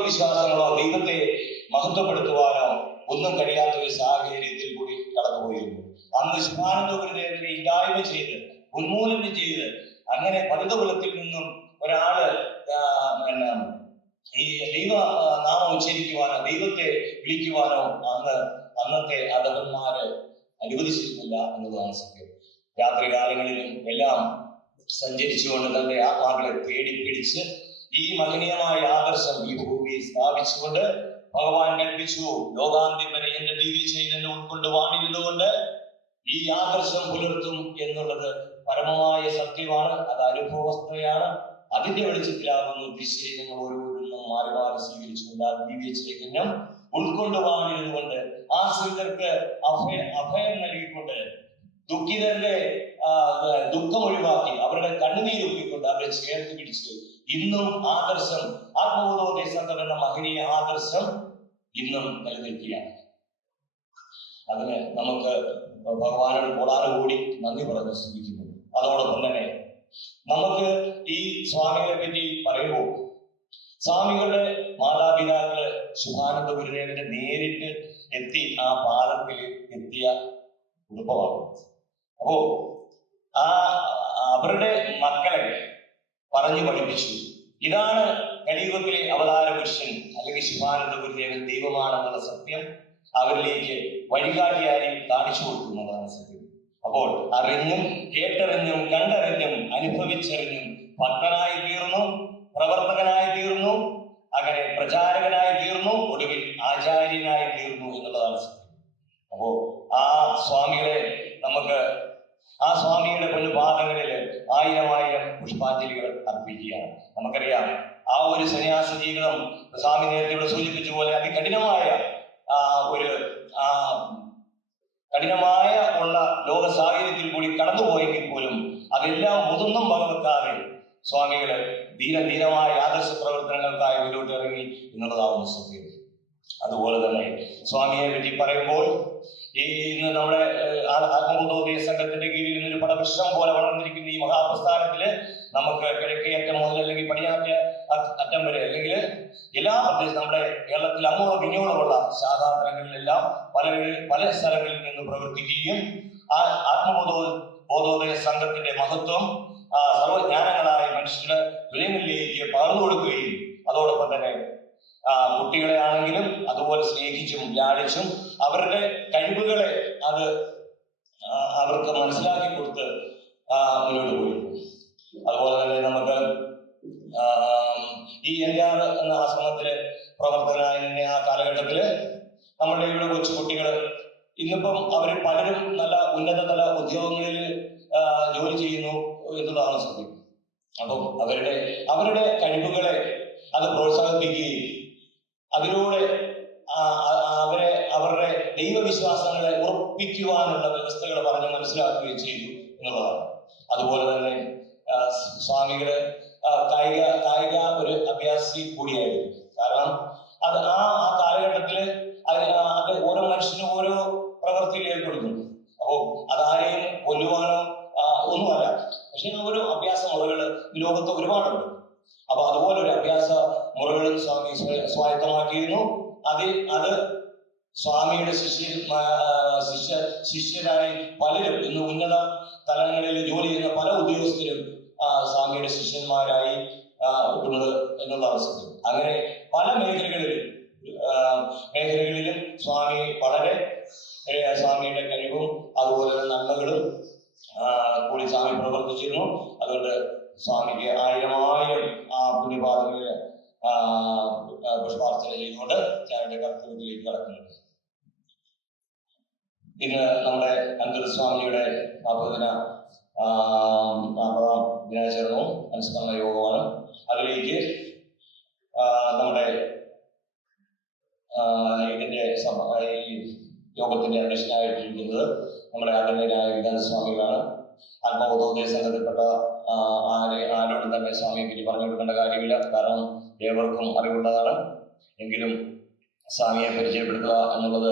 വിശ്വാസങ്ങളോ ദൈവത്തെ മഹത്വപ്പെടുത്തുവാനോ ഒന്നും കഴിയാത്ത ഒരു സാഹചര്യത്തിൽ കൂടി കടന്നുപോയിരുന്നു. അന്ന് ശിവാനന്ദ ഗുരുദേവനെ ഇല്ലായ്മ ചെയ്ത് ഉന്മൂലനം ചെയ്ത് അങ്ങനെ പതിതകുലത്തിൽ നിന്നും ഒരാള് ഈ ദൈവ നാമം ഉച്ചരിക്കുവാനോ ദൈവത്തെ വിളിക്കുവാനോ അന്നത്തെ അധവന്മാര് അനുവദിച്ചിരുന്നില്ല എന്നുള്ളതാണ് സത്യം. രാത്രികാലങ്ങളിലും എല്ലാം സഞ്ചരിച്ചുകൊണ്ട് തന്റെ ആത്മാക്കളെ തേടിപ്പിടിച്ച് ഈ മഹനീയമായ ആദർശം ഈ ഭൂമിയിൽ സ്ഥാപിച്ചുകൊണ്ട് ഭഗവാൻ കൽപ്പിച്ചു, ലോകാന്ത്യം വരെ എന്റെ ദിവ്യ ചൈതന്യം ഉൾക്കൊണ്ട് വാണിരുന്നുകൊണ്ട് ഈ ആദർശം പുലർത്തും എന്നുള്ളത് പരമമായ സത്യമാണ്. അത് അനുഭവസ്ഥയാണ്. അതിന്റെ വെളിച്ചത്തിലാകുന്നു ദിശകൾ ഓരോരുന്നും മാറി മാറി സ്വീകരിച്ചുകൊണ്ട് ആ ദിവ്യ ചൈതന്യം ഉൾക്കൊണ്ട് വാണിരുന്നുകൊണ്ട് ആശ്രിതർക്ക് അഭയം നൽകിക്കൊണ്ട് ദുഃഖിതരുടെ ദുഃഖം ഒഴിവാക്കി അവരുടെ കണ്ണുനീരൊപ്പിക്കൊണ്ട് അവരെ ചേർത്ത് പിടിച്ച് ഇന്നും ആദർശം ആത്മബോധോദയ സംഘം എന്ന മഹനീയ ആദർശം ഇന്നും നിലനിൽക്കുകയാണ്. അതിന് നമുക്ക് ഭഗവാനോട് കോടാനുകൂടി നന്ദി പറഞ്ഞ് സ്തുതിക്കുന്നു. അതോടൊപ്പം തന്നെ നമുക്ക് ഈ സ്വാമികളെ പറ്റി പറയുമ്പോൾ സ്വാമികളുടെ മാതാപിതാക്കള് ശിവാനന്ദ ഗുരുദേവന്റെ നേരിട്ട് എത്തി ആ പാദത്തിൽ എത്തിയ കുടുംബമാണ്. അപ്പോ അവരുടെ മക്കളെ പറഞ്ഞു പഠിപ്പിച്ചു. ഇതാണ് കലിയുഗത്തിലെ അവതാര പുരുഷൻ അല്ലെങ്കിൽ ശിവാനന്ദ ഗുരുദേവൻ ദൈവമാണെന്നുള്ള സത്യം അവരിലേക്ക് വഴികാട്ടിയായി കാണിച്ചു കൊടുക്കുന്നതാണ് സത്യം. അപ്പോൾ അറിഞ്ഞും കേട്ടറിഞ്ഞും കണ്ടറിഞ്ഞും അനുഭവിച്ചറിഞ്ഞും ഭക്തനായി തീർന്നു, പ്രവർത്തകനായി തീർന്നു, അങ്ങനെ പ്രചാരകനായി തീർന്നു, ഒടുവിൽ ആചാര്യനായി തീർന്നു എന്നുള്ളതാണ് സത്യം. അപ്പോ ആ സ്വാമികളെ നമുക്ക് ആ സ്വാമിയുടെ പൊന്നുപാദങ്ങളിൽ 1000 പുഷ്പാഞ്ജലികൾ അർപ്പിക്കുകയാണ്. നമുക്കറിയാം ആ ഒരു സന്യാസ ജീവിതം സ്വാമി നേരത്തെ ഇവിടെ സൂചിപ്പിച്ച പോലെ അതികഠിനമായ കഠിനമായ ഉള്ള ലോക സാഹചര്യത്തിൽ കൂടി കടന്നുപോയെങ്കിൽ പോലും അതെല്ലാം മുതിർന്നും വകവെക്കാതെ സ്വാമികള് ധീരമായ ആദർശ പ്രവർത്തനങ്ങൾക്കായി മുന്നോട്ട് ഇറങ്ങി എന്നുള്ളതാവുന്ന സത്യം. അതുപോലെ തന്നെ സ്വാമിയെ പറ്റി പറയുമ്പോൾ ഇന്ന് നമ്മുടെ ആത്മബോധോദയ സംഘത്തിന്റെ കീഴിൽ നിന്നൊരു പടവൃക്ഷം പോലെ വളർന്നിരിക്കുന്ന ഈ മഹാപ്രസ്ഥാനത്തില് നമുക്ക് കിഴക്കേയറ്റം മുതൽ അല്ലെങ്കിൽ പടിഞ്ഞാറ്റ അറ്റം വരെ അല്ലെങ്കിൽ എല്ലാ പ്രദേശം നമ്മുടെ കേരളത്തിൽ അങ്ങോളം ഇങ്ങോളമുള്ള ശാഖാതലങ്ങളിലെല്ലാം പല സ്ഥലങ്ങളിൽ നിന്ന് പ്രവർത്തിക്കുകയും ആ ആത്മബോധോദയ സംഘത്തിന്റെ മഹത്വം സർവജ്ഞാനങ്ങളായ മനുഷ്യരുടെ ഹൃദയങ്ങളിലേക്ക് പകർന്നു കൊടുക്കുകയും അതോടൊപ്പം തന്നെ കുട്ടികളെ ആണെങ്കിലും അതുപോലെ സ്നേഹിച്ചും ലാളിച്ചും അവരുടെ കഴിവുകളെ അത് അവർക്ക് മനസ്സിലാക്കി കൊടുത്ത് മുന്നോട്ട് പോയിരുന്നു. അതുപോലെ തന്നെ നമുക്ക് ഈ NR എന്ന ആശ്രമത്തിലെ പ്രവർത്തകനായ ആ കാലഘട്ടത്തില് നമ്മുടെ ഇവിടെ കൊച്ചുകുട്ടികൾ ഇന്നിപ്പം അവര് പലരും നല്ല ഉന്നതതല ഉദ്യോഗങ്ങളിൽ ജോലി ചെയ്യുന്നു എന്നുള്ളതാണ് സത്യം. അപ്പം അവരുടെ കഴിവുകളെ അത് പ്രോത്സാഹിപ്പിക്കുകയും അതിലൂടെ അവരുടെ ദൈവവിശ്വാസങ്ങളെ ഉറപ്പിക്കുവാനുള്ള വ്യവസ്ഥകൾ പറഞ്ഞ് മനസ്സിലാക്കുകയും ചെയ്തു എന്നുള്ളതാണ്. അതുപോലെ തന്നെ സ്വാമികള് കായിക ഒരു അഭ്യാസി കൂടിയായിരുന്നു. കാരണം അത് ആ കാലഘട്ടത്തില് അത് ഓരോ മനുഷ്യനും ഓരോ പ്രവൃത്തിയിൽ ഏർപ്പെടുന്നു. അപ്പോ അതാരെയും കൊല്ലുവാനോ ഒന്നുമല്ല, പക്ഷെ ഓരോ അഭ്യാസ മുറകൾ ലോകത്ത് ഒരുപാടുണ്ട്. അപ്പൊ അതുപോലെ ഒരു അഭ്യാസ മുറകളും സ്വാമി സ്വായത്തമാക്കിയിരുന്നു. അത് സ്വാമിയുടെ ശിഷ്യരായി പലരും ഇന്ന് ഉന്നത തലങ്ങളിൽ ജോലി ചെയ്യുന്ന പല ഉദ്യോഗസ്ഥരും സ്വാമിയുടെ ശിഷ്യന്മാരായി ഉണ്ട് എന്നുള്ളതാണ് സത്യം. അങ്ങനെ പല മേഖലകളിലും സ്വാമി വളരെ സ്വാമിയുടെ കഴിവും അതുപോലെ നന്മകളും കൂടി സ്വാമി പ്രവർത്തിച്ചിരുന്നു. അതുകൊണ്ട് സ്വാമിക്ക് 1000 പുണ്യപാദങ്ങളിൽ പുഷ്പാർച്ചന ചെയ്തുകൊണ്ട് ഞാനെന്റെ കർത്തവ്യത്തിലേക്ക് കടക്കുന്നുണ്ട്. ഇന്ന് നമ്മുടെ അന്തർസ്വാമിയുടെ 40ാം ദിനാചരണവും അനുസ്മരണ യോഗമാണ്. അതിലേക്ക് നമ്മുടെ ഇതിന്റെ ഈ യോഗത്തിന്റെ അധ്യക്ഷനായിട്ടിരിക്കുന്നത് നമ്മുടെ ആദരണീയനായ വികാന്ത സ്വാമികളാണ്. ആത്മബോധോദയ സംഘത്തിൽപ്പെട്ട ആരോടും തന്നെ സ്വാമിയെ പറ്റി പറഞ്ഞു കൊടുക്കേണ്ട കാര്യമില്ല, കാരണം ഏവർക്കും അറിവുള്ളതാണ്. എങ്കിലും സ്വാമിയെ പരിചയപ്പെടുത്തുക എന്നുള്ളത്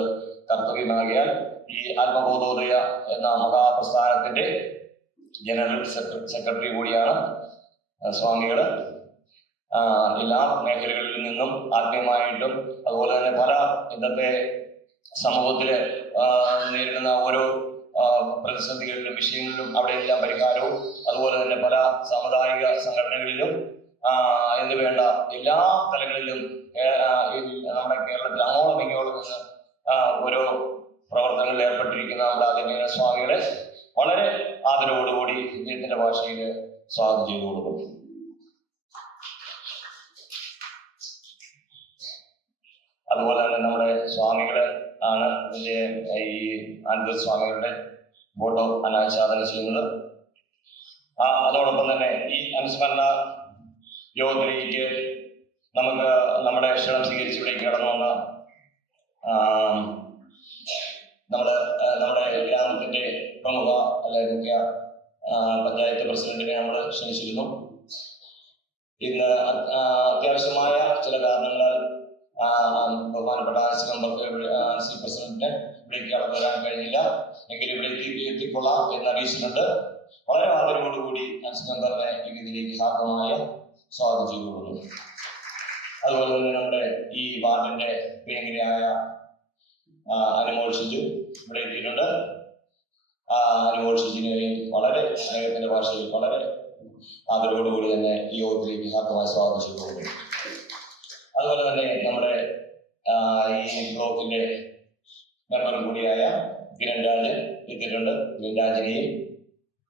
കർത്തവ്യമാകിയാൽ ഈ ആത്മബോധോദയ എന്ന മഹാപ്രസ്ഥാനത്തിന്റെ ജനറൽ സെക്രട്ടറി കൂടിയാണ് സ്വാമികള്. എല്ലാ മേഖലകളിൽ നിന്നും ആത്മീയമായിട്ടും അതുപോലെ തന്നെ പല ഇന്നത്തെ സമൂഹത്തില് നേരിടുന്ന ഓരോ പ്രതിസന്ധികളിലും വിഷയങ്ങളിലും അവിടെയെല്ലാം പരിഹാരവും അതുപോലെ തന്നെ പല സാമുദായിക സംഘടനകളിലും എന്ന് വേണ്ട എല്ലാ തലങ്ങളിലും നമ്മുടെ കേരളത്തിൽ അങ്ങോളം ഇങ്ങോളം നിന്ന് ഓരോ പ്രവർത്തനങ്ങളിൽ ഏർപ്പെട്ടിരിക്കുന്ന നമ്മുടെ ആദരണീയ സ്വാമികളെ വളരെ ആദരവോടുകൂടി ഹിന്ദുത്തിന്റെ ഭാഷയിൽ സ്വാഗതം ചെയ്തു കൊടുക്കുന്നു. അതുപോലെ തന്നെ നമ്മുടെ സ്വാമികള് ആണ് ഇതിന്റെ ഈ ആനന്ദ സ്വാമികളുടെ ഫോട്ടോ അനാച്ഛാദനം ചെയ്യുന്നത്. അതോടൊപ്പം തന്നെ ഈ അനുസ്മരണ യോഗത്തിലേക്ക് നമുക്ക് നമ്മുടെ ക്ഷണം സ്വീകരിച്ച് ഇവിടേക്ക് കടന്നു വന്ന നമ്മുടെ ഗ്രാമത്തിന്റെ പ്രമുഖ അല്ലെങ്കിൽ മുഖ്യ പഞ്ചായത്ത് പ്രസിഡന്റിനെ നമ്മൾ ക്ഷണിച്ചിരുന്നു. ഇന്ന് അത്യാവശ്യമായ ചില കാരണങ്ങളാൽ ബഹുമാനപ്പെട്ട ആർസി മെമ്പർ ആർസി പ്രസിഡന്റിന് ഇവിടേക്ക് കടന്നു വരാൻ കഴിഞ്ഞില്ല. എങ്കിലും ഇവിടെ എത്തിക്കൊള്ളാം എന്ന് അറിയിച്ചിട്ടുണ്ട്. വളരെ ആദരവോടുകൂടി ആർസി മെമ്പറിനെ ഈ രീതിയിലേക്ക് ഹാർദമായ സ്വാഗതം ചെയ്തുകൊള്ളുന്നു. അതുപോലെ തന്നെ നമ്മുടെ ഈ വാർഡിന്റെ പ്രിയങ്കരയായ അനുമോൾ ഷിജു ഇവിടെ എത്തിയിട്ടുണ്ട്. അനുമോൾ ഷിജുവിനെയും വളരെ സ്നേഹത്തിന്റെ ഭാഷയിൽ വളരെ ആദരവോടുകൂടി തന്നെ ഈ യോഗത്തിലേക്ക് ഹാർദമായ സ്വാഗതം ചെയ്തുകൊള്ളുന്നു. അതുപോലെ തന്നെ നമ്മുടെ ഈ ബ്ലോക്കിന്റെ മെമ്പർ കൂടിയായ കിരൺ രാജൻ എത്തിയിട്ടുണ്ട്. കിരൺ രാജനെയും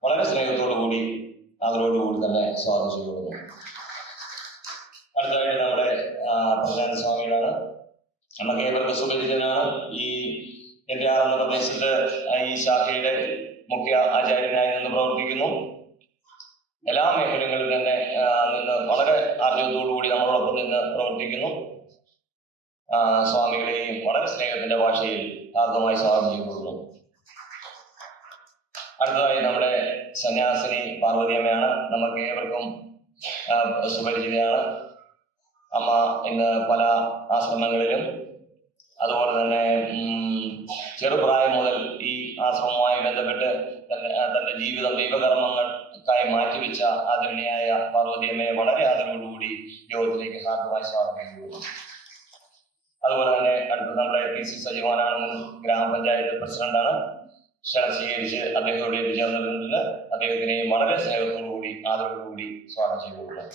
വളരെ സ്നേഹത്തോടു കൂടി ആദരവോടുകൂടി തന്നെ സ്വാഗതം ചെയ്തുകൊള്ളുന്നു. അടുത്തതായിട്ട് നമ്മുടെ പ്രധാന സ്വാമികളാണ്. നമുക്ക് ഏവർക്ക് സുപരിചിതനാണ്. ഈ എന്റെ എന്ന പ്രദേശത്ത് ഈ ശാഖയുടെ മുഖ്യ ആചാര്യനായി നിന്ന് പ്രവർത്തിക്കുന്നു. എല്ലാ മേഖലകളിൽ തന്നെ നിന്ന് വളരെ ആർജവത്തോടുകൂടി നമ്മളോടൊപ്പം നിന്ന് പ്രവർത്തിക്കുന്നു. സ്വാമികളെയും വളരെ സ്നേഹത്തിന്റെ ഭാഷയിൽ ഹാർദമായി സ്വാഗതം ചെയ്തുകൊള്ളുന്നു. അടുത്തതായി നമ്മുടെ സന്യാസിനി പാർവതിയമ്മയാണ്. നമുക്ക് ഏവർക്കും സുപരിചിതയാണ്. അമ്മ ഇന്ന് പല ആശ്രമങ്ങളിലും അതുപോലെ തന്നെ ചെറുപ്രായം മുതൽ ഈ ആശ്രമവുമായി ബന്ധപ്പെട്ട് തന്റെ ജീവിതം ദൈവകർമ്മങ്ങൾക്കായി മാറ്റിവെച്ച ആദരണീയായ പാർവതിയമ്മയെ വളരെ ആദരവോടുകൂടി യോഗത്തിലേക്ക് ഹാർദമായി സ്വാഗതം ചെയ്യുന്നു. അതുപോലെ തന്നെ അടുത്ത നമ്മുടെ PC സജീവാനാണ്, ഗ്രാമപഞ്ചായത്ത് പ്രസിഡന്റാണ്. ക്ഷണം സ്വീകരിച്ച് അദ്ദേഹത്തോട് ചേർന്നിട്ടുണ്ട്. അദ്ദേഹത്തിനെയും വളരെ സ്നേഹത്തോടുകൂടി ആദരവോടുകൂടി സ്വാഗതം ചെയ്തുകൊള്ളുന്നു.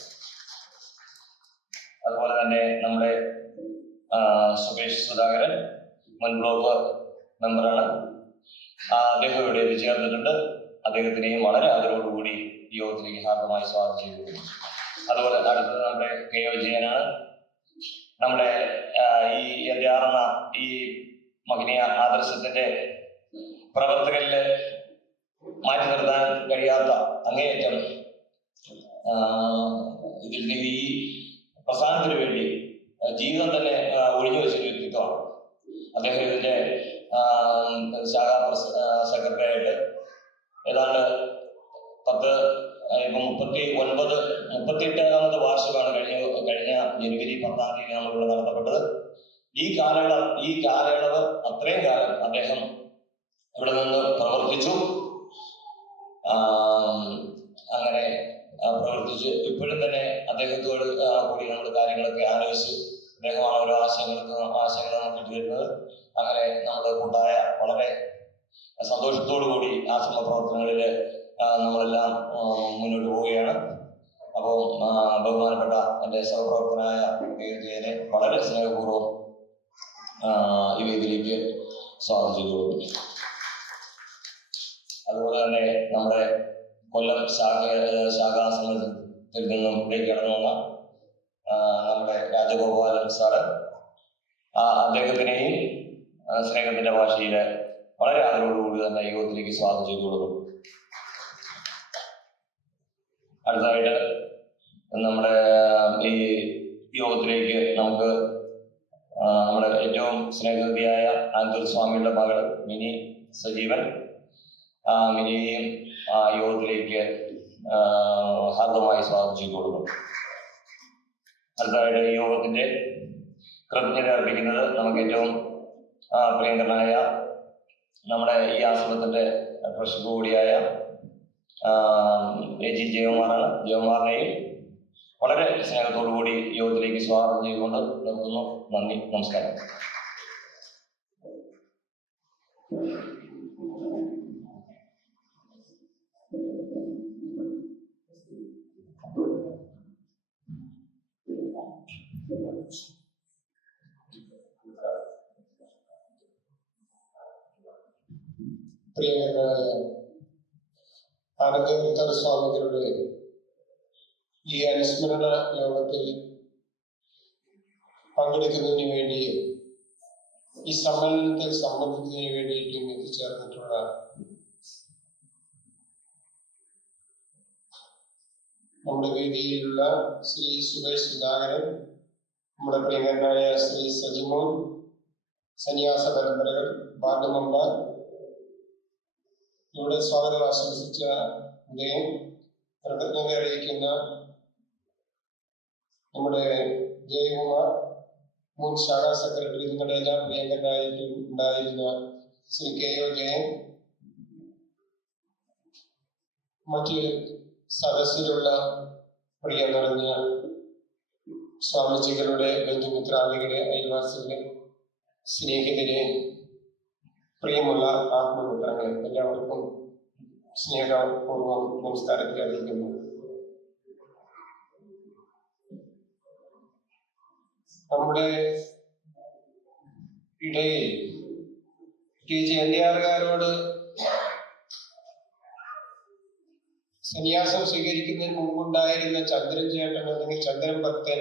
അതുപോലെ തന്നെ നമ്മുടെ സുകേഷ് സുധാകരൻ മുൻ ബ്ലോക്ക് മെമ്പറാണ്. അദ്ദേഹം ഇവിടെ ചേർന്നിട്ടുണ്ട്. അദ്ദേഹത്തിനെയും വളരെ ആദരവോടുകൂടി ഈ യോഗത്തിലേക്ക് ഹാർദമായി സ്വാഗതം ചെയ്തിരുന്നു. അതുപോലെ അടുത്തത് നമ്മുടെ KO വിജയനാണ്. നമ്മുടെ ഈ എന്താറുന്ന ഈ മഹനീയ ആദർശത്തിന്റെ പ്രവർത്തകരില് മാറ്റി നിർത്താൻ കഴിയാത്ത അങ്ങേയറ്റം ഇതിൽ ഈ പ്രസ്ഥാനത്തിന് വേണ്ടി ജീവിതം തന്നെ ഒഴിഞ്ഞു വെച്ചൊരു വ്യക്തിത്വമാണ് അദ്ദേഹം. ഇതിന്റെ ശാഖാ സെക്രട്ടറിയായിട്ട് ഏതാണ്ട് 38ാമത് വാർഷികമാണ് കഴിഞ്ഞ ജനുവരി 10-ാം തീയതി നമ്മളിവിടെ നടത്തപ്പെട്ടത്. ഈ കാലയളവ് അത്രയും കാലം അദ്ദേഹം ഇവിടെ നിന്ന് പ്രവർത്തിച്ചു. അങ്ങനെ പ്രവർത്തിച്ച് ഇപ്പോഴും തന്നെ അദ്ദേഹത്തോട് കൂടി നമ്മൾ കാര്യങ്ങളൊക്കെ ആലോചിച്ച് അദ്ദേഹമാണ് ഓരോ ആശയങ്ങൾ നമുക്ക് ഇട്ടുതരുന്നത്. അങ്ങനെ നമ്മുടെ കൂട്ടായ വളരെ സന്തോഷത്തോടു കൂടി ആശ്രമ പ്രവർത്തനങ്ങളിൽ നമ്മളെല്ലാം മുന്നോട്ട് പോവുകയാണ്. അപ്പോൾ ബഹുമാനപ്പെട്ട എൻ്റെ സഹപ്രവർത്തനായ ജയനെ വളരെ സ്നേഹപൂർവ്വം ഈ വേദിയിലേക്ക് സ്വാഗതം ചെയ്തുകൊള്ളുന്നു. അതുപോലെ തന്നെ നമ്മുടെ കൊല്ലം ശാഖാസനത്തിൽ നിന്നും ഇവിടേക്ക് കടന്നു വന്ന നമ്മുടെ രാജഗോപാലൻ സാറ്, അദ്ദേഹത്തിനെയും സ്നേഹത്തിന്റെ ഭാഷയിൽ വളരെ ആദരവോടുകൂടി തന്നെ യോഗത്തിലേക്ക് സ്വാഗതം ചെയ്തുകൊള്ളുന്നു. അടുത്തതായിട്ട് നമ്മുടെ ഈ യോഗത്തിലേക്ക് നമുക്ക് നമ്മുടെ ഏറ്റവും സ്നേഹവതിയായ ആനന്ദ സ്വാമിയുടെ മകൾ മിനി സജീവൻ, മിനിയെയും യോഗത്തിലേക്ക് ഹാർദമായി സ്വാഗതം ചെയ്തുകൊള്ളുന്നു. അടുത്തതായിട്ട് ഈ യോഗത്തിന്റെ കൃതജ്ഞത അർപ്പിക്കുന്നത് നമുക്ക് ഏറ്റവും പ്രിയങ്കരനായ നമ്മുടെ ഈ ആശ്രമത്തിന്റെ ട്രഷറർ കൂടിയായ AG ജയകുമാറാണ്. ജയകുമാറിനെയും വളരെ സ്നേഹത്തോടുകൂടി യോഗത്തിലേക്ക് സ്വാഗതം ചെയ്തുകൊണ്ട് നിർത്തുന്നു. നന്ദി, നമസ്കാരം. പ്രിയങ്കരനായ ആനന്ദ സ്വാമികളുടെ ഈ അനുസ്മരണ യോഗത്തിൽ പങ്കെടുക്കുന്നതിന് വേണ്ടിയും ഈ സമ്മേളനത്തിൽ സംബന്ധിക്കുന്നതിന് വേണ്ടിയിട്ടും എത്തിച്ചേർന്നിട്ടുള്ള നമ്മുടെ വേദിയിലുള്ള ശ്രീ സുരേഷ് സുധാകരൻ, നമ്മുടെ പ്രിയങ്കരനായ ശ്രീ സജിമോൻ, സന്യാസ പരമ്പരകൾ, വാർഡ് മെമ്പർ, ഇവിടെ സ്വാഗതം ആശംസിച്ച അദ്ദേഹം കൃതജ്ഞത അറിയിക്കുന്ന നമ്മുടെ ജയകുമാർ, മുൻ ശാഖാ സെക്രട്ടറി, നിങ്ങളുടെ എല്ലാം പ്രിയങ്കരനായിട്ടുണ്ടായിരുന്ന ശ്രീ കെ ഒ ജയൻ, മറ്റ് സദസ്സിലുള്ള പ്രിയ നിറഞ്ഞ സ്വാമിജികളുടെ ബന്ധുമിത്രാദികളെ, അയൽവാസികളെ, സ്നേഹിതരെ, പ്രിയമുള്ള ആത്മമിത്രങ്ങളെ, എല്ലാവർക്കും സ്നേഹപൂർവ്വം നമസ്കാരത്തെ അറിയിക്കുന്നു. നമ്മുടെ ഇടയിൽ TG NTRകാരോട് സന്യാസം സ്വീകരിക്കുന്നതിന് മുമ്പുണ്ടായിരുന്ന ചന്ദ്രൻ ചേട്ടൻ അല്ലെങ്കിൽ ചന്ദ്രൻ ഭക്തൻ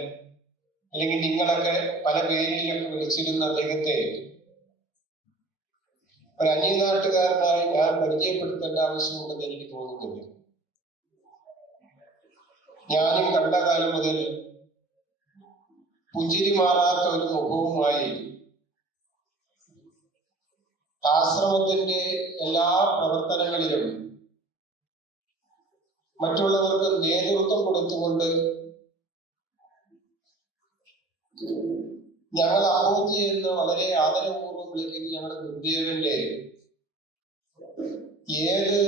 അല്ലെങ്കിൽ നിങ്ങളൊക്കെ പല പേരിലൊക്കെ വിളിച്ചിരുന്ന അദ്ദേഹത്തെ ഒരു അന്യനാട്ടുകാരനായി ഞാൻ പരിചയപ്പെടുത്തേണ്ട ആവശ്യമുണ്ടെന്ന് എനിക്ക് തോന്നുന്നില്ല. ഞാനും കണ്ട കാലം മുതൽ പുഞ്ചിരി മാറാത്ത ഒരു മുഖവുമായി ആശ്രമത്തിന്റെ എല്ലാ പ്രവർത്തനങ്ങളിലും മറ്റുള്ളവർക്ക് നേതൃത്വം കൊടുത്തുകൊണ്ട് ഞങ്ങൾ അപ്പോജി എന്ന് വളരെ ആദരപൂർവ്വം വിളിക്കുന്ന ഞങ്ങളുടെ ഗുരുദേവന്റെ ഏത്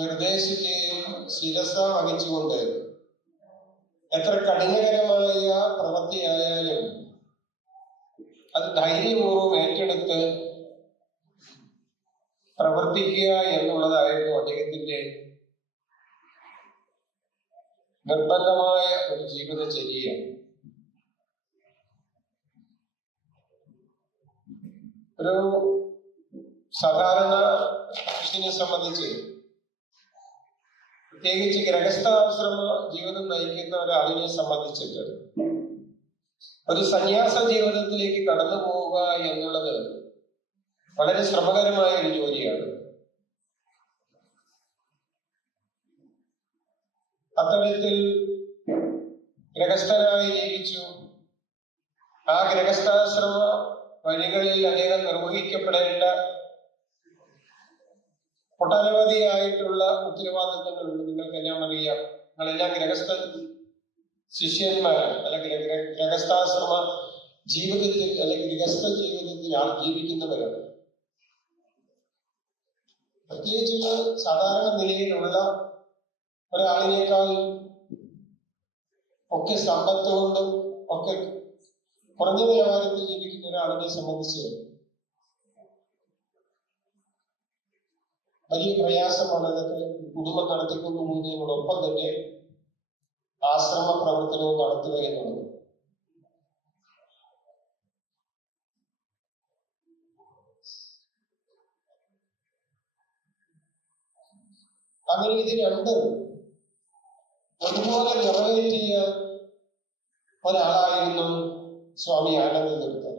നിർദ്ദേശത്തെയും ശിരസ വഹിച്ചുകൊണ്ട് എത്ര കഠിനകരമായ പ്രവൃത്തിയായാലും അത് ധൈര്യപൂർവ്വം ഏറ്റെടുത്ത് പ്രവർത്തിക്കുക എന്നുള്ളതായിരുന്നു അദ്ദേഹത്തിന്റെ നിർബന്ധമായ ഒരു ജീവിതചര്യയാണ്. ഒരു സാധാരണ മനുഷ്യനെ സംബന്ധിച്ച്, പ്രത്യേകിച്ച് ഗൃഹസ്ഥാശ്രമ ജീവിതം നയിക്കുന്ന ഒരാളിനെ സംബന്ധിച്ചിട്ട് ഒരു സന്യാസ ജീവിതത്തിലേക്ക് കടന്നു പോവുക എന്നുള്ളത് വളരെ ശ്രമകരമായ ഒരു ജോലിയാണ്. അത്തരത്തിൽ ഗൃഹസ്ഥനായി ജീവിച്ചു. ആ ഗൃഹസ്ഥാശ്രമ വഴികളിൽ അദ്ദേഹം നിർവഹിക്കപ്പെടേണ്ട ഒട്ടനവധിയായിട്ടുള്ള ഉത്തരവാദിത്തങ്ങളുണ്ട്. നിങ്ങൾക്കെല്ലാം അറിയാം. നിങ്ങളെല്ലാം ഗൃഹസ്ഥ ശിഷ്യന്മാരാണ്, അല്ലെങ്കിൽ ഗൃഹസ്ഥാശ്രമ ജീവിതത്തിൽ അല്ലെങ്കിൽ ഗൃഹസ്ഥ ജീവിതത്തിൽ ജീവിക്കുന്നവരാണ്. പ്രത്യേകിച്ച് സാധാരണ നിലയിലുള്ള ഒരാളിനേക്കാൾ ഒക്കെ സമ്പത്ത് കൊണ്ടും ഒക്കെ കുറഞ്ഞ നിലവാരത്തിൽ ജീവിക്കുന്ന ഒരാളിനെ സംബന്ധിച്ച് വലിയ പ്രയാസമാണ് അതൊക്കെ കുടുംബം നടത്തിക്കൊണ്ടു പോകുന്നതിനോടൊപ്പം തന്നെ ആശ്രമ പ്രവർത്തനവും നടത്തുക എന്നുള്ളത്. അങ്ങനെ ഇത് രണ്ടും ഒരുപോലെ നിറവേറ്റിയ ഒരാളായിരുന്നു സ്വാമി ആനന്ദതീർത്ഥൻ.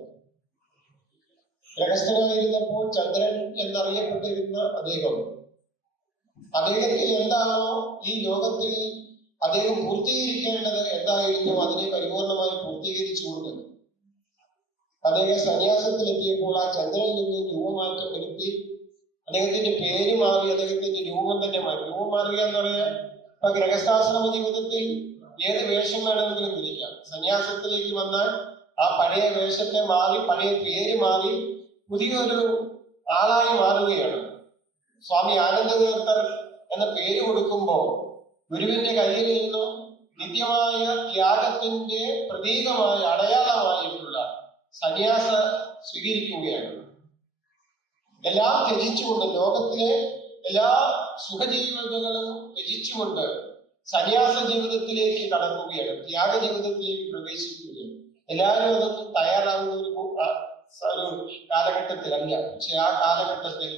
ഗൃഹസ്ഥനായിരുന്നപ്പോൾ ചന്ദ്രൻ എന്നറിയപ്പെട്ടിരുന്ന അദ്ദേഹത്തിൽ എന്താണോ ഈ ലോകത്തിൽ അദ്ദേഹം പൂർത്തീകരിക്കേണ്ടത് എന്തായിരുന്നു അതിനെ പരിപൂർണമായി പൂർത്തീകരിച്ചുകൊണ്ട് അദ്ദേഹം സന്യാസത്തിലെത്തിയപ്പോൾ ആ ചന്ദ്രനിൽ നിന്ന് രൂപമാറ്റം വരുത്തി അദ്ദേഹത്തിന്റെ പേര് മാറി, അദ്ദേഹത്തിന്റെ രൂപം തന്നെ മാറി. രൂപം മാറുക എന്ന് പറയാൻ ഇപ്പൊ ഗൃഹസ്ഥാശ്രമ ജീവിതത്തിൽ ഏത് വേഷം വേണമെങ്കിലും ധരിക്കാം. സന്യാസത്തിലേക്ക് വന്നാൽ ആ പഴയ വേഷത്തെ മാറി, പഴയ പേര് മാറി പുതിയൊരു ആളായി മാറുകയാണ്. സ്വാമി ആനന്ദതീർത്ഥർ എന്ന പേര് കൊടുക്കുമ്പോൾ ഗുരുവിന്റെ കയ്യിൽ നിന്നും നിത്യമായ ത്യാഗത്തിന്റെ പ്രതീകമായ അടയാളമായിട്ടുള്ള സന്യാസ സ്വീകരിക്കുകയാണ്. എല്ലാം ത്യജിച്ചുകൊണ്ട്, ലോകത്തിലെ എല്ലാ സുഖജീവിതങ്ങളും ത്യജിച്ചുകൊണ്ട് സന്യാസ ജീവിതത്തിലേക്ക് കടക്കുകയാണ്, ത്യാഗ ജീവിതത്തിലേക്ക് പ്രവേശിക്കുകയാണ്. എല്ലാവരും അതൊന്നും തയ്യാറാകുന്ന ഒരു കാലഘട്ടത്തിലല്ല. പക്ഷെ ആ കാലഘട്ടത്തിൽ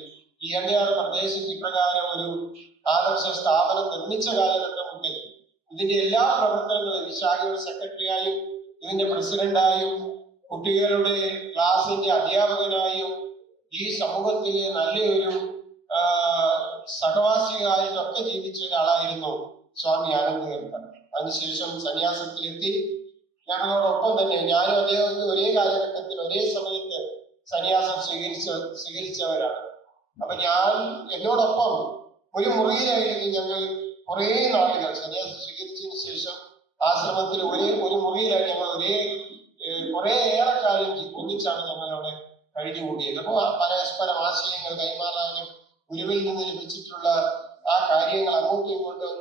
ഈ എൻആർ പ്രദേശത്ത് ഇപ്രകാരം ഒരു ആദർശ സ്ഥാപനം നിർമ്മിച്ച കാലഘട്ടം മുതൽ ഇതിന്റെ എല്ലാ പ്രവർത്തനങ്ങളും വിശാഖയുടെ സെക്രട്ടറിയായും ഇതിന്റെ പ്രസിഡന്റായും കുട്ടികളുടെ ക്ലാസിന്റെ അധ്യാപകനായും ഈ സമൂഹത്തിലെ നല്ലൊരു സഹവാസിയായും ഒക്കെ ജീവിച്ച ഒരാളായിരുന്നു സ്വാമി ആനന്ദതീർത്ഥൻ. അതിനുശേഷം സന്യാസത്തിലെത്തി ഞങ്ങളോടൊപ്പം തന്നെ ഞാനും അദ്ദേഹത്തിന് ഒരേ കാലഘട്ടത്തിൽ ഒരേ സമയത്ത് സന്യാസം സ്വീകരിച്ചവരാണ്. അപ്പൊ എന്നോടൊപ്പം ഒരു മുറിയിലായിരുന്നു ഞങ്ങൾ കുറെ നാളുകൾ. സന്യാസം സ്വീകരിച്ചതിന് ശേഷം ആശ്രമത്തിൽ ഒരു മുറിയിലായി ഞങ്ങൾ കുറെ ഏറെ കാലം ഒന്നിച്ചാണ് ഞങ്ങൾ അവിടെ കഴിഞ്ഞുകൂടിയത്. അപ്പൊ പരസ്പരം ആശയങ്ങൾ കൈമാറാനും ഗുരുവിൽ നിന്ന് ലഭിച്ചിട്ടുള്ള ആ കാര്യങ്ങൾ അങ്ങോട്ടും ഇങ്ങോട്ടും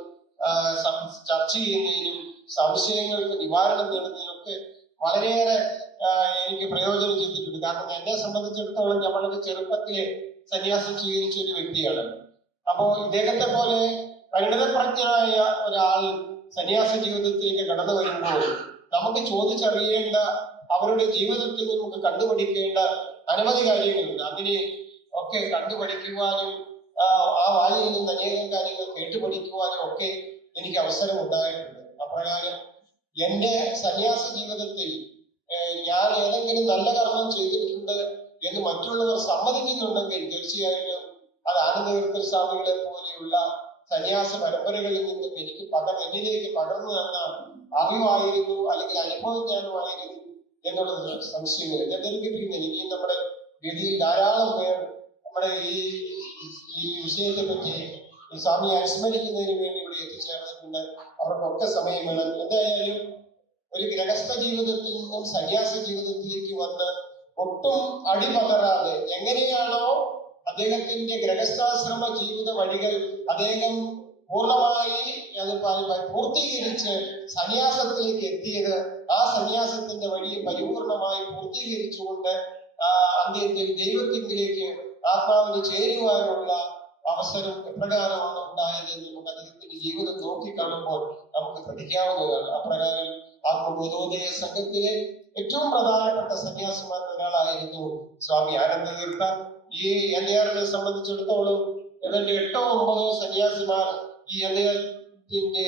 ചർച്ച ചെയ്യുന്നതിനും സംശയങ്ങൾക്ക് നിവാരണം നേടുന്നതിനൊക്കെ വളരെയേറെ എനിക്ക് പ്രയോജനം ചെയ്തിട്ടുണ്ട്. കാരണം എന്നെ സംബന്ധിച്ചിടത്തോളം ഞാൻ വളരെ ചെറുപ്പത്തിലെ സന്യാസം സ്വീകരിച്ച ഒരു വ്യക്തിയാണ്. അപ്പോ ഇദ്ദേഹത്തെ പോലെ പരിണിതപ്രജ്ഞനായ ഒരാൾ സന്യാസ ജീവിതത്തിലേക്ക് കടന്നു വരുമ്പോൾ നമുക്ക് ചോദിച്ചറിയേണ്ട, അവരുടെ ജീവിതത്തിൽ നമുക്ക് കണ്ടുപിടിക്കേണ്ട അനവധി കാര്യങ്ങളുണ്ട്. അതിനെ ഒക്കെ കണ്ടുപഠിക്കുവാനും ആ വായിൽ നിന്ന് അനേകം കാര്യങ്ങൾ കേട്ടുപഠിക്കുവാനും ഒക്കെ എനിക്ക് അവസരം ഉണ്ടായിട്ടുണ്ട്. അപ്രകാരം എന്റെ സന്യാസ ജീവിതത്തിൽ ഞാൻ ഏതെങ്കിലും നല്ല കർമ്മം ചെയ്തിട്ടുണ്ട് എന്ന് മറ്റുള്ളവർ സമ്മതിക്കുന്നുണ്ടെങ്കിൽ തീർച്ചയായിട്ടും അത് ആനന്ദതീർത്ഥ സ്വാമികളെ പോലെയുള്ള സന്യാസ പരമ്പരകളിൽ നിന്നും എന്നിലേക്ക് പകർന്നു തന്ന അറിവായിരുന്നു, അല്ലെങ്കിൽ അനുഭവജ്ഞാനമായിരുന്നു എന്നുള്ളത് സംശയമില്ല. ഞാൻ ധരിപ്പിക്കുന്നു, ഇനി നമ്മുടെ വേദിയിൽ ധാരാളം പേർ നമ്മുടെ ഈ വിഷയത്തെ പറ്റി ഈ സ്വാമിയെ അനുസ്മരിക്കുന്നതിന് വേണ്ടി ഇവിടെ എത്തിച്ചേർന്നിട്ടുണ്ട്. അവർക്കൊക്കെ സമയം വേണം. എന്തായാലും ഒരു ഗൃഹസ്ഥ ജീവിതത്തിൽ നിന്നും സന്യാസ ജീവിതത്തിലേക്ക് വന്ന് ഒട്ടും അടിപതറാതെ എങ്ങനെയാണോ അദ്ദേഹത്തിന്റെ ഗൃഹസ്ഥാശ്രമ ജീവിത വഴികൾ അദ്ദേഹം പൂർണ്ണമായി അത് പൂർത്തീകരിച്ച് സന്യാസത്തിലേക്ക് എത്തിയത്, ആ സന്യാസത്തിന്റെ വഴിയെ പരിപൂർണമായി പൂർത്തീകരിച്ചുകൊണ്ട് അന്ത്യത്തിൽ ദൈവത്തിലേക്ക് ആത്മാവിന് ചേരുവാനുള്ള അവസരം എപ്രകാരമാണ് ഉണ്ടായതെന്ന് നമുക്ക് അദ്ദേഹത്തിന്റെ ജീവിതം നോക്കിക്കാണുമ്പോൾ നമുക്ക് പഠിക്കാവുന്നതാണ്. അപ്രകാരം ആത്മബോധോദയ സംഘത്തിലെ ഏറ്റവും പ്രധാനപ്പെട്ട സന്യാസിമാരിൽ ഒരാളായിരുന്നു സ്വാമി ആനന്ദതീർത്ഥൻ. ഈ എൻആറിനെ സംബന്ധിച്ചിടത്തോളം ഏതാണ്ട് 8 or 9 സന്യാസിമാർ ഈ അദ്ദേഹത്തിന്റെ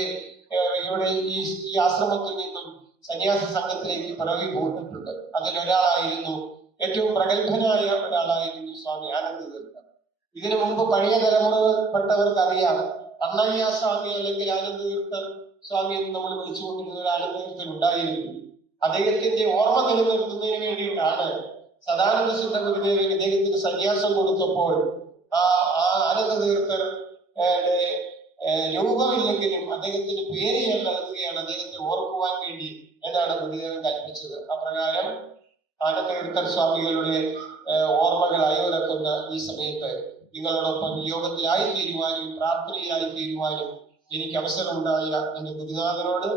ഇവിടെ ഈ ആശ്രമത്തിൽ നിന്നും സന്യാസ സംഘത്തിലേക്ക് പിറവി പോയിട്ടുണ്ട്. അതിലൊരാളായിരുന്നു, ഏറ്റവും പ്രഗത്ഭനായ ഒരാളായിരുന്നു സ്വാമി ആനന്ദതീർത്ഥൻ. ഇതിനു മുമ്പ് പഴയ തലമുറപ്പെട്ടവർക്ക് അറിയാം, അണ്ണയ്യ സ്വാമി അല്ലെങ്കിൽ ആനന്ദതീർത്ഥൻ സ്വാമി എന്ന് നമ്മൾ വിളിച്ചുകൊണ്ടിരുന്ന ഒരു ആനന്ദതീർത്ഥൻ ഉണ്ടായിരുന്നു. അദ്ദേഹത്തിന്റെ ഓർമ്മ നിലനിർത്തുന്നതിന് വേണ്ടിയിട്ടാണ് സദാനന്ദ സുന്ദര ഗുരുദേവൻ അദ്ദേഹത്തിന് സന്യാസം കൊടുത്തപ്പോൾ ആ ആനന്ദതീർത്ഥൻ രൂപമില്ലെങ്കിലും അദ്ദേഹത്തിന് പേര് ഞാൻ നൽകുകയാണ്, അദ്ദേഹത്തെ ഓർക്കുവാൻ വേണ്ടി എന്നാണ് ഗുരുദേവൻ കൽപ്പിച്ചത്. അപ്രകാരം ആനന്ദതീർത്ഥൻ സ്വാമികളുടെ ഓർമ്മകൾ അയവിറക്കുന്ന ഈ സമയത്ത് നിങ്ങളോടൊപ്പം യോഗത്തിലായി തീരുവാനും പ്രാർത്ഥനയിലായി തീരുവാനും എനിക്ക് അവസരമുണ്ടായ എന്റെ ഗുരുനാഥനോട്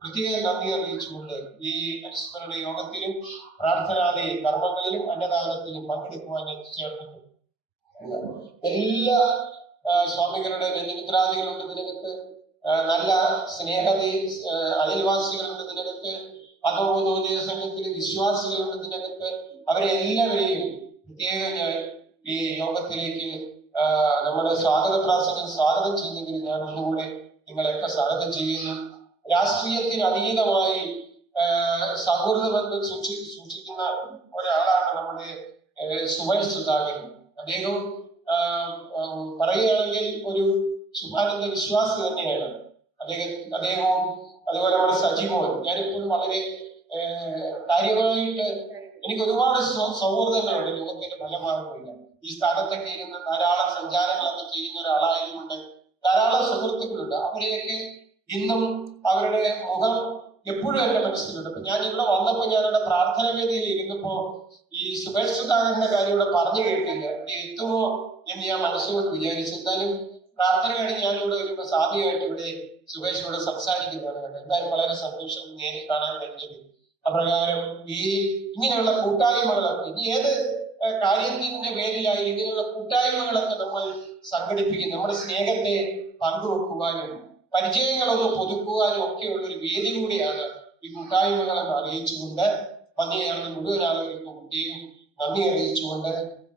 പ്രത്യേക നന്ദി അറിയിച്ചുകൊണ്ട് ഈ അനുസ്മരണ യോഗത്തിലും പ്രാർത്ഥനാദി കർമ്മങ്ങളിലും അന്നദാനത്തിലും പങ്കെടുക്കുവാൻ എത്തിച്ചേർന്നിട്ടുണ്ട്. എല്ലാ സ്വാമികളുടെ ബന്ധുമിത്രാദികളുണ്ട് ഇതിനകത്ത്, നല്ല സ്നേഹതി അയൽവാസികളുണ്ട് ഇതിനകത്ത്, ആത്മബോധോദയ സംഘത്തിലെ വിശ്വാസികളുണ്ട് ഇതിനകത്ത്. അവരെ എല്ലാവരെയും പ്രത്യേകം ഞാൻ ഈ യോഗത്തിലേക്ക് നമ്മുടെ സ്വാഗത പ്രാസംഗം സ്വാഗതം ചെയ്തെങ്കിൽ ഞാൻ ഒന്നുകൂടെ നിങ്ങളെയൊക്കെ സ്വാഗതം ചെയ്യുന്നു. രാഷ്ട്രീയത്തിന് അതീതമായി സൗഹൃദ ബന്ധം സൂക്ഷിക്കുന്ന ഒരാളാണ് നമ്മുടെ സുവൽ സുധാകരൻ. അദ്ദേഹം പറയുകയാണെങ്കിൽ ഒരു ശുഭാനന്ദ വിശ്വാസി തന്നെയാണ് അദ്ദേഹവും. അതുപോലെ നമ്മുടെ സജീവോൻ, ഞാനിപ്പോഴും വളരെ കാര്യമായിട്ട് എനിക്ക് ഒരുപാട് സൗഹൃദങ്ങളുണ്ട് ലോകത്തിന്റെ ഫലമാകുന്നില്ല. ഈ സ്ഥാനത്തൊക്കെ ഇരുന്ന് ധാരാളം സഞ്ചാരങ്ങളൊക്കെ ചെയ്യുന്ന ഒരാളായതുകൊണ്ട് ധാരാളം സുഹൃത്തുക്കളുണ്ട്. അവരെയൊക്കെ ഇന്നും അവരുടെ മുഖം എപ്പോഴും എന്റെ മനസ്സിലുണ്ട്. അപ്പൊ ഞാൻ ഇവിടെ വന്നപ്പോ ഞാനിവിടെ പ്രാർത്ഥന വേദിയിൽ ഇരുന്നപ്പോ ഈ സുബേഷ് സുധാകരന്റെ കാര്യം ഇവിടെ പറഞ്ഞു കേട്ടില്ല, ഇവിടെ എത്തുമോ എന്ന് ഞാൻ മനസ്സുകൊണ്ട് വിചാരിച്ചു. എന്നാലും പ്രാർത്ഥന കഴിഞ്ഞ് ഞാനിവിടെ വരുമ്പോ സാധ്യമായിട്ട് ഇവിടെ സുഭേഷോട് സംസാരിക്കുന്നതാണ് കേട്ടോ. എന്തായാലും വളരെ സന്തോഷം നേരിൽ കാണാൻ കഴിഞ്ഞത്. അപ്രകാരം ഇങ്ങനെയുള്ള കൂട്ടായ്മകളൊക്കെ ഇനി ഏത് കാര്യത്തിന്റെ പേരിലായാലും ഇങ്ങനെയുള്ള കൂട്ടായ്മകളൊക്കെ നമ്മൾ സംഘടിപ്പിക്കും. നമ്മുടെ സ്നേഹത്തെ പങ്കുവെക്കുവാനും പരിചയങ്ങളൊക്കെ പുതുക്കുവാനും ഒക്കെയുള്ള ഒരു വേദി കൂടിയാണ് ഈ കൂട്ടായ്മകളെന്ന് അറിയിച്ചുകൊണ്ട് ഭംഗിയാണെന്ന് മുഴുവൻ ആളുകൾക്കും പ്രത്യേകം നന്ദി അറിയിച്ചുകൊണ്ട്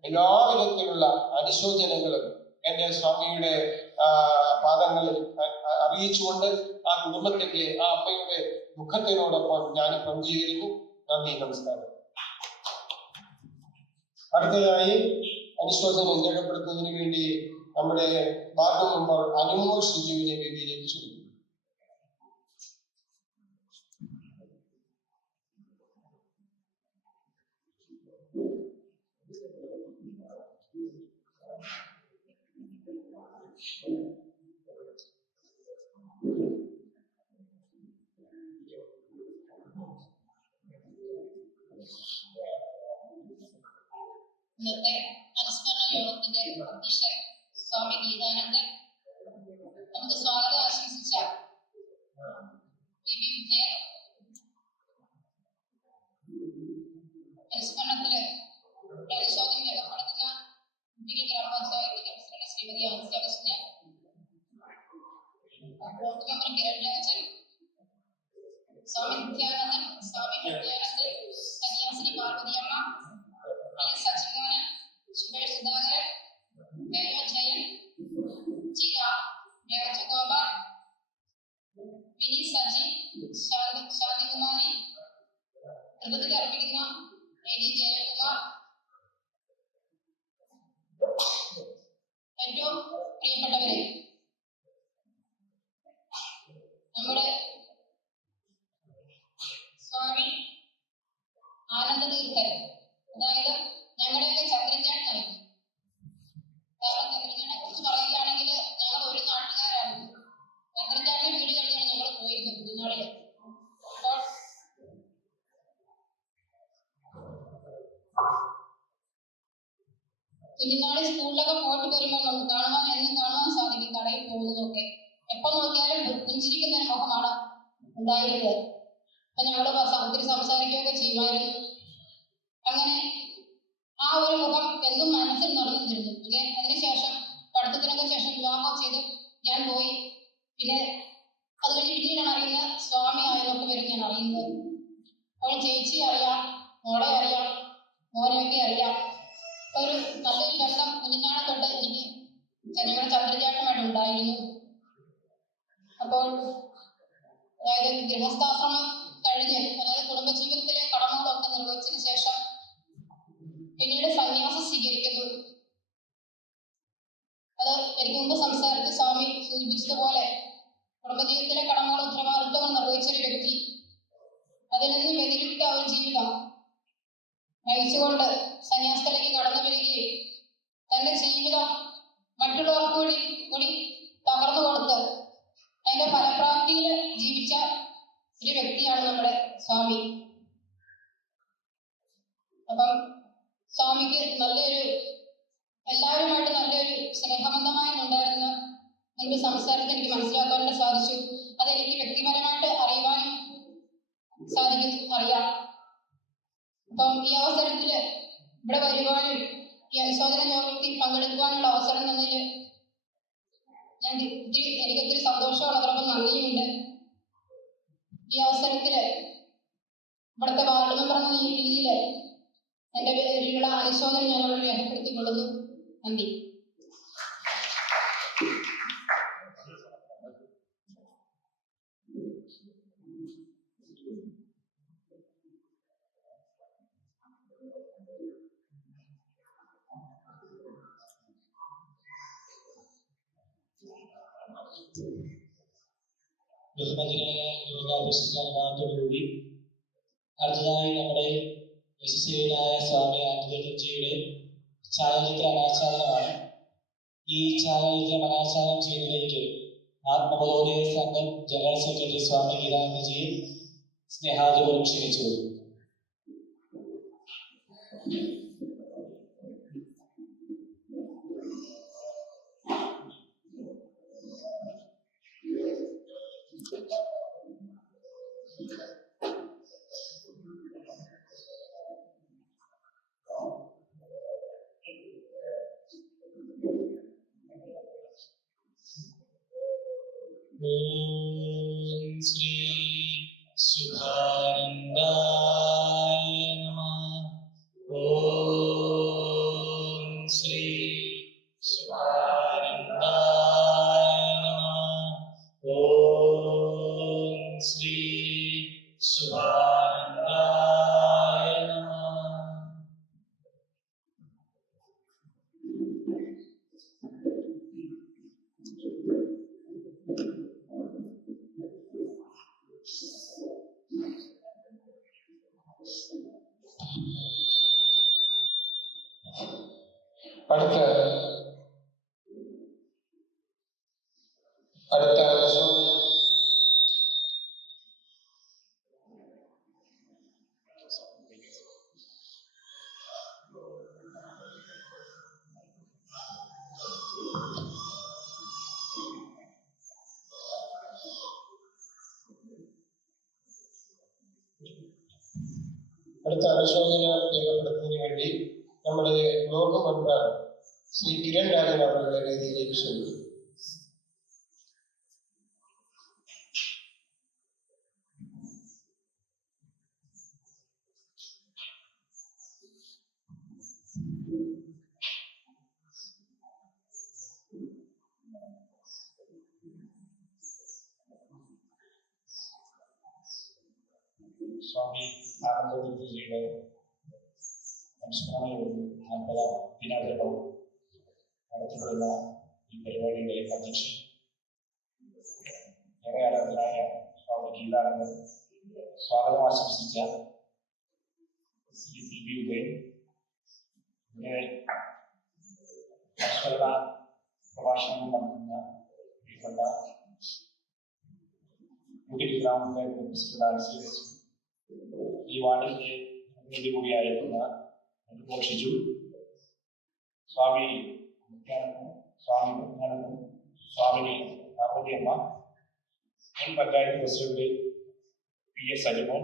എല്ലാവിധത്തിലുള്ള അനുശോചനങ്ങളും എന്റെ സ്വാമിയുടെ പാദങ്ങളിൽ അറിയിച്ചുകൊണ്ട് ആ കുടുംബത്തിന്റെ ആ അമ്മയുടെ ദുഃഖത്തിനോടൊപ്പം ഞാൻ പങ്കുചേരുന്നു. നന്ദി, നമസ്കാരം. അടുത്തതായി അനുശോചനം രേഖപ്പെടുത്തുന്നതിന് വേണ്ടി നമ്മുടെ വാർഡ് മെമ്പർ അനുമോൾ ഷിജുവിനെ വേദിയിലേക്ക് ക്ഷണിക്കുന്നു. ഇന്നത്തെ അനുസ്മരണ യോഗത്തിന്റെ അധ്യക്ഷൻ സ്വാമി ഗീതാനന്ദൻ നമുക്ക് സ്വാഗതം ആശംസിച്ച അനുസ്മരണത്തില് അനുശോചനം രേഖപ്പെടുത്തുന്ന കുട്ടികൾ ഗ്രാമപഞ്ചായത്ത് പ്രസിഡന്റ് ശ്രീമതി ആൻസി അഗസ്റ്റിന്, ബ്ലോക്ക് മെമ്പർ കിരൺ രാജൻ, സ്വാമി നിത്യാനന്ദൻ, സ്വാമി പ്രത്യാനന്ദൻ, സന്യാസിനി പാർവതിയമ്മ, സച്ചിമോഹൻ, സുബേഷ് സുധാകരൻ, ജയൻ, ജി രാജഗോപാൽ, വിനി സജി, ശാന്തികുമാരി, ധൃതത്തിൽ അർപ്പിക്കുന്ന എനി ജയകുമാർ, ഏറ്റവും പ്രിയപ്പെട്ടവരെ, നമ്മുടെ സ്വാമി ആനന്ദ തീർത്ഥൻ, അതായത് ഞങ്ങളുടെയൊക്കെ ചന്ദ്രൻചാട്ടനായിരുന്നു. കാരണം ചന്ദ്രൻചാട്ടിനെ കുറിച്ച് പറയുകയാണെങ്കിൽ ഞങ്ങൾ ഒരു നാട്ടുകാരാണ്. ചന്ദ്രൻചാട്ടിന്റെ വീട് കഴിഞ്ഞാണ് ഞങ്ങൾ പോയിരുന്നത് കുഞ്ഞുനാളില്. അപ്പോൾ കുഞ്ഞുനാളിൽ സ്കൂളിലൊക്കെ പോയിട്ട് വരുമ്പോൾ നമുക്ക് എന്നും കാണുവാൻ സാധിക്കും കടയിൽ പോകുന്നതൊക്കെ. എപ്പോ നോക്കിയാലും പുഞ്ചിരിക്കുന്ന മുഖമാണ് ഉണ്ടായിരുന്നത്. അപ്പൊ ഞങ്ങള് ഒത്തിരി സംസാരിക്കുകയൊക്കെ ചെയ്യുമായിരുന്നു. അങ്ങനെ ആ ഒരു മുഖം എന്നും മനസ്സിൽ നിറഞ്ഞിരുന്നു. പിന്നെ അതിനുശേഷം പഠിത്തത്തിനൊക്കെ ശേഷം വിവാഹം ചെയ്ത് ഞാൻ പോയി. പിന്നെ അത് കഴിഞ്ഞ് പിന്നീടാണ് അറിയുന്നത് സ്വാമി ആയതൊക്കെ വരും ഞാൻ അറിയുന്നത്. അപ്പോൾ ചേച്ചി അറിയാം, മോളെ അറിയാം, മോനെയൊക്കെ അറിയാം. ഒരു നല്ലൊരു ബന്ധം കുഞ്ഞുനാളെ തൊട്ട് എനിക്ക് ഞങ്ങളുടെ ചന്ദ്രചാട്ടമായിട്ട് ഉണ്ടായിരുന്നു. അപ്പോൾ അതായത് ഗൃഹസ്ഥാശ്രമം കഴിഞ്ഞ്, അതായത് കുടുംബജീവിതത്തിലെ കടമകളൊക്കെ നിർവഹിച്ചതിന് ശേഷം പിന്നീട് സന്യാസം സ്വീകരിക്കുന്നു. അത് എനിക്ക് മുമ്പ് സംസാരിച്ച സ്വാമി സൂചിപ്പിച്ചതുപോലെ കുടുംബജീവിതത്തിലെ കടമകളും ഉത്തരവാദിത്വങ്ങൾ നിർവഹിച്ചൊരു വ്യക്തി അതിൽ നിന്ന് വ്യതിരിക്ത ഒരു ജീവിതം നയിച്ചുകൊണ്ട് സന്യാസത്തിലേക്ക് കടന്നു വരികയും തന്റെ ജീവിതം മറ്റുള്ളവർക്ക് കൂടി പകർന്നു കൊടുത്ത് അതിന്റെ ഫലപ്രാപ്തിയിൽ ജീവിച്ച ഒരു വ്യക്തിയാണ് നമ്മുടെ സ്വാമി. അപ്പം സ്വാമിക്ക് എല്ലാവരുമായിട്ട് നല്ലൊരു സ്നേഹബന്ധമായി ഉണ്ടായിരുന്ന മുൻപ് സംസാരത്തിൽ എനിക്ക് മനസ്സിലാക്കാനായിട്ട് സാധിച്ചു. അതെനിക്ക് വ്യക്തിപരമായിട്ട് അറിയാം. അപ്പം ഈ അവസരത്തില് ഇവിടെ വരുവാനും ഈ അനുശോചന യോഗത്തിൽ പങ്കെടുക്കുവാനുള്ള അവസരം തന്നതിൽ എനിക്കൊത്തിരി സന്തോഷമാണ്, അതോടൊപ്പം നന്ദിയുണ്ട്. ഈ അവസരത്തില് ഇവിടുത്തെ വാർഡ് മെമ്പർ എന്ന രീതിയിൽ എന്റെ പേരിലുള്ള അനുശോചനം ഞങ്ങൾ രേഖപ്പെടുത്തിക്കൊള്ളുന്നു. നന്ദി. ബഹുമതികളെ യോഗാഭ്യസിക്കാനുകൂടി അടുത്തതായി നമ്മുടെ യശസ്വിയായ സ്വാമി ആനന്ദജിയുടെ ഛായാചിത്ര അനാച്ഛാദനമാണ്. ഈ ഛായാചിത്രം അനാച്ഛാദനം ചെയ്യുന്നതിലേക്ക് ആത്മബോധോദയ സംഘം ജനറൽ സെക്രട്ടറി സ്വാമി ഗീതാനന്ദജിയെ സ്നേഹാദരപൂർവ്വം ക്ഷണിച്ചു. ഓം ശ്രീ സുഖാനന്ദായ നമഃ. ഓം ശ്രീ സുഖാനന്ദായ നമഃ. ഓം ശ്രീ സുഖാനന്ദായ നമഃ. അടുത്ത അനുശോചനം രേഖപ്പെടുത്തുന്നതിന് വേണ്ടി നമ്മുടെ ബ്ലോക്ക് മെമ്പർ ശ്രീ കിരൺ രാജൻ അവരുടെ വേദിയിലേക്ക് ക്ഷണിക്കും. സ്വാമി ആനന്ദഗിരിയുടെ അനുസ്മരണയോടും 40ാം ദിനാചരണവും നടത്തപ്പെടുന്ന ഈ പരിപാടിയുടെ അധ്യക്ഷൻ ഏറെ ആരാധനായ സ്വാമി ഗീതാനന്ദൻ സ്വാഗതം ആശംസിച്ച ശ്രീ പി ബി ഉദയൻ, ഇവിടെ അനുസ്മരണ പ്രഭാഷണം നടത്തുന്ന പ്രിയപ്പെട്ട കുട്ടികൾ ഗ്രാമപഞ്ചായത്ത് പ്രസിഡന്റ് ഈ വാർഡിന്റെ പ്രതിനിധി കൂടിയായിരുന്ന ഷിജു, സ്വാമി സ്വാമി സ്വാമിനി പാർവതിയമ്മ, മുൻ panchayat president P S Ajimon,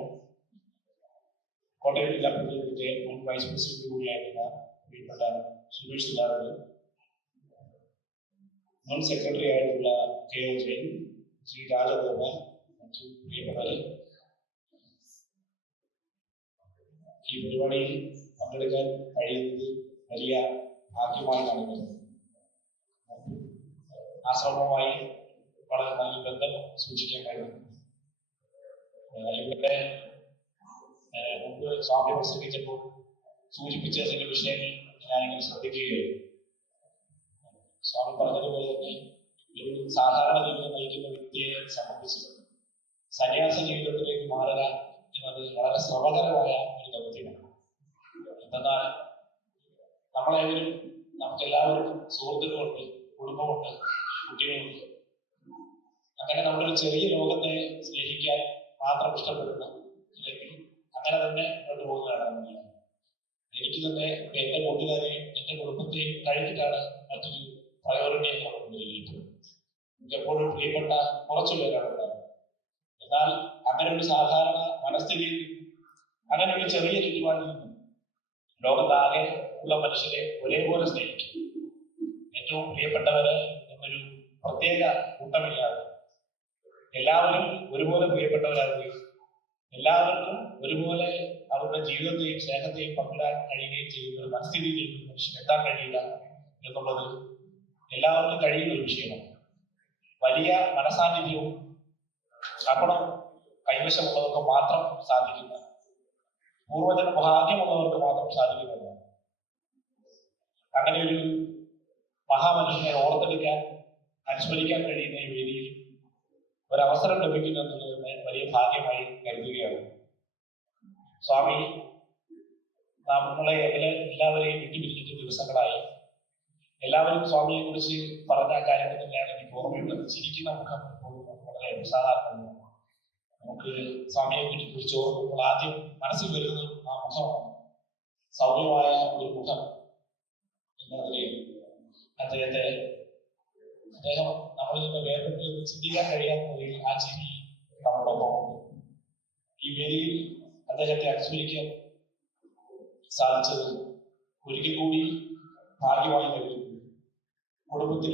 Kottayam ജില്ലാ പഞ്ചായത്തിന്റെ മുൻ വൈസ് പ്രസിഡന്റ് കൂടിയായിരുന്ന പ്രിയപ്പെട്ട സുരേഷ് സുധാകരൻ, മുൻ സെക്രട്ടറി ആയിട്ടുള്ള കെ ഒ ജയൻ, ശ്രീ രാജഗോപാൽ, മറ്റു പ്രിയപ്പെട്ടവരെ, ഈ പരിപാടിയിൽ പങ്കെടുക്കാൻ കഴിയുന്നത് വലിയ ഭാഗ്യമായി കാണുന്നത്. ആശ്രമവുമായി വളരെ നല്ല ബന്ധം സൂക്ഷിക്കാൻ കഴിയുന്നു. ഇവിടെ മുമ്പ് സ്വാമി പ്രസംഗിച്ചപ്പോൾ സൂചിപ്പിച്ച ചില വിഷയങ്ങൾ ഞാനിങ്ങനെ ശ്രദ്ധിക്കുകയായിരുന്നു. സ്വാമി പറഞ്ഞതുപോലെ തന്നെ ഒരു സാധാരണ ജീവിതം നയിക്കുന്ന വ്യക്തിയെ സംബന്ധിച്ച് സന്യാസ ജീവിതത്തിലേക്ക് മാറുക എന്നത് വളരെ ശ്രമകരമായ ഒരു ദൗത്യമാണ്. എന്നാൽ നമ്മളെവരും നമുക്കെല്ലാവർക്കും സുഹൃത്തുക്കളുണ്ട്, കുടുംബമുണ്ട്, കുട്ടികളുണ്ട്. അങ്ങനെ നമ്മളൊരു ചെറിയ ലോകത്തെ സ്നേഹിക്കാൻ മാത്രം ഇഷ്ടപ്പെടുന്ന, അല്ലെങ്കിൽ അങ്ങനെ തന്നെ മുന്നോട്ട് പോകുന്നതാണ്. എനിക്ക് തന്നെ എന്റെ കൂട്ടുകാരെയും എന്റെ കുടുംബത്തെയും കഴിഞ്ഞിട്ടാണ് മറ്റൊരു പ്രയോറിറ്റി നമ്മുടെ മുന്നിലേക്ക്. എനിക്ക് എപ്പോഴും പ്രിയപ്പെട്ട കുറച്ചു പേരാണ് ഉണ്ടാകുന്നത്. എന്നാൽ അങ്ങനെ ഒരു സാധാരണ മനസ്ഥിതിയിൽ നിന്നും, അങ്ങനെ ഒരു ചെറിയ ചുറ്റുപാടിൽ നിന്നും ലോകത്താകെ ഉള്ള മനുഷ്യരെ ഒരേപോലെ സ്നേഹിക്കും. ഏറ്റവും പ്രിയപ്പെട്ടവരെ എന്നൊരു പ്രത്യേക കൂട്ടമില്ലാതെ എല്ലാവരും ഒരുപോലെ പ്രിയപ്പെട്ടവരാകുകയും എല്ലാവർക്കും ഒരുപോലെ അവരുടെ ജീവിതത്തെയും സ്നേഹത്തെയും പങ്കിടാൻ കഴിയുകയും ചെയ്യുന്ന ഒരു മനസ്ഥിതിയിലേക്ക് മനുഷ്യൻ എത്താൻ കഴിയില്ല എന്നുള്ളത് എല്ലാവർക്കും കഴിയുന്ന ഒരു വിഷയമാണ്. വലിയ മനസാന്നിധ്യവും കപടം കൈവശമുള്ളവർക്ക് മാത്രം സാധിക്കുന്ന, പൂർവജന ഭാഗ്യമുള്ളവർക്ക് മാത്രം സാധിക്കുന്നതാണ്. അങ്ങനെ ഒരു മഹാമനുഷ്യനെ ഓർത്തെടുക്കാൻ, അനുസ്മരിക്കാൻ കഴിയുന്ന ഈ വേദിയിൽ ഒരവസരം ലഭിക്കുന്നു എന്നുള്ളത് വലിയ ഭാഗ്യമായി കരുതുകയാണ്. സ്വാമി നമ്മളെ എല്ലാവരെയും വിട്ടുപിരിഞ്ഞിട്ട് ദിവസങ്ങളായി. എല്ലാവരും സ്വാമിയെ കുറിച്ച് പറഞ്ഞ കാര്യങ്ങൾ തന്നെയാണ് എനിക്ക് ഓർമ്മയുള്ളത്. ചിരിക്കുന്ന മുഖം വളരെ സാധാരണ. നമുക്ക് സ്വാമിയെ കുറിച്ച് ഓർക്കുമ്പോൾ ആദ്യം മനസ്സിൽ വരുന്നത് ആ മുഖമാണ്. സൗമ്യമായ ഒരു മുഖം എന്നതിൽ അദ്ദേഹം നമ്മളിൽ നിന്ന് വേർപെട്ട് ചിന്തിക്കാൻ കഴിയാത്ത നിലയിൽ ആ ചിരി നമ്മളൊപ്പം ഈ വേദിയിൽ അദ്ദേഹത്തെ അനുസ്മരിക്കാൻ സാധിച്ചത് ഒരിക്കൽ കൂടി ഭാഗ്യമായി കരുതുന്നു. കുടുംബത്തിൽ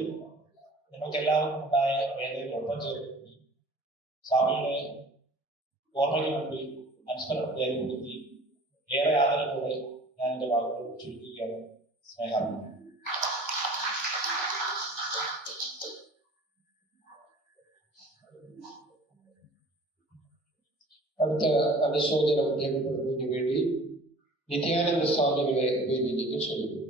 നിങ്ങൾക്ക് എല്ലാവർക്കും ഉണ്ടായ വേദനയോടൊപ്പം ചേർന്ന് സ്വാമിയുടെ ഓർമ്മയ്ക്ക് വേണ്ടി അനുസ്മരണം രേഖപ്പെടുത്തി ഏറെ ആദരവോടെ ഞാൻ എൻ്റെ വാക്കുകൾ ചുരുക്കുകയാണ്. സ്നേഹാർമ്മ. അടുത്ത അനുശോചനം രേഖപ്പെടുത്തുന്നതിന് വേണ്ടി നിത്യാനന്ദ സ്വാമികളെ വേദിയിലേക്ക് ക്ഷണിക്കുന്നു.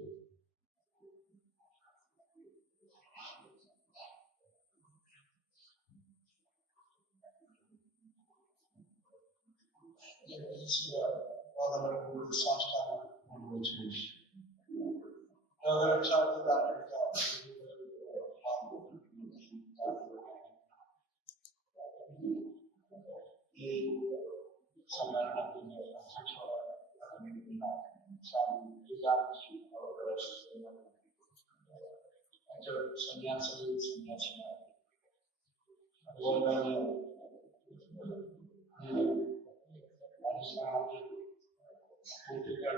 സംസ്ഥാനം ലോകരക്ഷാർത്ഥ ഈ സമ്മേളനത്തിന്റെ സന്യാസികളും സന്യാസിമാരും അതുപോലെ തന്നെ അനുഷ്ഠാനത്തിൽ കുട്ടികൾ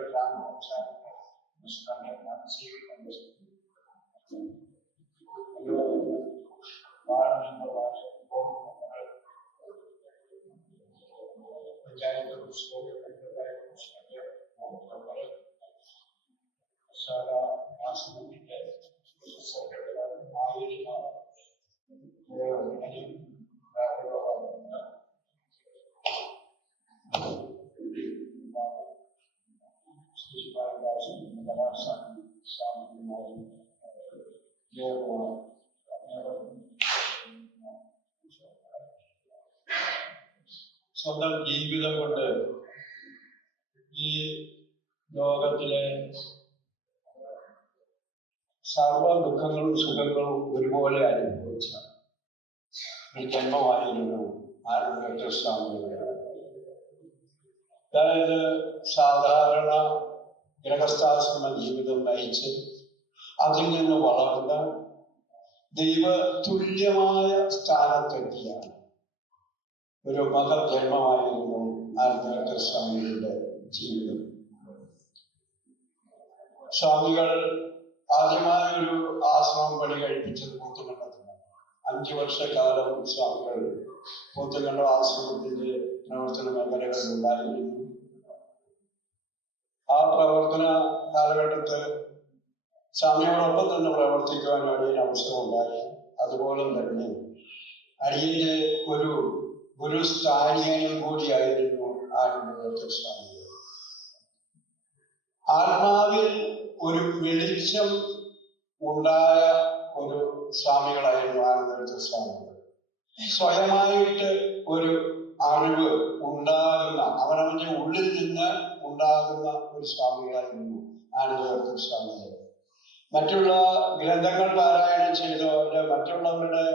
സ്വന്തം ജീവിതം കൊണ്ട് ഈ ലോകത്തിലെ സർവ ദുഃഖങ്ങളും സുഖങ്ങളും ഒരുപോലെ അനുഭവിച്ച ഒരു ജന്മമായിരുന്നു ആനന്ദ സ്വാമിയുടെ. അതായത് സാധാരണ ഗൃഹസ്ഥാശ്രമ ജീവിതം നയിച്ച് അതിൽ നിന്ന് വളർന്ന് ദൈവതുല്യമായ സ്ഥാനത്തെത്തിയ ഒരു മഹജന്മമായിരുന്നു ആനന്ദ സ്വാമികളുടെ ജീവിതം. സ്വാമികൾ ആദ്യമായൊരു ആശ്രമം പണി കഴിപ്പിച്ചത് പോത്തുകണ്ടത്തിലാണ്. 5 വർഷക്കാലം സ്വാമികൾ പോത്തുകണ്ടം ആശ്രമത്തിന്റെ പ്രവർത്തന മേഖലകളിൽ ഉണ്ടായിരുന്നു. ആ പ്രവർത്തന കാലഘട്ടത്ത് സ്വാമിയോടൊപ്പം തന്നെ പ്രവർത്തിക്കുവാൻ അടിയന് അവസരം ഉണ്ടായി. അതുപോലെ തന്നെ അടിയന്റെ ഒരു ഗുരുസ്ഥാനീയനും കൂടിയായിരുന്നു ആനന്ദ സ്വാമികൾ. ആത്മാവിൽ ഒരു വെളിച്ചം ഉണ്ടായ ഒരു സ്വാമികളായിരുന്നു ആനന്ദ സ്വാമികൾ. സ്വയമായിട്ട് ഒരു അറിവ് ഉണ്ടാകുന്ന, അവനവന്റെ ഉള്ളിൽ നിന്ന് ഉണ്ടാകുന്ന ഒരു സ്വാമികളായിരുന്നു ആനന്ദ സ്വാമികൾ. മറ്റുള്ള ഗ്രന്ഥങ്ങൾ പാരായണം ചെയ്തോ അല്ലെ മറ്റുള്ളവരുടെ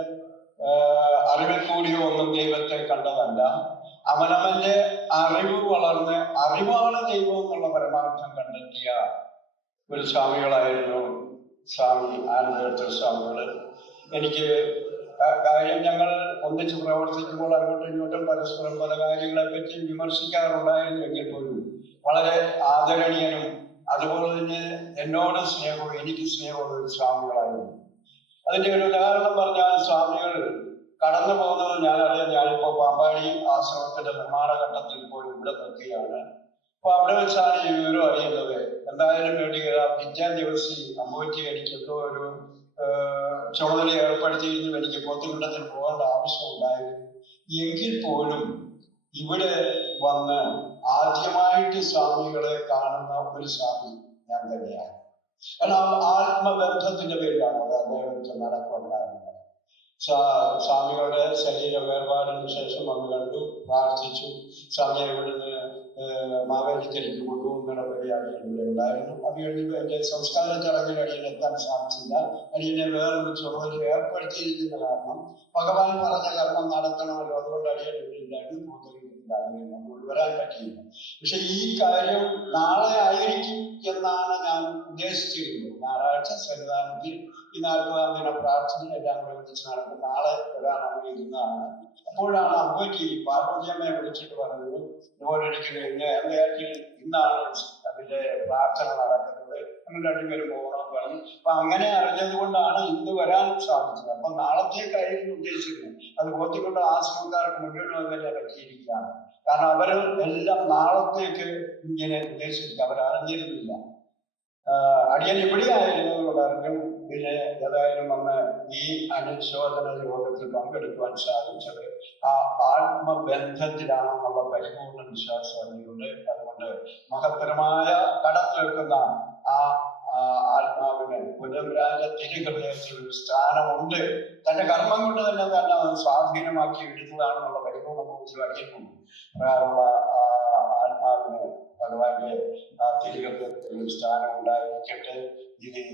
അറിവിൽ കൂടിയോ ഒന്നും ദൈവത്തെ കണ്ടതല്ല. അവനവന്റെ അറിവ് വളർന്ന് അറിവാണ് ദൈവം എന്നുള്ള പരമാർത്ഥം കണ്ടെത്തിയ ഒരു സ്വാമികളായിരുന്നു സ്വാമി ആനന്ദ സ്വാമികൾ. എനിക്ക് കാര്യം ഞങ്ങൾ ഒന്നിച്ച് പ്രവർത്തിക്കുമ്പോൾ അങ്ങോട്ടും ഇങ്ങോട്ടും പരസ്പരം പല കാര്യങ്ങളെ പറ്റി വിമർശിക്കാറുണ്ടായിരുന്നു. എങ്കിൽ പോലും വളരെ ആദരണീയനും അതുപോലെ തന്നെ എന്നോട് സ്നേഹവും എനിക്ക് സ്നേഹമുള്ള ഒരു സ്വാമികളായിരുന്നു. അതിന്റെ ഒരു ഉദാഹരണം പറഞ്ഞാൽ, സ്വാമികൾ കടന്നു പോകുന്നത് ഞാനറിയാം. ഞാനിപ്പോ പാമ്പാടി ആശ്രമത്തിന്റെ നിർമ്മാണ ഘട്ടത്തിൽ പോലും ഇവിടെ നിൽക്കുകയാണ്. അപ്പൊ അവിടെ വെച്ചാണ് ഈ വിവരം അറിയുന്നത്. എന്തായാലും വേണ്ടിയ പിറ്റേ ദിവസം അമ്പൂറ്റി എനിക്ക് എന്തോ ഒരു ചുമതല ഏർപ്പെടുത്തിയിരുന്നു. എനിക്ക് പോത്തുകുണ്ടത്തിൽ പോകേണ്ട ആവശ്യം ഉണ്ടായിരുന്നു. എങ്കിൽ പോലും ഇവിടെ വന്ന് ആദ്യമായിട്ട് സ്വാമികളെ കാണുന്ന ഒരു സ്വാമി ഞാൻ തന്നെയാണ്. കാരണം ആത്മബന്ധത്തിന്റെ പേരിലാണ് അത് അദ്ദേഹത്തെ നടക്കുണ്ടായിരുന്നത്. സ്വാമികളുടെ ശരീര വേർപാടിന് ശേഷം വന്ന് കണ്ടു, പ്രാർത്ഥിച്ചു. സ്വാമിയെ ഇവിടുന്ന് മാവേലിക്കലേക്ക് കൊണ്ടുപോകുന്ന പരിപാടി ഇവിടെ ഉണ്ടായിരുന്നു. അത് കഴിഞ്ഞ് എന്റെ സംസ്കാര ചടങ്ങിൽ അടിയൻ എത്താൻ സാധിച്ചില്ല. അടിയനെ വേറൊരു ചുമതല ഏർപ്പെടുത്തിയിരിക്കുന്ന കാരണം ഭഗവാൻ പറഞ്ഞ കർമ്മം നടത്തണമല്ലോ, അതുകൊണ്ട് അടിയൻ ഇവിടെയില്ലായിരുന്നു, അതുകൊണ്ട് വരാൻ പറ്റിയില്ല. പക്ഷെ ഈ കാര്യം നാളെ ആയിരിക്കും എന്നാണ് ഞാൻ ഉദ്ദേശിച്ചിരുന്നത്. ഞായറാഴ്ച സന്നിധാനത്തിൽ ഈ 40-ാം ദിന പ്രാർത്ഥന എല്ലാം കൂടെ വിളിച്ച് നടക്കും. നാളെ വരാൻ അറിയിക്കുന്നതാണ്. അപ്പോഴാണ് അമ്പൂറ്റി പാർവതിയമ്മയെ വിളിച്ചിട്ട് പറഞ്ഞത്, ഇതുപോലെ ഇരിക്കുന്നു, ഇന്നാണ് അതിന്റെ പ്രാർത്ഥന നടക്കുന്നത്, നമ്മൾ രണ്ടുപേരും പോകണമെന്ന് പറഞ്ഞു. അപ്പൊ അങ്ങനെ അറിഞ്ഞത് കൊണ്ടാണ് ഇന്ന് വരാൻ സാധിച്ചത്. അപ്പൊ നാളത്തേക്കായിരുന്നു ഉദ്ദേശിക്കുന്നത്. അത് ബോധ്യപ്പെട്ട ആശ്രമക്കാർക്ക് മുന്നോട്ട് വന്നല്ലേ പറ്റിയിരിക്കുകയാണ്. കാരണം അവര് എല്ലാം നാളത്തേക്ക് ഇങ്ങനെ ഉദ്ദേശിച്ചിട്ട് അവരറിഞ്ഞിരുന്നില്ല. അടിയൻ എവിടെയായിരുന്നു എന്നുള്ള അറിഞ്ഞു. പിന്നെ ഏതായാലും വന്ന് ഈ അനുശോചന യോഗത്തിൽ പങ്കെടുക്കുവാൻ സാധിച്ചത് ആ ആത്മബന്ധത്തിലാണെന്നുള്ള പരിപൂർണ്ണ വിശ്വാസം അറിയുന്നുണ്ട്. അതുകൊണ്ട് മഹത്തരമായ കടന്നു നിൽക്കുന്ന ആ ആത്മാവിന് പുനരാജ തിരുഹൃദയത്തിൽ ഒരു സ്ഥാനമുണ്ട്. തന്റെ കർമ്മം കൊണ്ട് തന്നെ അത് സ്വാധീനമാക്കി എടുത്തതാണെന്നുള്ള പരിപൂർണ്ണ ബോധ്യം അറിയുന്നുണ്ട്. പ്രകാരമുള്ള ആത്മാവിന് ഭഗവാന്റെ തിരുഹൃദയത്തിൽ ഒരു സ്ഥാനം ഉണ്ടായിരിക്കട്ടെ. ഇതിൽ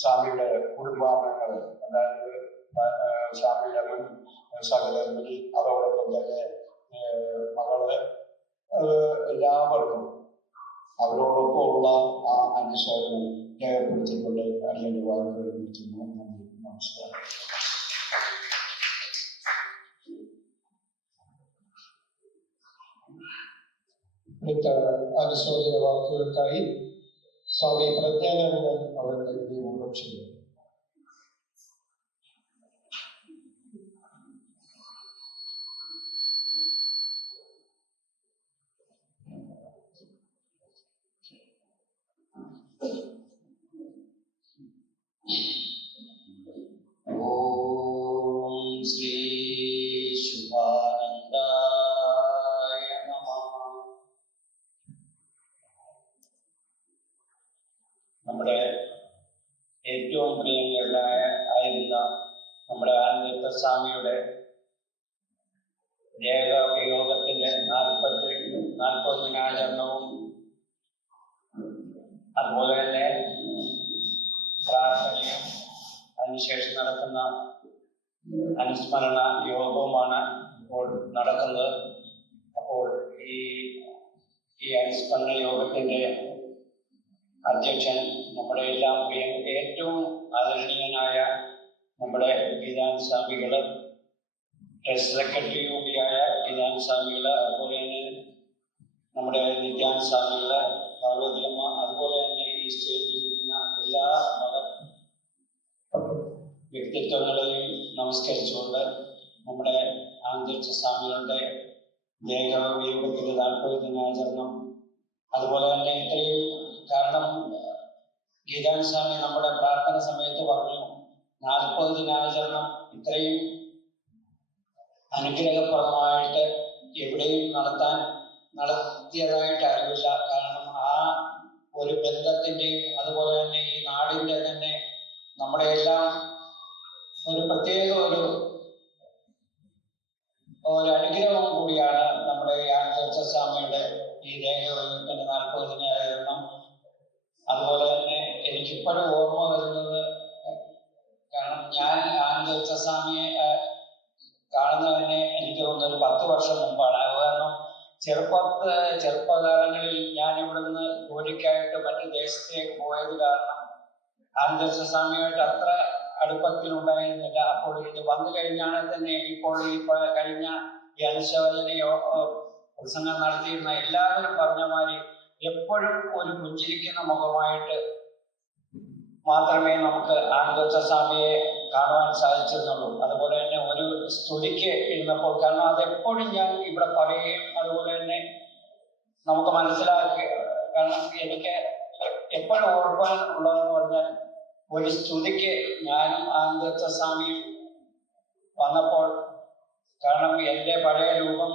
സ്വാമിയുടെ കുടുംബാംഗങ്ങൾ, അതായത് സ്വാമിയുടെ മുൻ സഹധർമ്മിണി, അതോടൊപ്പം തന്നെ മകള്, എല്ലാവർക്കും അവരോടൊപ്പമുള്ള ആ അനുശോചനം രേഖപ്പെടുത്തിക്കൊണ്ട് അടിയന്റെ വാക്കുകൾ നിർത്തുന്നു. നന്ദി, നമസ്കാരം. അടുത്ത അനുശോചന വാക്കുകൾക്കായി സ്വാമി പ്രജ്ഞാനന്ദൻ അവരുടെ വിധിപൂർവ്വം ചെയ്യുന്നു. ഓം ശ്രീ ശുഭാനന്ദായ നമഃ. നമ്മുടെ ഏറ്റവും പ്രിയങ്കരനായിരുന്ന നമ്മുടെ ആനന്ദ സ്വാമിയുടെ ദേഹയോഗത്തിന്റെ 40 ദിനാചരണവും അതുപോലെ തന്നെ പ്രാർത്ഥനയും അതിനുശേഷം നടക്കുന്ന അനുസ്മരണ യോഗവുമാണ് ഇപ്പോൾ നടക്കുന്നത്. അപ്പോൾ ഈ അനുസ്മരണ യോഗത്തിന്റെ അധ്യക്ഷൻ നമ്മുടെ എല്ലാം ഏറ്റവും ആദരണീയനായ നമ്മുടെ ഗീതാനന്ദ സ്വാമികള്, ട്രസ്റ്റ് സെക്രട്ടറി കൂടിയായ ഗീതാനന്ദ സ്വാമികള്, അതുപോലെ തന്നെ നമ്മുടെ നിത്യാനന്ദ സ്വാമികള്, പാർവതിയമ്മ, അതുപോലെ തന്നെ ഈ സ്റ്റേജിൽ ഇരിക്കുന്ന എല്ലാ വ്യക്തിത്വങ്ങളെയും നമസ്കരിച്ചുകൊണ്ട് നമ്മുടെ ആനന്ദ സ്വാമികളുടെ ദേഹവിയോഗത്തിന്റെ 40 ദിനാചരണം, അതുപോലെ തന്നെ ഇത്രയും, കാരണം ഗീതാനന്ദ സ്വാമി നമ്മുടെ പ്രാർത്ഥന സമയത്ത് പറഞ്ഞു 40 ദിനാചരണം ഇത്രയും അനുഗ്രഹപ്രദമായിട്ട് എവിടെയും നടത്തിയതായിട്ട് അറിവില്ല. കാരണം ആ ഒരു ബന്ധത്തിന്റെയും അതുപോലെ തന്നെ ഈ നാടിന്റെ തന്നെ നമ്മുടെ എല്ലാം ഒരു പ്രത്യേക ഒരു അനുഗ്രഹം കൂടിയാണ് നമ്മുടെ ഈ ആനന്ദ സ്വാമിയുടെ ഈ ദേഹത്തിന്റെ 40 ദിനാചരണം. അതുപോലെ തന്നെ എനിക്കിപ്പോഴും ഓർമ്മ വരുന്നത്, കാരണം ഞാൻ ആനന്ദ സ്വാമിയെ കാണുന്നത് തന്നെ എനിക്ക് തോന്നുന്നത് ഒരു 10 വർഷം മുമ്പാണ്. അത് കാരണം ചെറുപ്പകാലങ്ങളിൽ ഞാൻ ഇവിടുന്ന് ജോലിക്കായിട്ട് മറ്റു ദേശത്തേക്ക് പോയത് കാരണം ആനന്ദ സ്വാമിയായിട്ട് അത്ര അടുപ്പത്തിലുണ്ടായിരുന്നില്ല. അപ്പോൾ ഇത് വന്നു കഴിഞ്ഞാണ് തന്നെ ഇപ്പോൾ ഈ കഴിഞ്ഞ ഈ അനുശോചനയോ പ്രസംഗം നടത്തിയിരുന്ന എല്ലാവരും പറഞ്ഞ മാതിരി എപ്പോഴും ഒരു പുഞ്ചിരിക്കുന്ന മുഖമായിട്ട് മാത്രമേ നമുക്ക് ആനന്ദ സ്വാമിയെ കാണുവാൻ സാധിച്ചിരുന്നുള്ളൂ. അതുപോലെ തന്നെ ഒരു സ്തുതിക്ക് ഇരുന്നപ്പോൾ, കാരണം അതെപ്പോഴും ഞാൻ ഇവിടെ പറയുകയും അതുപോലെ തന്നെ നമുക്ക് മനസ്സിലാക്കി, കാരണം എനിക്ക് എപ്പോഴും ഓർക്കാൻ ഉള്ളതെന്ന് പറഞ്ഞാൽ ഒരു സ്തുതിക്ക് ഞാനും ആനന്ദ സ്വാമിയും വന്നപ്പോൾ, കാരണം എൻ്റെ പഴയ രൂപം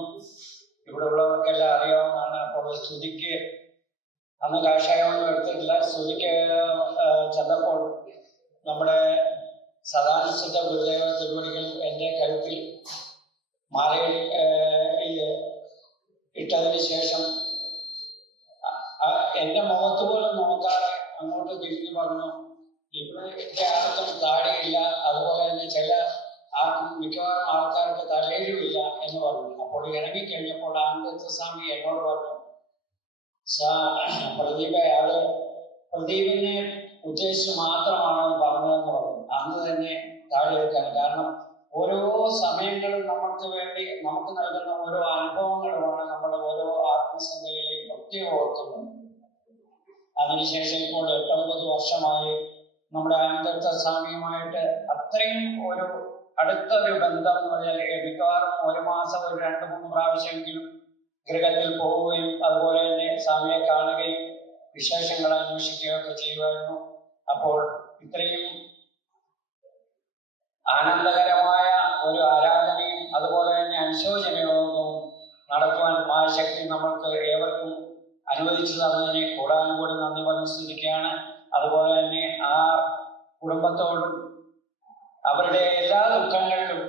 ഇവിടെ ഉള്ളവർക്കെല്ലാം അറിയാവുന്നതാണ്. അപ്പോൾ സ്തുതിക്ക് അന്ന് കാഷായമൊന്നും എടുത്തിട്ടില്ല. സ്തുതിക്ക് ചെന്നപ്പോൾ നമ്മുടെ സദാനന്ദ ഗുരുദേവ തിരുവടികൾ എൻ്റെ കഴുത്തിൽ മാലയിൽ ഇട്ടതിന് ശേഷം എൻ്റെ മുഖത്ത് പോലും നോക്കാതെ അങ്ങോട്ട് തിരിഞ്ഞു പറഞ്ഞു, ഇവിടെ ആർക്കും താടിയില്ല, അതുപോലെ തന്നെ മിക്കവാറും ആൾക്കാർക്ക് തലയിലുമില്ല എന്ന് പറഞ്ഞു. അപ്പോൾ ഇറങ്ങിക്കഴിഞ്ഞപ്പോൾ ആനന്ദ സ്വാമി എന്നോട് പറഞ്ഞു, പ്രദീപിനെ ഉദ്ദേശിച്ച് മാത്രമാണ് പറഞ്ഞതെന്ന് പറഞ്ഞു. അന്ന് തന്നെ താഴെ വെക്കാൻ, കാരണം ഓരോ സമയങ്ങളും നമുക്ക് വേണ്ടി നമുക്ക് നൽകുന്ന ഓരോ അനുഭവങ്ങളുമാണ് നമ്മുടെ ഓരോ ആത്മസംഖ്യയിലെയും പ്രത്യേകം ഓർക്കുന്നത്. അതിനുശേഷം ഇപ്പോൾ 8-9 വർഷമായി നമ്മുടെ അനന്തപുര സ്വാമിയുമായിട്ട് അത്രയും ഒരു അടുത്തൊരു ബന്ധം എന്ന് പറഞ്ഞാൽ മിക്കവാറും ഒരു മാസം ഒരു 2-3 പ്രാവശ്യമെങ്കിലും ഗൃഹത്തിൽ പോവുകയും അതുപോലെ തന്നെ സ്വാമിയെ കാണുകയും വിശേഷങ്ങൾ അന്വേഷിക്കുകയൊക്കെ ചെയ്യുമായിരുന്നു. അപ്പോൾ ഇത്രയും ആനന്ദകരമായ ഒരു ആരാധനയും അതുപോലെ തന്നെ അനുശോചനയോഗവും നടത്തുവാൻ മഹാശക്തി നമ്മൾക്ക് ഏവർക്കും അനുവദിച്ചു തന്നതിനെ കൂടാനുകൂടി നന്ദി പറഞ്ഞ് സ്തുതിക്കുകയാണ്. അതുപോലെ തന്നെ ആ കുടുംബത്തോടും അവരുടെ എല്ലാ ദുഃഖങ്ങളിലും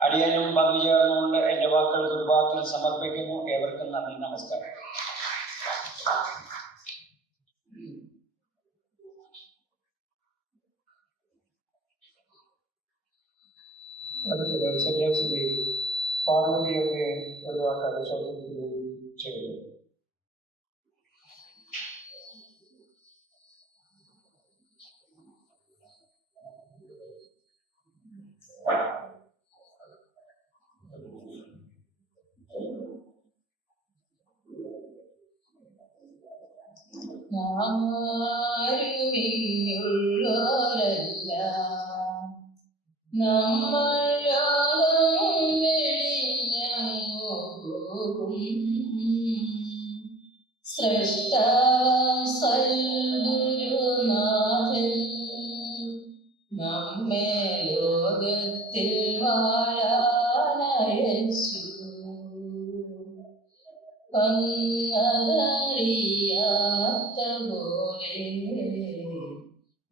അടിയനും പങ്കുചേർന്നുകൊണ്ട് എൻ്റെ വാക്കുകൾ കുടുംബത്തിൽ സമർപ്പിക്കുന്നു. ഏവർക്കും നന്ദി, നമസ്കാരം. അടുത്തത് സന്യാസിനി പാർവതിയെ ഒരു വാക്ക് അനുശോചിക്കുകയും ചെയ്തു. ആരുമില്ലുള്ളോരല്ല നമ്മൾ ലോകം വെടിഞ്ഞങ്ങു പോകും. സൃഷ്ടാവാം സൽഗുരുനാഥൻ നമ്മെ ലോകത്തിൽ വാഴാനയച്ചു. വന്നതറിയാത്ത പോലെ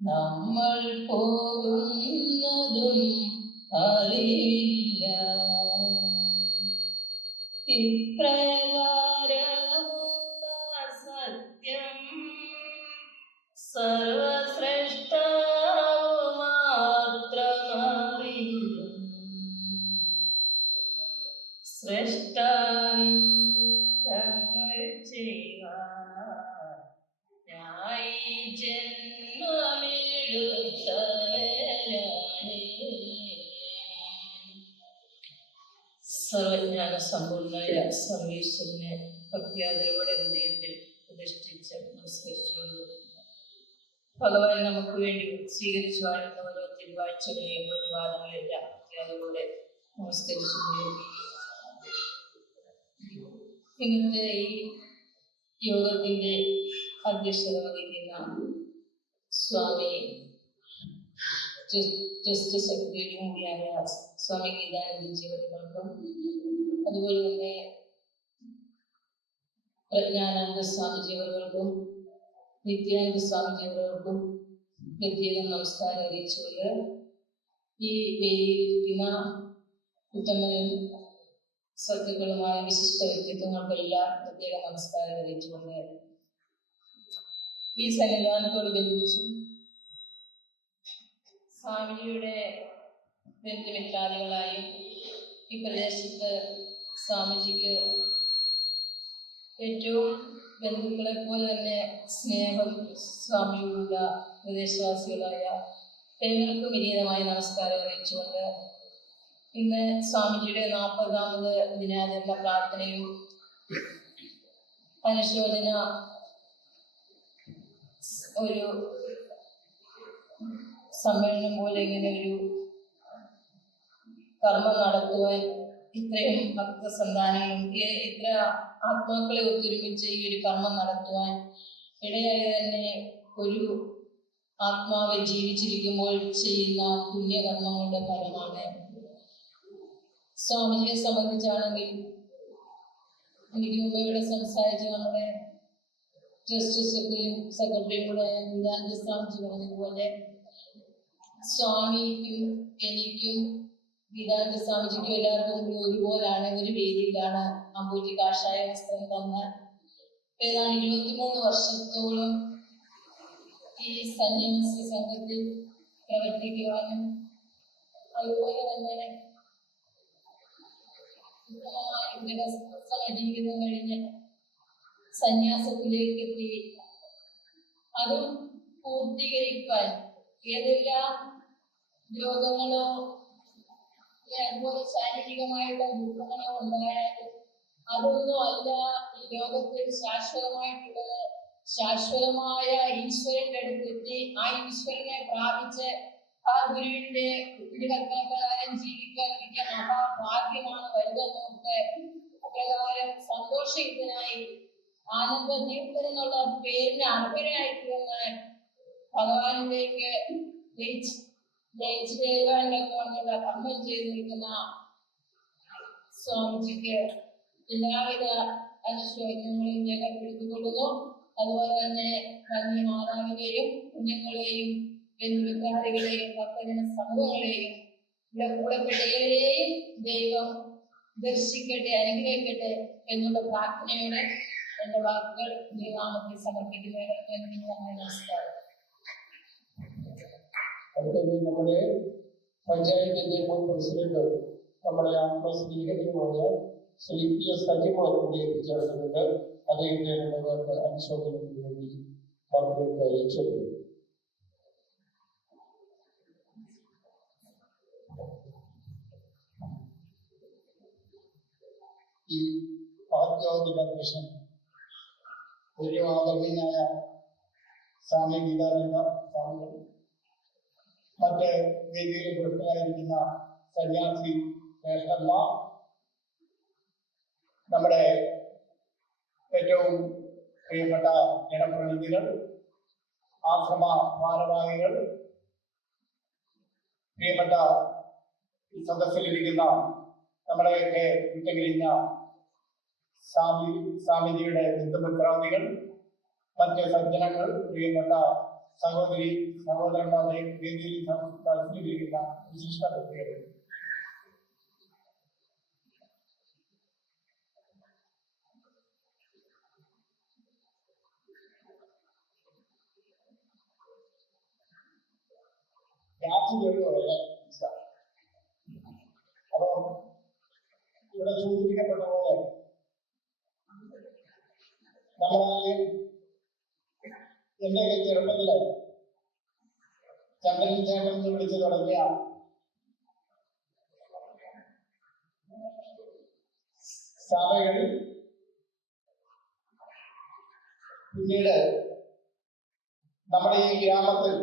നമ്മൾ പോകുന്നതും അറിയില്ല. ഇപ്രകാരമുള്ള സത്യം സർവസ്രഷ്ടാവു മാത്രമറിയും. സൃഷ്ടാവിൻ ഞായി ജന്മമെടുത്തവരാണ്. സർവജ്ഞാന സമ്പൂർണ്ണയ സർവീശ്വരനെ ഭക്തിയാദരവോടെ ഹൃദയത്തിൽ പ്രതിഷ്ഠിച്ച് നമസ്കരിച്ചുകൊണ്ട് ഭഗവാൻ നമുക്ക് വേണ്ടി സ്വീകരിച്ചു വാഴുന്ന ഓരോ തിരുവാഴ്ചകളെയും പൊന്നുവാദങ്ങളെല്ലാം ഭക്തിയാദരവോടെ നമസ്കരിച്ചുകൊണ്ട് ഇന്നത്തെ ഈ യോഗത്തിന്റെ അധ്യക്ഷത വഹിക്കുന്ന സ്വാമി ട്രസ്റ്റ് സെക്രട്ടറി കൂടിയായ സ്വാമി ഗീതാനന്ദജി അവർക്കും അതുപോലെ തന്നെ പ്രജ്ഞാനന്ദ സ്വാമിജി അവർക്കും നിത്യാനന്ദ സ്വാമിജി അവർക്കും പ്രത്യേകം നമസ്കാരം അറിയിച്ചുകൊണ്ട് ഈ വേദിയിലിരിക്കുന്ന ഉത്തമനും സത്യങ്ങളുമായ വിശിഷ്ട വ്യക്തിത്വങ്ങൾക്കെല്ലാം പ്രത്യേക നമസ്കാരം അറിയിച്ചുകൊണ്ട് ഈ സന്നിധാനത്തോട് ബന്ധിച്ചു സ്വാമിജിയുടെ ബന്ധുമിത്രാദികളായും ഈ പ്രദേശത്ത് സ്വാമിജിക്ക് ഏറ്റവും ബന്ധുക്കളെ പോലെ തന്നെ സ്നേഹം സ്വാമിയോടുള്ള പ്രദേശവാസികളായ ഏവർക്കും വിനീതമായ നമസ്കാരം അറിയിച്ചുകൊണ്ട് ഇന്ന് സ്വാമിജിയുടെ 40ാമത് ദിനാചരണ പ്രാർത്ഥനയും അനുശോചന ഒരു സമ്മേളനം പോലെ ഇങ്ങനെ ഒരു കർമ്മം നടത്തുവാൻ ഇത്രയും ഭക്തസന്താനങ്ങളും ഇത്ര ആത്മാക്കളെ ഒത്തൊരുമിച്ച് ഈ ഒരു കർമ്മം നടത്തുവാൻ ഇടയായി തന്നെ ഒരു ആത്മാവ് ജീവിച്ചിരിക്കുമ്പോൾ ചെയ്യുന്ന പുണ്യകർമ്മങ്ങളുടെ ഫലമാണ്. സ്വാമിജിയെ സംബന്ധിച്ചാണെങ്കിൽ എനിക്ക് മുമ്പ് ഇവിടെ സംസാരിച്ച നമ്മുടെ ട്രസ്റ്റ് സെക്രട്ടറിയും കൂടെ ഗീതാനന്ദ സ്വാമിജി പറഞ്ഞതുപോലെ സ്വാമിക്കും എനിക്കും ഗീതാനന്ദ സ്വാമിജിക്കും എല്ലാവർക്കും കൂടി ഒരുപോലാണ്, ഒരു വേദിയിലാണ് അമ്പൂറ്റി കാഷായ വസ്ത്രം തന്ന് ഏതാണ്ട് 23 വർഷത്തോളം ഈ സന്യാസി സംഘത്തിൽ പ്രവർത്തിക്കുവാനും അതുപോലെ തന്നെ ജീവിതം കഴിഞ്ഞ് സന്യാസത്തിലേക്ക് എത്തി അതും പൂർത്തീകരിക്കാൻ ഏതെല്ലാം രോഗങ്ങളോ അതുപോലെ ശാരീരികമായിട്ടുള്ള ദുഃഖങ്ങളോ ഉണ്ടായാലും അതൊന്നും അല്ല ഈ ലോകത്തിൽ ശാശ്വതമായിട്ടുള്ളത് ശാശ്വതമായ ഈശ്വരന്റെ അടുത്തെത്തി ആ ഈശ്വരനെ പ്രാപിച്ച് ആ ഗുരുവിന്റെ പ്രകാരം ജീവിക്കാൻ കിട്ടിയ മഹാഭാഗ്യമാണ് വലുതെന്നൊക്കെ പ്രകാരം സന്തോഷത്തിനായി ആനന്ദ തീർത്ഥൻ എന്നുള്ള പേരിന് അർഹരായിത്തീർന്ന് ഭഗവാനിലേക്ക് ജയിച്ചു തരുവാനൊക്കെ വന്നുള്ള കർമ്മം ചെയ്തിരിക്കുന്ന സ്വാമിജിക്ക് എല്ലാവിധ അനുശോചനങ്ങളെയും രേഖപ്പെടുത്തിക്കൊള്ളുന്നു. അതുപോലെ തന്നെ നന്ദി മാതാവിനെയും കുഞ്ഞുങ്ങളെയും ബന്ധുവികാരികളെയും ഭക്തജന സമൂഹങ്ങളെയും ഇവിടെ കൂടപ്പെട്ടവരെയും ദൈവം ദർശിക്കട്ടെ, അനുഗ്രഹിക്കട്ടെ എന്നുള്ള പ്രാർത്ഥനയോടെ എന്റെ വാക്കുകൾ ദൈവനാമത്തിൽ സമർപ്പിക്കുന്നതിന് നമസ്കാരം. അടുത്തത് നമ്മുടെ പഞ്ചായത്തിന്റെ മുൻ പ്രസിഡന്റ് നമ്മുടെ ആത്മസ്നേഹിതനുമായ ശ്രീ പി എസ് സജിമോൻ കൂടി എത്തിച്ചേർന്നിട്ടുണ്ട്. അദ്ദേഹത്തെ അനുശോചനത്തിന് വേണ്ടി വാക്കുകൾക്ക് രക്ഷപ്പെടും. ഈ പാഠ്യോദിന ഒരു ആദരണീയനായ സ്വാമി ഗീതാനന്ദ സ്വാമികൾ, മറ്റ് വേദിയിൽ പുറത്തായിരിക്കുന്ന സന്യാസി ശ്രേഷ്ഠന്മാർ, നമ്മുടെ ഏറ്റവും പ്രിയപ്പെട്ട ജനപ്രതിനിധികൾ, ആശ്രമ ഭാരവാഹികൾ, പ്രിയപ്പെട്ട ഈ സദസ്സിലിരിക്കുന്ന നമ്മുടെയൊക്കെ വിട്ടുപിരിഞ്ഞ സ്വാമിജിയുടെ ബന്ധുമിത്രാദികൾ, മറ്റ് സജ്ജനങ്ങൾ, പ്രിയപ്പെട്ട സഹോദരി സഹോദരന്മാരെ, വേദിയിൽ തലത്തിലിരിക്കുന്ന വിശിഷ്ട വ്യക്തികൾ, അപ്പോ ഇവിടെ സൂചിപ്പിക്കപ്പെട്ട പോലെ നമ്മളാദ്യം എന്റെ ചെറുപ്പത്തിലായി ചന്ദ്രൻ ചേട്ടൻ എന്ന് വിളിച്ചു തുടങ്ങിയ സഭകളിൽ പിന്നീട് നമ്മുടെ ഈ ഗ്രാമത്തിൽ,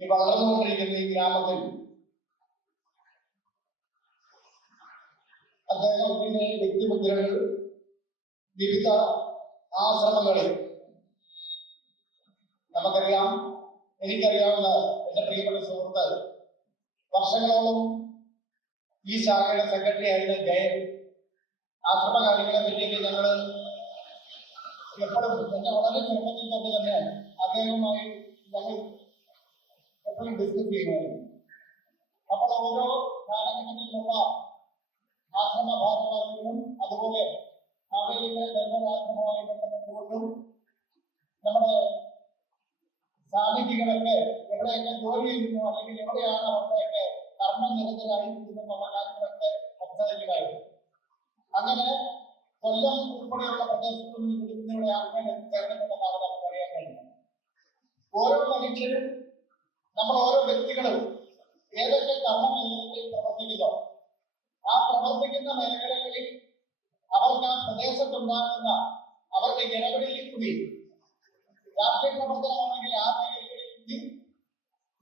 ഈ വളർന്നുകൊണ്ടിരിക്കുന്ന ഈ ഗ്രാമത്തിൽ അദ്ദേഹത്തിന്റെ വ്യക്തിമുദ്രകൾ വിവിധ ആശ്രമങ്ങളിൽ നമുക്കറിയാം. എനിക്കറിയാവുന്ന എന്റെ പ്രിയപ്പെട്ട സുഹൃത്ത്, വർഷങ്ങളോളം ഈ ശാഖയുടെ സെക്രട്ടറി ആയിരുന്ന ജയൻ, ആശ്രമകാര്യങ്ങളെ പറ്റിയൊക്കെ ഞങ്ങൾ എപ്പോഴും എന്നെ വളരെ ചെറുപ്പത്തിൽ തൊട്ട് തന്നെ അദ്ദേഹവുമായി ഞങ്ങൾ എപ്പോഴും ഡിസ്കസ് ചെയ്യുമായിരുന്നു. അപ്പോൾ ഓരോ കാലഘട്ടത്തിലുള്ള ആശ്രമ ഭാരവാഹികളും അതുപോലെ അവയിലെ ധർമ്മരാശ്രമവുമായി ബന്ധപ്പെട്ടുകൊണ്ടും നമ്മുടെ സാമിജികളൊക്കെ എവിടെയൊക്കെ ജോലി ചെയ്യുന്നു അല്ലെങ്കിൽ എവിടെയാണ് അവരുടെയൊക്കെ കർമ്മനിരതരായിരിക്കുന്നുള്ള കാര്യങ്ങളൊക്കെ സംസാരിക്കുമായിരുന്നു. അങ്ങനെ കൊല്ലം ഉൾപ്പെടെയുള്ള പ്രദേശത്തു നിന്ന് ഇവിടുത്തെ ആൾക്കാർ ചേർന്നിട്ടുണ്ടെന്നാണ് നമുക്ക് അറിയാൻ കഴിയുന്നത്. ഓരോ മനുഷ്യരും, നമ്മൾ ഓരോ വ്യക്തികളും ഏതൊക്കെ കർമ്മ മേഖലകളിൽ പ്രവർത്തിക്കുന്നോ ആ പ്രവർത്തിക്കുന്ന മേഖലകളിൽ അവർക്ക് ആ പ്രദേശത്തുണ്ടാകുന്ന അവരുടെ ഇടപെടലിൽ കൂടി, രാഷ്ട്രീയ പ്രവർത്തനമാണെങ്കിൽ ആ മേഖലകളിൽ കൂടി,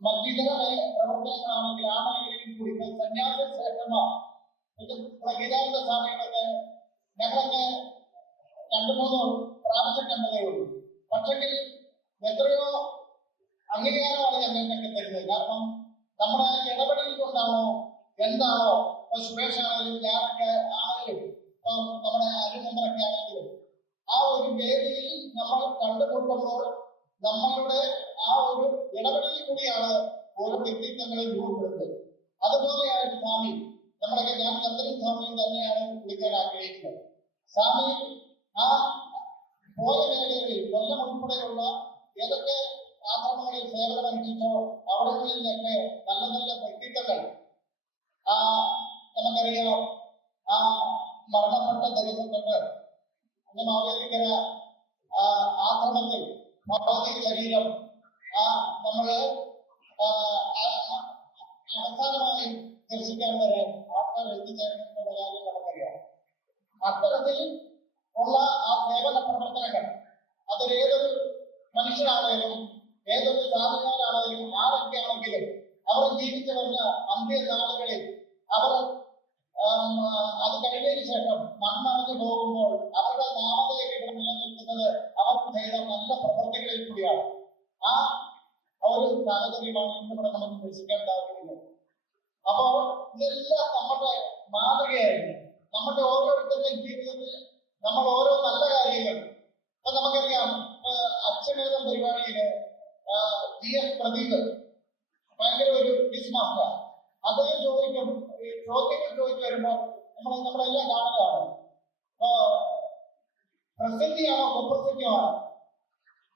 മറ്റിതര പ്രവർത്തനങ്ങളാണെങ്കിൽ ആ മേഖലയിൽ കൂടി, സന്യാസ ശ്രേഷ്ഠന്മാർ ഗീതാനന്ദ സ്വാമികളൊക്കെ ഞങ്ങളൊക്കെ 2-3 പ്രാവശ്യം കണ്ടതേ ഉള്ളൂ. പക്ഷെങ്കിൽ എത്രയോ അംഗീകാരമാണ് ഞങ്ങൾക്കൊക്കെ തരുന്നത്. കാരണം നമ്മുടെ ഇടപെടൽ കൊണ്ടാണോ എന്താണോ, സുരേഷാണെങ്കിലും ഞാനൊക്കെ ആണെങ്കിലും നമ്മുടെ അരുമെമ്പറൊക്കെ ആണെങ്കിലും ആ ഒരു വേദിയിൽ നമ്മൾ കണ്ടുമുട്ടുമ്പോൾ നമ്മളുടെ ആ ഒരു ഇടപെടലിൽ കൂടിയാണ് ഓരോ വ്യക്തിത്വങ്ങളെ രൂപപ്പെടുന്നത്. അതുപോലെയായിട്ട് സ്വാമി, നമ്മളൊക്കെ ഞാൻ ചന്ദ്രൻ സ്വാമിയും തന്നെയാണ് വിളിക്കാൻ ആഗ്രഹിക്കുന്നത്. സ്വാമി ആ പോയ മേഖലകളിൽ കൊല്ലം ഉൾപ്പെടെയുള്ള ഏതൊക്കെ ആശ്രമങ്ങളിൽ സേവനമനുഷ്ഠിച്ചോ അവിടങ്ങളിലൊക്കെ നല്ല നല്ല വ്യക്തിത്വങ്ങൾ, നമുക്കറിയാം ആ മരണപ്പെട്ട ദിവസം തൊട്ട് അന്ന് മാവേലിക്കര ആശ്രമത്തിൽ ഭൗതിക ശരീരം നമ്മള് അവസാനമായി ദർശിക്കാൻ വരെ ആൾക്കാർ എത്തിച്ചേർന്നിട്ടുള്ള കാര്യം നമുക്കറിയാം. അത്തരത്തിൽ ഉള്ള ആ സേവന പ്രവർത്തനങ്ങൾ, അതൊരു ഏതൊരു മനുഷ്യനാണേലും ഏതൊരു സാധുക്കാരാണേലും ആരൊക്കെ ആണെങ്കിലും അവർ ജീവിച്ചു വന്ന അന്ത്യനാളുകളിൽ അവർ അത് കഴിഞ്ഞതിന് ശേഷം മൺമറഞ്ഞു പോകുമ്പോൾ അവരുടെ നാമതയിൽ ഇവിടെ നിലനിൽക്കുന്നത് അവർ ചെയ്ത നല്ല പ്രവൃത്തികളിൽ കൂടിയാണ്. ആ ഒരു സാഹചര്യമാണ് ഇന്നിവിടെ നമുക്ക് ദർശിക്കാൻ സാധിക്കുന്നത്. അപ്പോ ഇതെല്ലാം നമ്മുടെ മാതൃകയായിരുന്നു. നമ്മുടെ ഓരോരുത്തരുടെയും ജീവിതത്തിൽ നമ്മൾ ഓരോ നല്ല കാര്യങ്ങൾ ഇപ്പൊ നമുക്കറിയാം. അച്ഛനേതം പരിപാടിയില് DS പ്രദീപ് ഭയങ്കര ഒരു ക്വിസ് മാസ്റ്റർ. അദ്ദേഹം ചോദ്യങ്ങൾ ചോദിച്ചു വരുമ്പോൾ നമ്മളെല്ലാം കാണുന്നതാണ്. പ്രസിദ്ധിയാണോ കുപ്രസിദ്ധിയാണോ,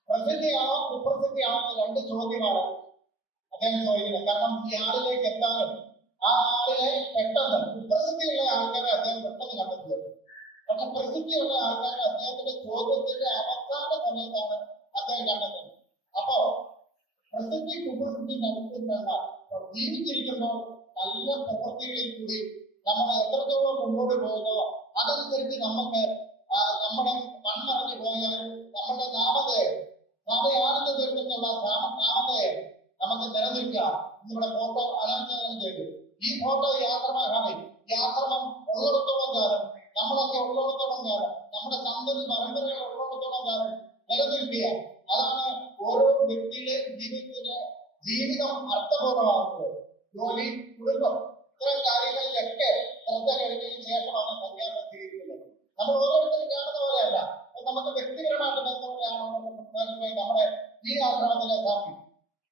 പ്രസിദ്ധിയാണോ കുപ്രസിദ്ധിയാണോ എന്ന രണ്ട് ചോദ്യമാണ് അദ്ദേഹം ചോദിക്കുന്നത്. കാരണം ഈ ആളിലേക്ക് എത്താനും ആ ആളിനെ പെട്ടെന്ന് കുപ്രസിദ്ധിയുള്ള ആൾക്കാരെ അദ്ദേഹം പെട്ടെന്ന് കണ്ടെത്തുന്നത്. പക്ഷെ പ്രസിദ്ധിയുള്ള ആൾക്കാരെ അദ്ദേഹത്തിന്റെ ചോദ്യത്തിന്റെ അവസാന സമയത്താണ് അദ്ദേഹം കണ്ടെത്തുന്നത്. അപ്പോ പ്രസിദ്ധി കുപ്രസിദ്ധി നടത്തുന്നതല്ല, ജീവിച്ചിരിക്കുമ്പോൾ നല്ല പ്രവൃത്തികളിൽ കൂടി നമ്മൾ എത്രത്തോളം മുന്നോട്ട് പോകുന്നോ അതനുസരിച്ച് നമുക്ക് നമ്മുടെ മൺമറഞ്ഞു പോയാലും നമ്മുടെ നാമയാണെന്ന് തീർന്നിട്ടുള്ള നാമതയെ നമുക്ക് നിലനിൽക്കാം. ഇന്നിവിടെ ഫോട്ടോ അനാച്ഛാദനം ചെയ്തു. ഈ ഫോട്ടോ യാത്രമം ഉള്ളിടത്തോളം കാലം, നമ്മളൊക്കെ ഉള്ളിടത്തോളം കാലം, നമ്മുടെ സന്തതി പരമ്പരകൾ ഉള്ളിടത്തോളം കാലം നിലനിൽക്കുക. അതാണ് ഓരോ വ്യക്തിയുടെ ജീവിതം അർത്ഥപൂർണ്ണമാകുന്നത്. ജോലി, കുടുംബം, ഇത്തരം കാര്യങ്ങളിലൊക്കെ ശ്രദ്ധ കഴിഞ്ഞതിന് ശേഷമാണ് സന്യാസം സ്വീകരിക്കുന്നത്. നമ്മൾ ഓരോരുത്തരും കാണുന്ന പോലെയല്ല. നമുക്ക് വ്യക്തിപരമായിട്ട് ബന്ധമുള്ളതാണ് നമ്മുടെ ഈ ആശ്രമത്തിലെ സ്വാമി.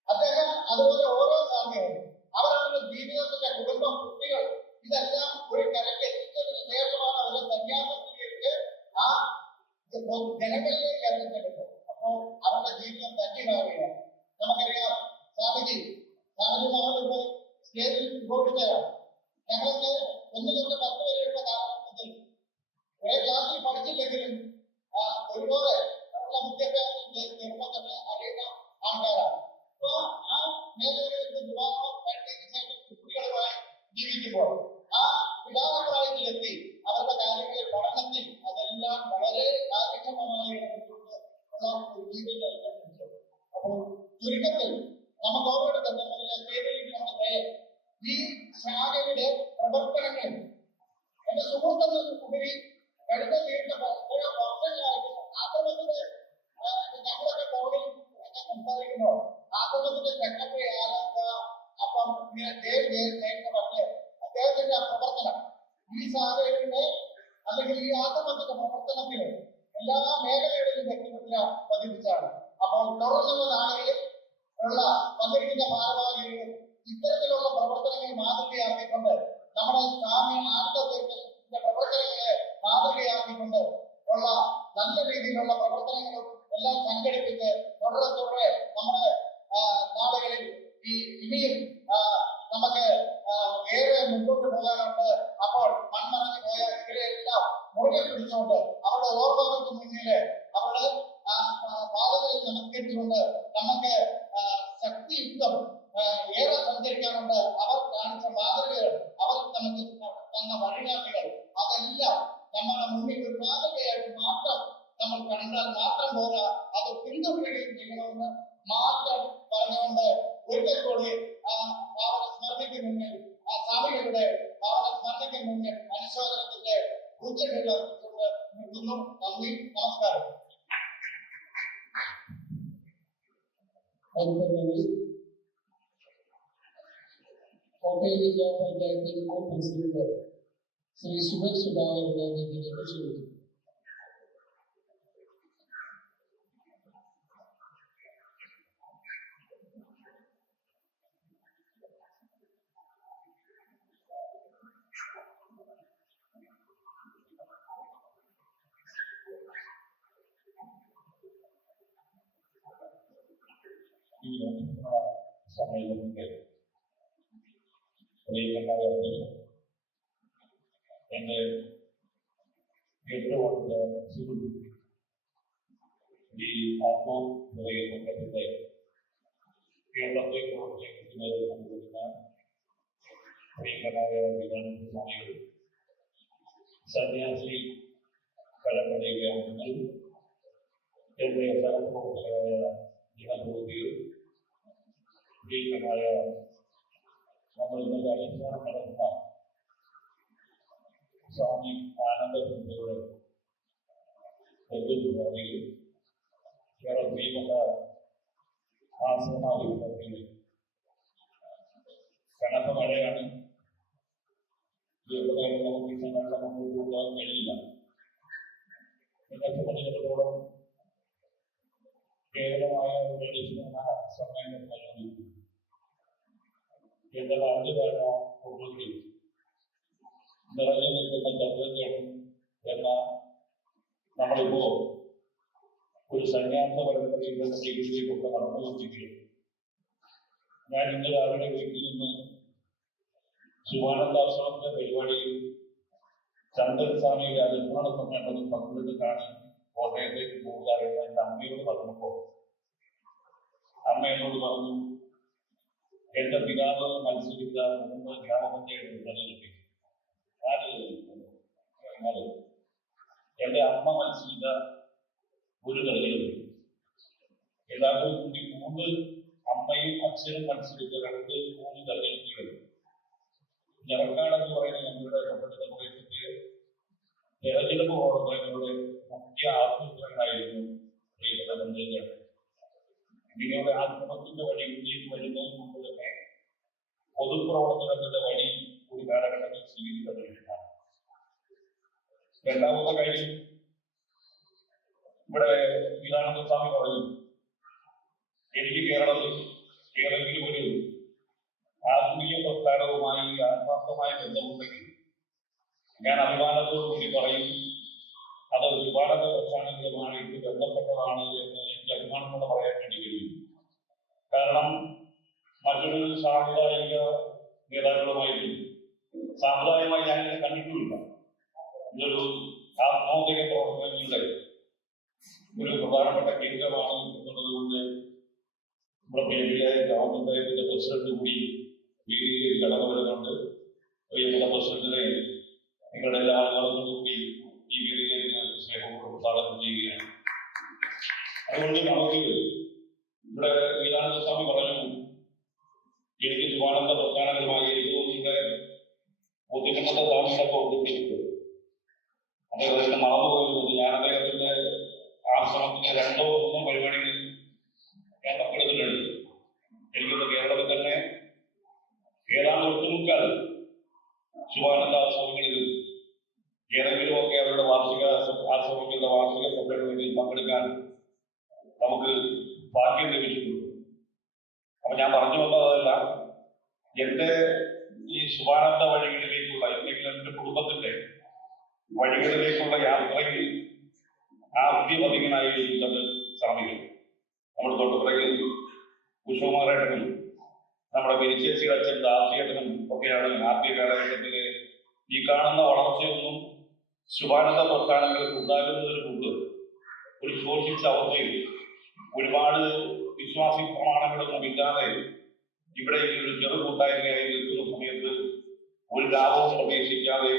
അദ്ദേഹം അതുപോലെ ഓരോ സ്വാമികളും അവരവരുടെ ജീവിതത്തിന്റെ കുടുംബം, കുട്ടികൾ ഇതെല്ലാം ഒരു കരയ്ക്ക് എത്തിച്ചതിന് ശേഷമാണ് അവരെ സന്യാസം സ്വീകരിച്ച് ആ ജനങ്ങളിലേക്ക് ഇറങ്ങിച്ചെടുക്കുന്നത്. അപ്പോൾ അവരുടെ ജീവിതം ധന്യമാവുകയാണ്. നമുക്കറിയാം സ്വാമിജി നമ്മളിപ്പോൾ സ്റ്റേജിൽ ഉപയോഗിച്ചതാണ്. ഞങ്ങളൊക്കെ 1 തൊട്ട് 10 വരെയുള്ള കാലഘട്ടത്തിൽ ഒരേ ക്ലാസ്സിൽ പഠിച്ചില്ലെങ്കിലും ഒരുപോലെ ഉള്ള വിദ്യാഭ്യാസത്തിൽ ചെറുപ്പത്തിൽ അറിയുന്ന ആൾക്കാരാണ്. അപ്പൊ ആ മേഖലകളിൽ വിവാഹം കഴിഞ്ഞതിന് ശേഷം കുട്ടികളുമായി ജീവിക്കുമ്പോൾ ആ വിവാഹപ്രായത്തിലെത്തി അവരുടെ കാര്യങ്ങളിൽ പഠനത്തിൽ അതെല്ലാം വളരെ കാര്യക്ഷമമായി ഉള്ള ഒരു ജീവിതം. അപ്പോൾ ചുരുക്കത്തിൽ നമുക്ക് ഓരോരുത്തരും ഈ ശാഖയുടെ പ്രവർത്തനങ്ങൾ എന്റെ സുഹൃത്തുക്കൾ ഉപരി കഴിഞ്ഞ നീണ്ട വർഷങ്ങളായിട്ട് ആക്രമണത്തിന്റെ ഞങ്ങളൊക്കെ ടൗണിൽ സംസാരിക്കുമ്പോൾ ആക്രമണത്തിന്റെ സെക്രട്ടറി ആരാക്കുക, അപ്പം പറഞ്ഞ് അദ്ദേഹത്തിന്റെ പ്രവർത്തനം ഈ ശാഖയുടെ അല്ലെങ്കിൽ ഈ ആക്രമണത്തിന്റെ പ്രവർത്തനത്തിൽ എല്ലാ മേഖലകളിലും വ്യക്തിമുദ്ര പതിപ്പിച്ചാണ്. അപ്പോൾ തുടർന്നുള്ള നാളുകളിൽ ഉള്ള പങ്കെടുക്കുന്ന ഭാരവാഹികൾ ഇത്തരത്തിലുള്ള പ്രവർത്തനങ്ങൾ മാതൃകയാക്കിക്കൊണ്ട് നമ്മുടെ സ്വാമി ആത്മതീർത്ഥത്തിന്റെ പ്രവർത്തനങ്ങളെ മാതൃകയാക്കിക്കൊണ്ട് ഉള്ള നല്ല രീതിയിലുള്ള പ്രവർത്തനങ്ങളും എല്ലാം സംഘടിപ്പിച്ച് തുടരെ നമ്മുടെ നാളുകളിൽ ഇനിയും നമുക്ക് ഏറെ മുമ്പോട്ട് പോകാനുണ്ട്. അപ്പോൾ മൺമറഞ്ഞു പോയ ഇവരെല്ലാം മുറുകെ പിടിച്ചുകൊണ്ട് അവരുടെ ഓർമ്മകൾക്ക് മുന്നില് അവരുടെ പാതകളിൽ നമസ്കരിച്ചുകൊണ്ട് നമുക്ക് ശക്തിയുക്തം ഏറെ സഞ്ചരിക്കാനുണ്ട്. അവർ കാണിച്ച മാതൃകകൾ, അവർ നമുക്ക് തന്ന വഴികാട്ടികൾ, അതെല്ലാം നമ്മുടെ മുന്നിൽ ഒരു മാതൃകയായിട്ട് മാത്രം നമ്മൾ കണ്ടാൽ മാത്രം പോരാ, അത് പിന്തുടരുകയും ചെയ്യണമെന്ന് മാത്രം പറഞ്ഞുകൊണ്ട് ഒരിക്കൽ കൂടി പാവന സ്മരണയ്ക്ക് മുന്നിൽ സ്വാമികളുടെ പാവന സ്മരണയ്ക്ക് മുന്നിൽ അനുശോചനത്തിന്റെ ഉച്ചകൾ അർപ്പിച്ചുകൊണ്ട് നിൽക്കുന്നു. നന്ദി, നമസ്കാരം. കോട്ടയം ജില്ലാ പഞ്ചായത്ത് മുൻ പ്രസിഡന്റ് ശ്രീ സുബൽ സുധാകരനെ ഇതിലേക്ക് ക്ഷണിക്കുന്നു. സമ്മേളനത്തിന്റെ പ്രിയപ്പെട്ട എന്റെ ഏറ്റവും സുഹൃത്ത് ഈ ആത്മനിറയത്തിന്റെ കേരളത്തെ പ്രവർത്തിക്കുന്ന പ്രിയങ്കരായ വിധാനസഭ സ്വാമികൾ, സന്യാസി പരമ്പരയിലെ അംഗങ്ങൾ, എൻ്റെ സഹപ്രവർത്തകരായ ജനപ്രതിനിധികൾ, വിജയികളായ നമ്മൾ ഇന്നലെ അനുഷ്ഠാനം നടന്ന സ്വാമി ആനന്ദത്തിന്റെ നേതൃത്വത്തിൽ കേരള ശ്രീമത ആശ്രമാധിപത്യത്തിൽ കനത്ത മഴയാണ്. നമുക്ക് ഈ സംഘടന മുന്നോട്ട് കൊണ്ടുപോകാൻ കഴിയില്ല. എന്നെ സംബന്ധിച്ചിടത്തോളം കേവലമായ ഒരു സമയം നൽകുന്നു. എന്റെ നാട്ടുകാരന കുടുംബത്തിൽ നിറഞ്ഞു നിൽക്കുന്ന ചന്ദ്രചേട്ടൻ എന്ന നമ്മളിപ്പോ ഒരു സന്യാസ പരമ്പരയുടെ ജീവിതത്തിലേക്ക് നടന്നുകൊണ്ടിരിക്കുകയാണ്. ഞാൻ ഇന്നലെ അവരുടെ വീട്ടിൽ നിന്ന് ശിവാനന്ദാശ്രമത്തിന്റെ പരിപാടിയിൽ ചന്ദ്രൻ സ്വാമിയുടെ അനുസ്മരണ സമ്മേളനത്തിൽ പങ്കെടുത്തിട്ടാണ് കോട്ടയത്തേക്ക് പോകുക എന്ന് എന്റെ അമ്മയോട് പറഞ്ഞപ്പോൾ അമ്മ എന്നോട് പറഞ്ഞു, എന്റെ പിതാവ് മത്സരിച്ച 3 ഗ്രാമപഞ്ചായത്ത് തെരഞ്ഞെടുപ്പിൽ എന്റെ അമ്മ മത്സരിച്ച ഒരു തെരഞ്ഞെടുപ്പിൽ എല്ലാവരും കൂടി 3 അമ്മയും അച്ഛനും മത്സരിച്ച 2-3 തെരഞ്ഞെടുപ്പുകൾ ഞറക്കാട് എന്ന് പറയുന്ന ഞങ്ങളുടെ തൊട്ടടുത്ത പ്രദേശത്തെ തെരഞ്ഞെടുപ്പ് പ്രവർത്തനങ്ങളുടെ മുഖ്യ ആസൂത്രകനായിരുന്നു പ്രിയപ്പെട്ട ചന്ദ്രചേട്ടൻ. ഇങ്ങനെയുള്ള ആശ്രമത്തിന്റെ വഴിയിലേക്ക് വരുന്നതിന് മുമ്പ് തന്നെ പൊതുപ്രവർത്തനത്തിന്റെ വഴി ഒരു കാലഘട്ടത്തിൽ സ്വീകരിക്കപ്പെട്ടിട്ടാണ്. രണ്ടാമത്തെ കാര്യം, ഇവിടെ വിധാനന്ദ സ്വാമി പറഞ്ഞു, എനിക്ക് കേരളത്തിൽ ഏതെങ്കിലും ഒരു ആത്മീയ പ്രസ്ഥാനവുമായി ആത്മാർത്ഥമായ ബന്ധമുണ്ടെങ്കിൽ ഞാൻ അഭിമാനത്തോടുകൂടി പറയും അത് ശിവാനന്ദ പ്രസ്ഥാനങ്ങളുമായിട്ട് ബന്ധപ്പെട്ടതാണ് എന്ന് എനിക്ക് അഭിമാനത്തോടെ പറയാൻ വേണ്ടി കഴിയും. കാരണം മറ്റൊരു സാമുദായിക നേതാക്കളുമായിട്ട് സാമുദായികമായി ഞാൻ കണ്ടിട്ടുമില്ല. ഇതൊരു ആത്മോദക പ്രവർത്തനങ്ങളുടെ ഒരു പ്രധാനപ്പെട്ട കേന്ദ്രമാണ് എന്നുള്ളതുകൊണ്ട് നമ്മുടെ പേടിയായ ഗ്രാമപഞ്ചായത്തിന്റെ പ്രസിഡന്റ് കൂടി വേദിയിലേക്ക് കടന്നു വരുന്നുണ്ട്. പ്രിയപ്പെട്ട പ്രസിഡന്റിനെ നിങ്ങളുടെ എല്ലാ ആളുകളും കൂടി ഈ വേദിയിലേക്ക് സ്നേഹപൂർവ്വം സ്വാഗതം ചെയ്യുകയാണ്. അതുകൊണ്ട് നമുക്ക് ഇവിടെ വിധാനന്ദ സ്വാമി പറഞ്ഞു, എനിക്ക് ശിവാനന്ദ പ്രസ്ഥാനങ്ങളുമായി ഏറ്റവും ബുദ്ധിമുട്ട സ്വാമികളൊക്കെ ഒന്നിച്ചിട്ടുണ്ട്. അദ്ദേഹത്തിന് മറന്നുപോയിരുന്നത് ഞാൻ അദ്ദേഹത്തിന്റെ ആശ്രമത്തിന്റെ 2-3 പരിപാടികളിൽ ഞാൻ പങ്കെടുത്തിട്ടുണ്ട്. എനിക്കൊന്ന് കേരളത്തിൽ തന്നെ ഏതാണ്ട് ഒട്ടുമുക്കാൽ ശിവാനന്ദ ആശ്രമങ്ങളിൽ ഏതെങ്കിലുമൊക്കെ അവരുടെ ആശ്രമങ്ങളുടെ വാർഷിക സമ്മേളനങ്ങളിൽ പങ്കെടുക്കാൻ നമുക്ക് ഭാഗ്യം ലഭിച്ചിട്ടുണ്ട്. അപ്പൊ ഞാൻ പറഞ്ഞു വന്നതല്ല, എന്റെ ഈ ശിവാനന്ദ വഴികളിലേക്കുള്ള അല്ലെങ്കിൽ എന്റെ കുടുംബത്തിന്റെ വഴികളിലേക്കുള്ള യാത്രയിൽ ആദ്യമധികനായിരിക്കുന്നത് സ്വാമികൾ. നമ്മുടെ തൊട്ടുപുറകിൽ കുശകുമാരേട്ടനും നമ്മുടെ പിരിച്ചേച്ചിയുടെ അച്ഛൻ ദാസിയേട്ടനും ഒക്കെയാണ് ആദ്യ കാലഘട്ടത്തിലെ ഈ കാണുന്ന വളർച്ചയൊന്നും ശിവാനന്ദ പ്രസ്ഥാനങ്ങൾക്ക് ഉണ്ടാകുന്നതിന് മുമ്പ് ഒരു ശോഷിച്ച അവസ്ഥയിൽ ഒരുപാട് വിശ്വാസി പ്രമാണങ്ങളൊന്നും ഇല്ലാതെ ഇവിടെ ഒരു ചെറു കൂട്ടായ്മയായി നിൽക്കുന്ന സമയത്ത് ഒരു ലാഭവും പ്രതീക്ഷിക്കാതെ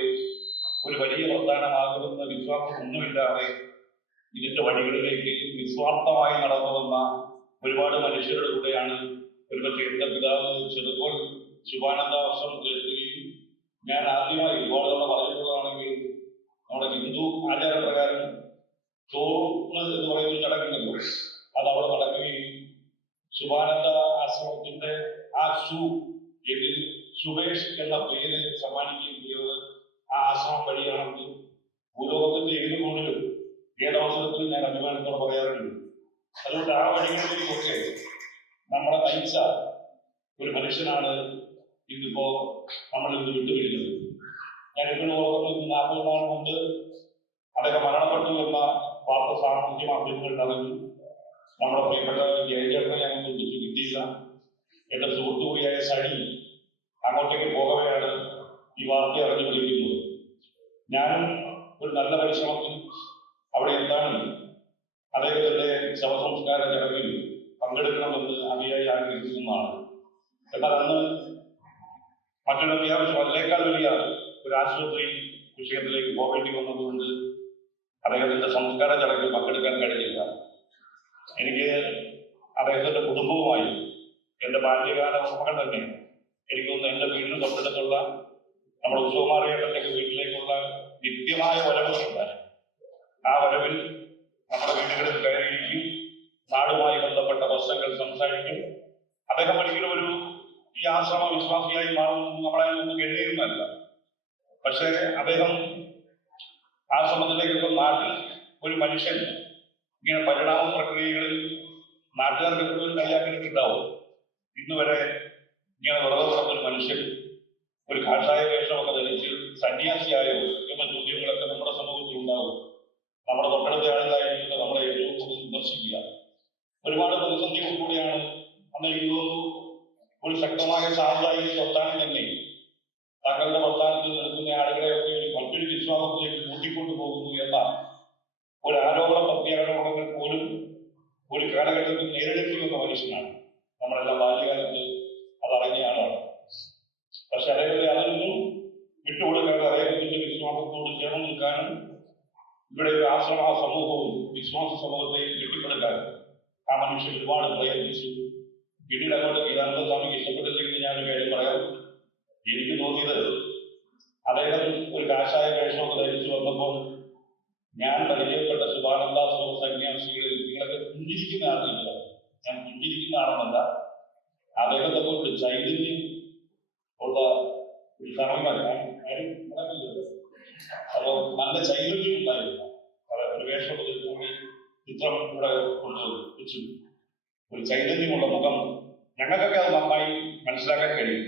ഒരു വലിയ പ്രസ്ഥാനമാകുന്ന വിശ്വാസം ഒന്നുമില്ലാതെ ഇതിന്റെ വഴികളിലേക്ക് നിസ്വാർത്ഥമായി നടന്നു വന്ന ഒരുപാട് മനുഷ്യരുടെ കൂടെയാണ് ഒരുപക്ഷെ എന്റെ പിതാവ് ചെറുപ്പോൾ ശിവാനന്ദ ആശ്രമത്തിലെത്തുകയും ഞാൻ ആദ്യമായി ഒരുപാട് തവണ പറയുന്നതാണെങ്കിൽ നമ്മുടെ ഹിന്ദു ആചാരപ്രകാരം ചോറ് എന്ന് പറയുന്ന ചടങ്ങുണ്ടല്ലോ, അത് അവിടെ നടക്കുകയും ശിവാനന്ദ ആശ്രമത്തിന്റെ ആ എങ്കിൽ സുബേഷ് എന്ന പേര് സമ്മാനിക്കുകയും ചെയ്തത് ആ ആശ്രമം വഴിയാണെങ്കിൽ ഭൂലോകത്തിന്റെ ഏത് കോണിലും ഏതവസരത്തിലും ഞാൻ അഭിമാനത്തോടെ പറയാറുണ്ട്. അതുകൊണ്ട് ആ വഴികളിലേക്കൊക്കെ നമ്മളെ നയിച്ച ഒരു മനുഷ്യനാണ് ഇന്നിപ്പോ നമ്മൾ ഇത് വിട്ടുപിരിക്കുന്നത്. ഞാനിപ്പോൾ ഓർക്കുന്നത് 40 നാൾ മുമ്പ് അദ്ദേഹം മരണപ്പെട്ടു എന്ന വാർത്ത സാമൂഹ്യ മാധ്യമങ്ങളിലാണെങ്കിൽ നമ്മുടെ പ്രിയപ്പെട്ട ജയചേട്ടനെ ഞങ്ങൾക്ക് വിളിച്ചു കിട്ടിയില്ല. എന്റെ സുഹൃത്തു കൂടിയായ സണി അങ്ങോട്ടേക്ക് പോകവെയാണ് ഈ വാർത്ത അറിഞ്ഞു വിളിക്കുന്നത്. ഞാനും ഒരു നല്ല പരിശ്രമത്തിൽ അവിടെ എന്താണ് അദ്ദേഹത്തിന്റെ ശവസംസ്കാര ചടങ്ങിൽ പങ്കെടുക്കണമെന്ന് അതിയായി ആഗ്രഹിക്കുന്നതാണ്. എന്നാൽ അന്ന് മറ്റൊരു അത്യാവശ്യം അതിനേക്കാൾ വലിയ ഒരു ആശുപത്രി വിഷയത്തിലേക്ക് പോകേണ്ടി വന്നതുകൊണ്ട് അദ്ദേഹത്തിന്റെ സംസ്കാര ചടങ്ങിൽ പങ്കെടുക്കാൻ കഴിഞ്ഞില്ല. എനിക്ക് അദ്ദേഹത്തിന്റെ കുടുംബവുമായി എൻ്റെ ബാല്യകാല ഓർമ്മകൾ തന്നെ എനിക്ക് തോന്നുന്നു എൻ്റെ വീടിന് തൊട്ടടുത്തുള്ള നമ്മുടെ ഉത്സവമാറിയേട്ടൻ്റെ വീട്ടിലേക്കുള്ള നിത്യമായ വരവുകളുണ്ട്. ആ വരവിൽ നമ്മുടെ വീടുകളിൽ കയറിയിരിക്കും, നാടുമായി ബന്ധപ്പെട്ട പ്രശ്നങ്ങൾ സംസാരിക്കും. അദ്ദേഹം ഒരിക്കലും ഈ ആശ്രമ വിശ്വാസിയായി മാറുമെന്ന് നമ്മളെ ഒന്നും എഴുതിയിരുന്നല്ല. പക്ഷേ അദ്ദേഹം ആശ്രമത്തിലേക്ക് നാട്ടിൽ ഒരു മനുഷ്യൻ ഇങ്ങനെ പരിണാമ പ്രക്രിയകളിൽ നാട്ടുകാർക്ക് എപ്പോഴും കൈയാക്കിയിട്ടുണ്ടാവും. ഇന്ന് വരെ ഇങ്ങനെ ഒരു മനുഷ്യൻ ഒരു കാഷായ വേഷമൊക്കെ ധരിച്ച് സന്യാസിയായോ എന്ന ചോദ്യങ്ങളൊക്കെ നമ്മുടെ സമൂഹത്തിൽ ഉണ്ടാവും. നമ്മുടെ തൊട്ടടുത്ത ആളുകളായിട്ട് നമ്മളെ ഏറ്റവും കൂടുതൽ വിമർശിക്കുക. ഒരുപാട് പ്രതിസന്ധികളിലൂടെയാണ് അന്ന് എനിക്ക് തോന്നുന്നു ഒരു ശക്തമായ സാമുദായിക പ്രസ്ഥാനം തന്നെ തങ്ങളുടെ പ്രസ്ഥാനത്തിൽ നിൽക്കുന്ന ആളുകളെയൊക്കെ മറ്റൊരു വിശ്വാസത്തിലേക്ക് കൂട്ടിക്കൊണ്ടു പോകുന്നു എന്ന ഒരു ആരോപണ പ്രത്യാരോപണങ്ങൾ പോലും ഒരു കാലഘട്ടത്തിൽ നേരിടേണ്ടി വന്ന മനുഷ്യനാണ്. നമ്മളെല്ലാം ബാല്യകാലത്ത് അതറിഞ്ഞ ആളാണ്. പക്ഷെ അദ്ദേഹത്തെ അതിനൊന്നും വിട്ടുകൊടുക്കാതെ അദ്ദേഹത്തിന്റെ വിശ്വാസത്തോട് ചേർന്ന് നിൽക്കാനും ഇവിടെ ഒരു ആശ്രമ സമൂഹവും വിശ്വാസ സമൂഹത്തെയും കെട്ടിപ്പടുക്കാനും ആ മനുഷ്യൻ ഒരുപാട് പ്രയത്നിച്ചു. പിന്നീട് അങ്ങോട്ട് ഗീതാനന്ദസ്വാമിക്ക് ഇഷ്ടപ്പെട്ടില്ലെങ്കിൽ ഞാനൊരു കാര്യം പറയാം. എനിക്ക് തോന്നിയത് അദ്ദേഹം ഒരു കാഷായ വേഷമൊക്കെ ധരിച്ചു വന്നപ്പോൾ ഞാൻ പരിചയപ്പെട്ട ശുഭാനന്ദാശ്രമ സന്യാസികളിൽ നിങ്ങളൊക്കെ പുഞ്ചിരിക്കുന്ന ആണെന്നില്ല, ഞാൻ പുഞ്ചിരിക്കുന്ന ആണെന്നല്ല, അദ്ദേഹത്തെ കൊണ്ട് ചൈതന്യം ഉള്ള ഒരു കർമ്മം ആരും നടക്കില്ലല്ലോ. അപ്പോൾ നല്ല ചൈതന്യം ഉണ്ടായിരുന്നു. ഒരു വേഷം ചിത്രം ഇവിടെ കൊണ്ടുവച്ചു ഒരു ചൈതന്യമുള്ള മുഖം. ഞങ്ങൾക്കൊക്കെ അത് നന്നായി മനസ്സിലാക്കാൻ കഴിയും.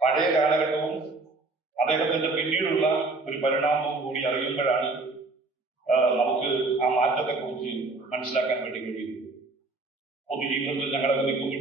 പഴയ കാലഘട്ടവും അദ്ദേഹത്തിന്റെ പിന്നീടുള്ള ഒരു പരിണാമവും കൂടി അറിയുമ്പോഴാണ് നമുക്ക് ആ മാറ്റത്തെക്കുറിച്ച് മനസ്സിലാക്കാൻ വേണ്ടി കഴിയുന്നത്. പൊതുജീവിതത്തിൽ ഞങ്ങളെ നിൽക്കുന്നു.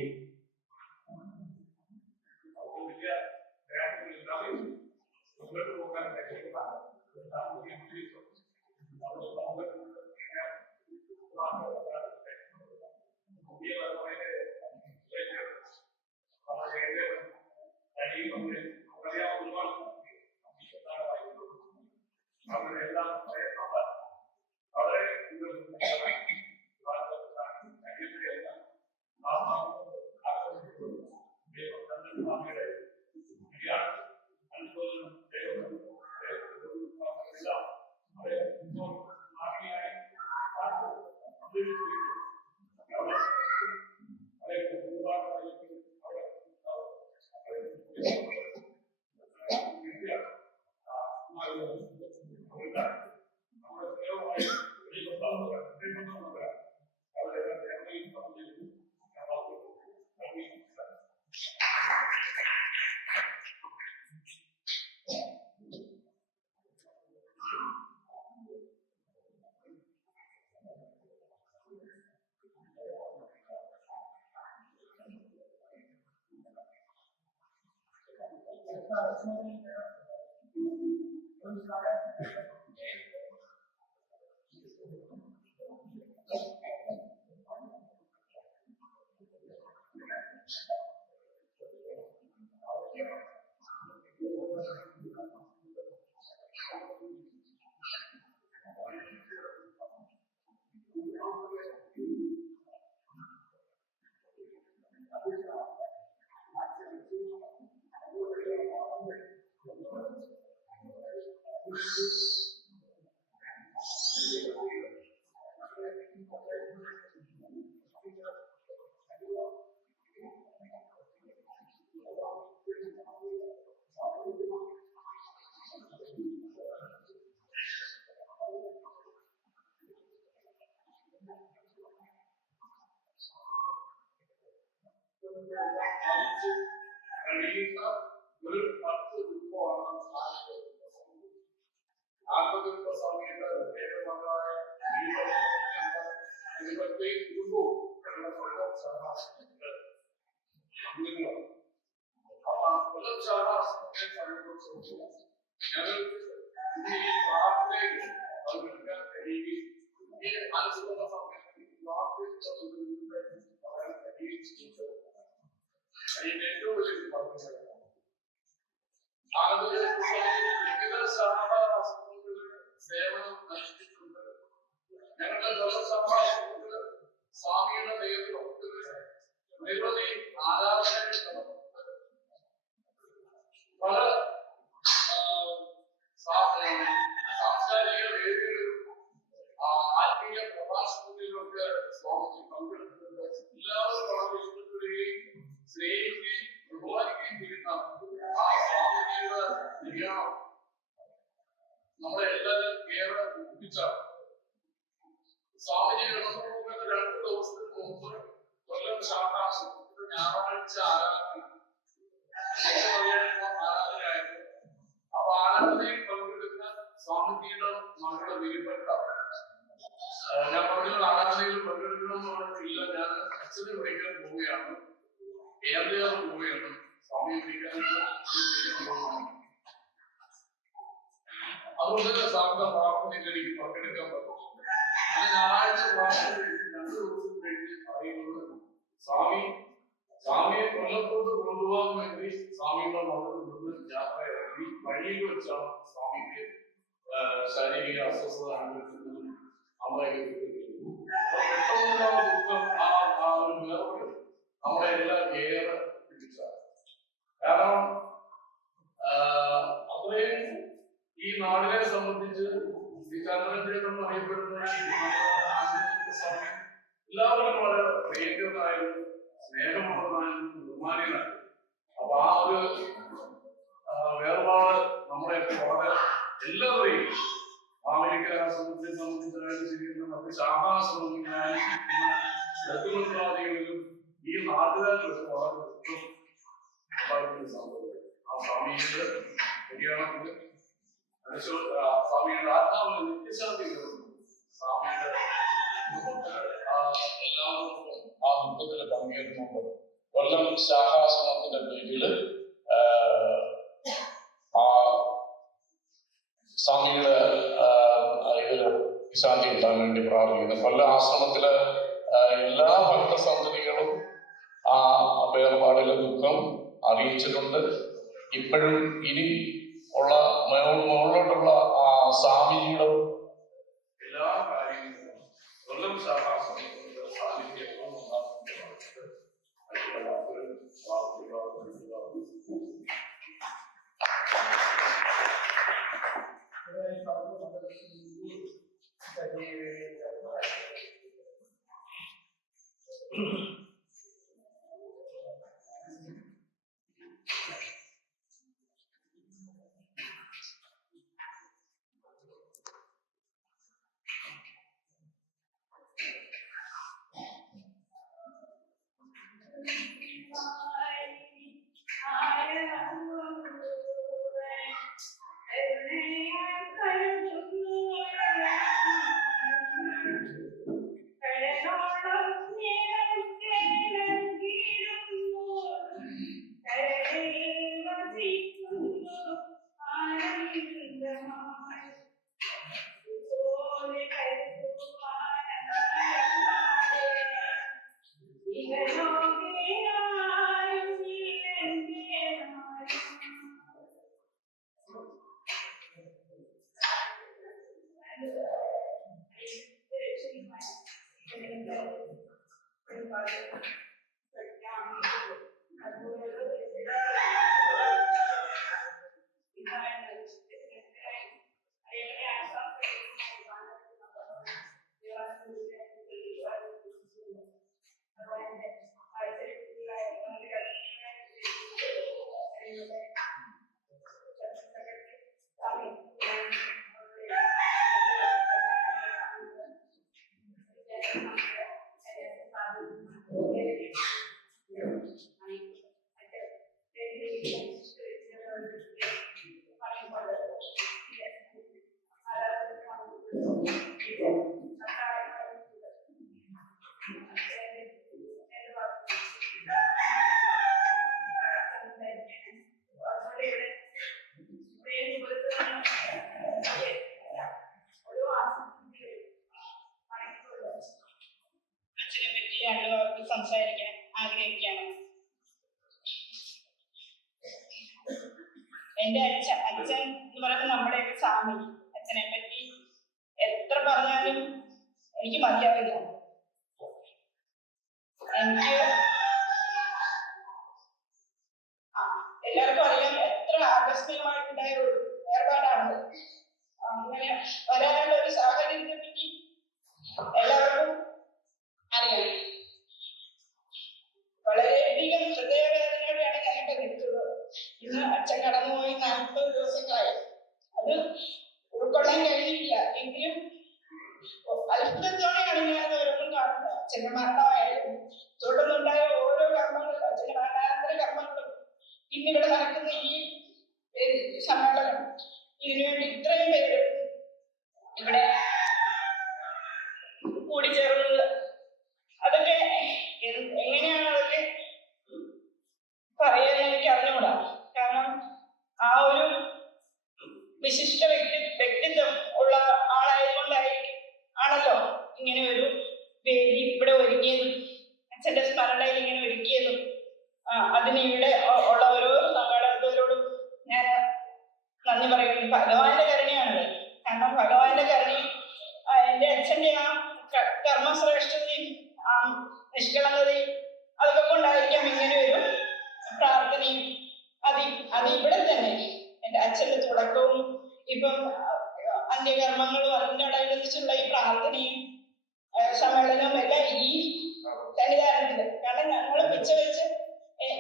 ഞങ്ങളുടെ സ്വാമിയുടെ നിരവധി ആരാധനകൾ പല സാംസ്കാരിക വേദികളിലും ആത്മീയ പ്രഭാഷണങ്ങളിലൊക്കെ സ്വാമിജി പങ്കെടുത്തിട്ടുണ്ട്. എല്ലാവരും വളരെ ഇഷ്ടപ്പെടുകയും സ്നേഹിക്കുകയും ബഹുമാനിക്കുകയും ചെയ്യുന്ന ആ സ്വാമിജിയുടെ നിര്യാണം നമ്മളെ എല്ലാവരും ഏറെ ദുഃഖിച്ചാണ്. സ്വാമിജി കടന്നുപോകുന്ന 2 ദിവസത്തിന് മുമ്പ് കൊല്ലം ശാഖാസം ഞായറാഴ്ച ആരാധനയായിരുന്നു. അപ്പൊ ആരാധനയിൽ പങ്കെടുക്കുന്ന സ്വാമിജിയുടെ മകളുടെ വീട്ടിൽപ്പെട്ട ഞാൻ പറഞ്ഞു ആരാധനയിൽ പങ്കെടുക്കണം എന്ന് പറഞ്ഞിട്ടില്ല. ഞാൻ അച്ഛനെ വിളിക്കാൻ പോവുകയാണ്, ഏറെയാണ് പോവുകയാണ്, സ്വാമിയെ വിളിക്കാൻ. അതുകൊണ്ട് സാറിന്റെ പ്രാർത്ഥനയിൽ എനിക്ക് പങ്കെടുക്കാൻ പറ്റും. ഞായറാഴ്ച പ്രാർത്ഥന 2 ദിവസം കഴിഞ്ഞ് അറിയുന്നത് സ്വാമിയെ കൊല്ലത്തോട്ട് കൊണ്ടുപോകാൻ വേണ്ടി സ്വാമിയുടെ മകൾ നിന്ന് യാത്ര ഇറങ്ങി. വഴിയിൽ വെച്ചാണ് സ്വാമിക്ക് ശാരീരിക അസ്വസ്ഥത അനുഭവിക്കുന്നതും നമ്മളെ പെട്ടെന്നുള്ള ദുഃഖം ആ ഒരു വേർപെടൽ നമ്മളെ എല്ലാം ഏറെ പിടിച്ചാണ്. കാരണം അത്രയും ഈ നാടിനെ സംബന്ധിച്ച് ചന്ദ്രൻ അറിയപ്പെടുന്ന സ്വാമി എല്ലാവരും വളരെ പ്രിയങ്കരനായിരുന്നു, സ്നേഹമുള്ളതായിരുന്നു, ബഹുമാനിയനായിരുന്നു. അപ്പൊ ആ ഒരു വേർപാട് നമ്മളെയൊക്കെ വളരെ എല്ലാവരെയും അമേരിക്കനെ സംബന്ധിച്ചായാലും ശരിക്കും മറ്റ് ശാഖാശ്രമിക്കാനും ദത്തുമന്ത്രാദികളിലും ഈ നാട്ടുകാരിലൊക്കെ വളരെ ദുഃഖം സംഭവം. ആ സ്വാമിയുടെ നിര്യാണത്തിന് സ്വാമിയുടെ ആത്മാവിന് നിത്യശാന്തി സ്വാമിയുടെ എല്ലാവർക്കും ആ ദുഃഖത്തിൽ പങ്കേറുന്നുണ്ട്. കൊല്ലം ശാഖാശ്രമത്തിന്റെ പേരില് ആ സ്വാമിയുടെ ഇതില് ശാന്തി കിട്ടാൻ വേണ്ടി പ്രാർത്ഥിക്കുന്നു. കൊല്ലം ആശ്രമത്തിലെ എല്ലാ ഭക്തസന്തതികളും ആ വേർപാടിലെ ദുഃഖം അറിയിച്ചിട്ടുണ്ട്. ഇപ്പോഴും ഇനി ഉള്ള മുകളിലോട്ടുള്ള ആ സ്വാമിജിയുടെ എല്ലാ കാര്യങ്ങളും കൊല്ലം ശാഖാശ്രമത്തിന്റെ സാന്നിധ്യവും സംസാരിക്കാൻ ആഗ്രഹിക്കുകയാണ്. എന്റെ അച്ഛൻ എന്ന് പറയുന്നത് നമ്മുടെ ഒരു സ്വാമി. അച്ഛനെ പറ്റി എത്ര പറഞ്ഞാലും എനിക്ക് മതിയാവില്ല. എനിക്ക് ആകസ്മികമായിട്ടുണ്ടായ ഒരു ഏർപ്പാടാണ്. അങ്ങനെ വരാനുള്ള ഒരു സാഹചര്യത്തെ പറ്റി എല്ലാവർക്കും അറിയാം. വളരെയധികം ഹൃദയവേദനയോടെയാണ് ഞാനിപ്പോ നിൽക്കുന്നത്. ഇന്ന് അച്ഛൻ കടന്നുപോയി 40 ദിവസങ്ങളായി. അത് ഉൾക്കൊള്ളാൻ കഴിഞ്ഞില്ല. എങ്കിലും അത്ഭുതത്തോടെയാണ് ഞാൻ ഓരോന്നും കാണുന്നത്. അച്ഛന്റെ മരണമായാലും തുടർന്നുണ്ടായ ഓരോ കർമ്മങ്ങളും, അച്ഛന്റെ മരണാനന്തര കർമ്മങ്ങളും, ഇന്നിവിടെ നടക്കുന്ന ഈ സമ്മേളനം, ഇതിനുവേണ്ടി ഇത്രയും പേര് ഇവിടെ കൂടിച്ചേർന്നത്, അതൊക്കെ എങ്ങനെയാണ് അതൊക്കെ പറയാൻ എനിക്ക് അറിഞ്ഞുകൂടാ. കാരണം ആ ഒരു വിശിഷ്ട വ്യക്തിത്വം ഉള്ള ആണല്ലോ ഇങ്ങനെ ഒരു വേദി ഇവിടെ ഒരുങ്ങിയതും അച്ഛന്റെ സ്മരണയിൽ ഇങ്ങനെ ഒരുക്കിയതും. അതിന് ഇവിടെ ഉള്ള ഓരോ സമ്മേളനത്തോടും ഞാൻ നന്ദി പറയുന്നു. ഭഗവാന്റെ കരുണയാണത്. കാരണം ഭഗവാന്റെ കരുണയും എന്റെ അച്ഛന്റെ ആ കർമ്മശ്രേഷ്ഠതയും ആ നിഷ്കളങ്കതയും അതൊക്കെ കൊണ്ടായിരിക്കാം ഇങ്ങനെ ഒരു പ്രാർത്ഥനയും അത് ഇവിടെ തന്നെ എന്റെ അച്ഛന്റെ തുടക്കവും ഇപ്പം അന്ത്യകർമ്മങ്ങളും അതിനോടനുബന്ധിച്ചുള്ള ഈ പ്രാർത്ഥനയും സമ്മേളനവും എല്ലാം ഈ സന്നിധാനത്തില്. കാരണം ഞങ്ങൾ പിച്ചവെച്ച്,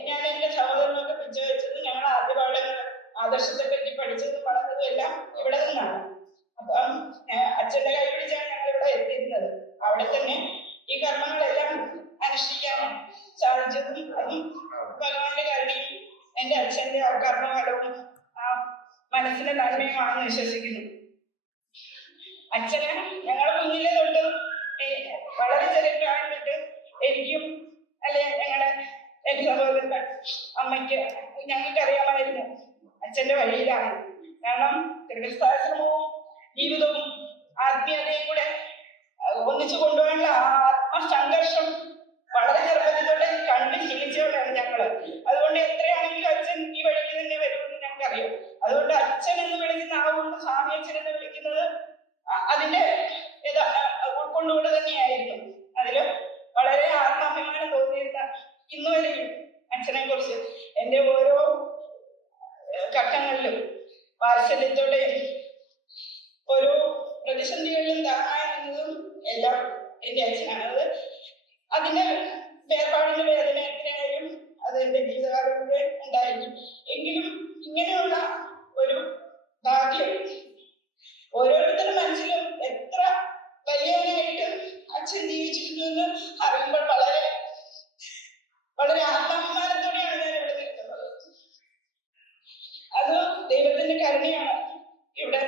ഞാൻ എന്റെ സഹോദരനൊക്കെ പിച്ചവെച്ചത്, ഞങ്ങൾ ആദ്യപാഠങ്ങൾ ആദർശത്തെ പറ്റി പഠിച്ചതും വളർന്നതും എല്ലാം ഇവിടെ നിന്നാണ്. അപ്പം അച്ഛന്റെ കൈ പിടിച്ചാണ് ഞങ്ങൾ ഇവിടെ എത്തിയിരുന്നത്. അവിടെ തന്നെ ഈ കർമ്മങ്ങളെല്ലാം അനുഷ്ഠിക്കാൻ സാധിച്ചതും അതും ഭഗവാന്റെ കരുണയും എന്റെ അച്ഛന്റെ കർമ്മഫലവും ആ മനസ്സിന്റെ നന്മയുമാണെന്ന് വിശ്വസിക്കുന്നു. അച്ഛന് ഞങ്ങൾ കുഞ്ഞിലെ തൊട്ട് വളരെ ചെറിയ പ്രായം തൊട്ട് എനിക്കും അല്ലെ എന്റെ സഹോദരന്റെ അമ്മയ്ക്ക് ഞങ്ങൾക്കറിയാമായിരുന്നു അച്ഛന്റെ വഴിയിലാണ്. കാരണം ദീർഘസ്ഥാശ്രമവും ജീവിതവും ആത്മീയതയും കൂടെ ഒന്നിച്ചു കൊണ്ടുപോകാനുള്ള ആത്മസംഘർഷം വളരെ ചെറുപ്പത്തിൽ തൊട്ട് കണ്ട് ശീലിച്ചവരാണ് ഞങ്ങള്. അതുകൊണ്ട് എത്രയാണെങ്കിലും അച്ഛൻ ഈ വഴിക്ക് തന്നെ വരുമെന്ന് ഞങ്ങൾക്കറിയാം. അതുകൊണ്ട് അച്ഛൻ എന്ന് വിളിക്കുന്ന ആളുകൊണ്ട് സ്വാമി അച്ഛൻ എന്ന് വിളിക്കുന്നത് അതിന്റെ ഉൾക്കൊണ്ടുകൊണ്ട് തന്നെയായിരുന്നു. അതില് വളരെ ആത്മാഭിമാനം തോന്നിയിരുന്ന ഇന്നുവരെയും അച്ഛനെ കുറിച്ച് എന്റെ ഓരോ ഘട്ടങ്ങളിലും വാത്സല്യത്തോടെയും ഓരോ പ്രതിസന്ധികളിലും താങ്ങാൻ നിന്നതും എല്ലാം എന്റെ അച്ഛനാണ്. അതിന്റെ വേർപാടിന്റെ വേദന എത്രയായാലും അത് എന്റെ ജീവിതകാലം കൂടെ ഉണ്ടായിരിക്കും. എങ്കിലും ഇങ്ങനെയുള്ള ഒരു ഭാഗ്യം ഓരോരുത്തരുടെ മനസ്സിലും എത്ര വലിയവനായിട്ട് അച്ഛൻ ജീവിച്ചിരുന്നു അറിയുമ്പോൾ വളരെ വളരെ ആത്മാഭിമാനത്തോടെയാണ് ഞാൻ ഇവിടെ നിൽക്കുന്നത്. അത് ദൈവത്തിന്റെ കരുണയാണ്. ഇവിടെ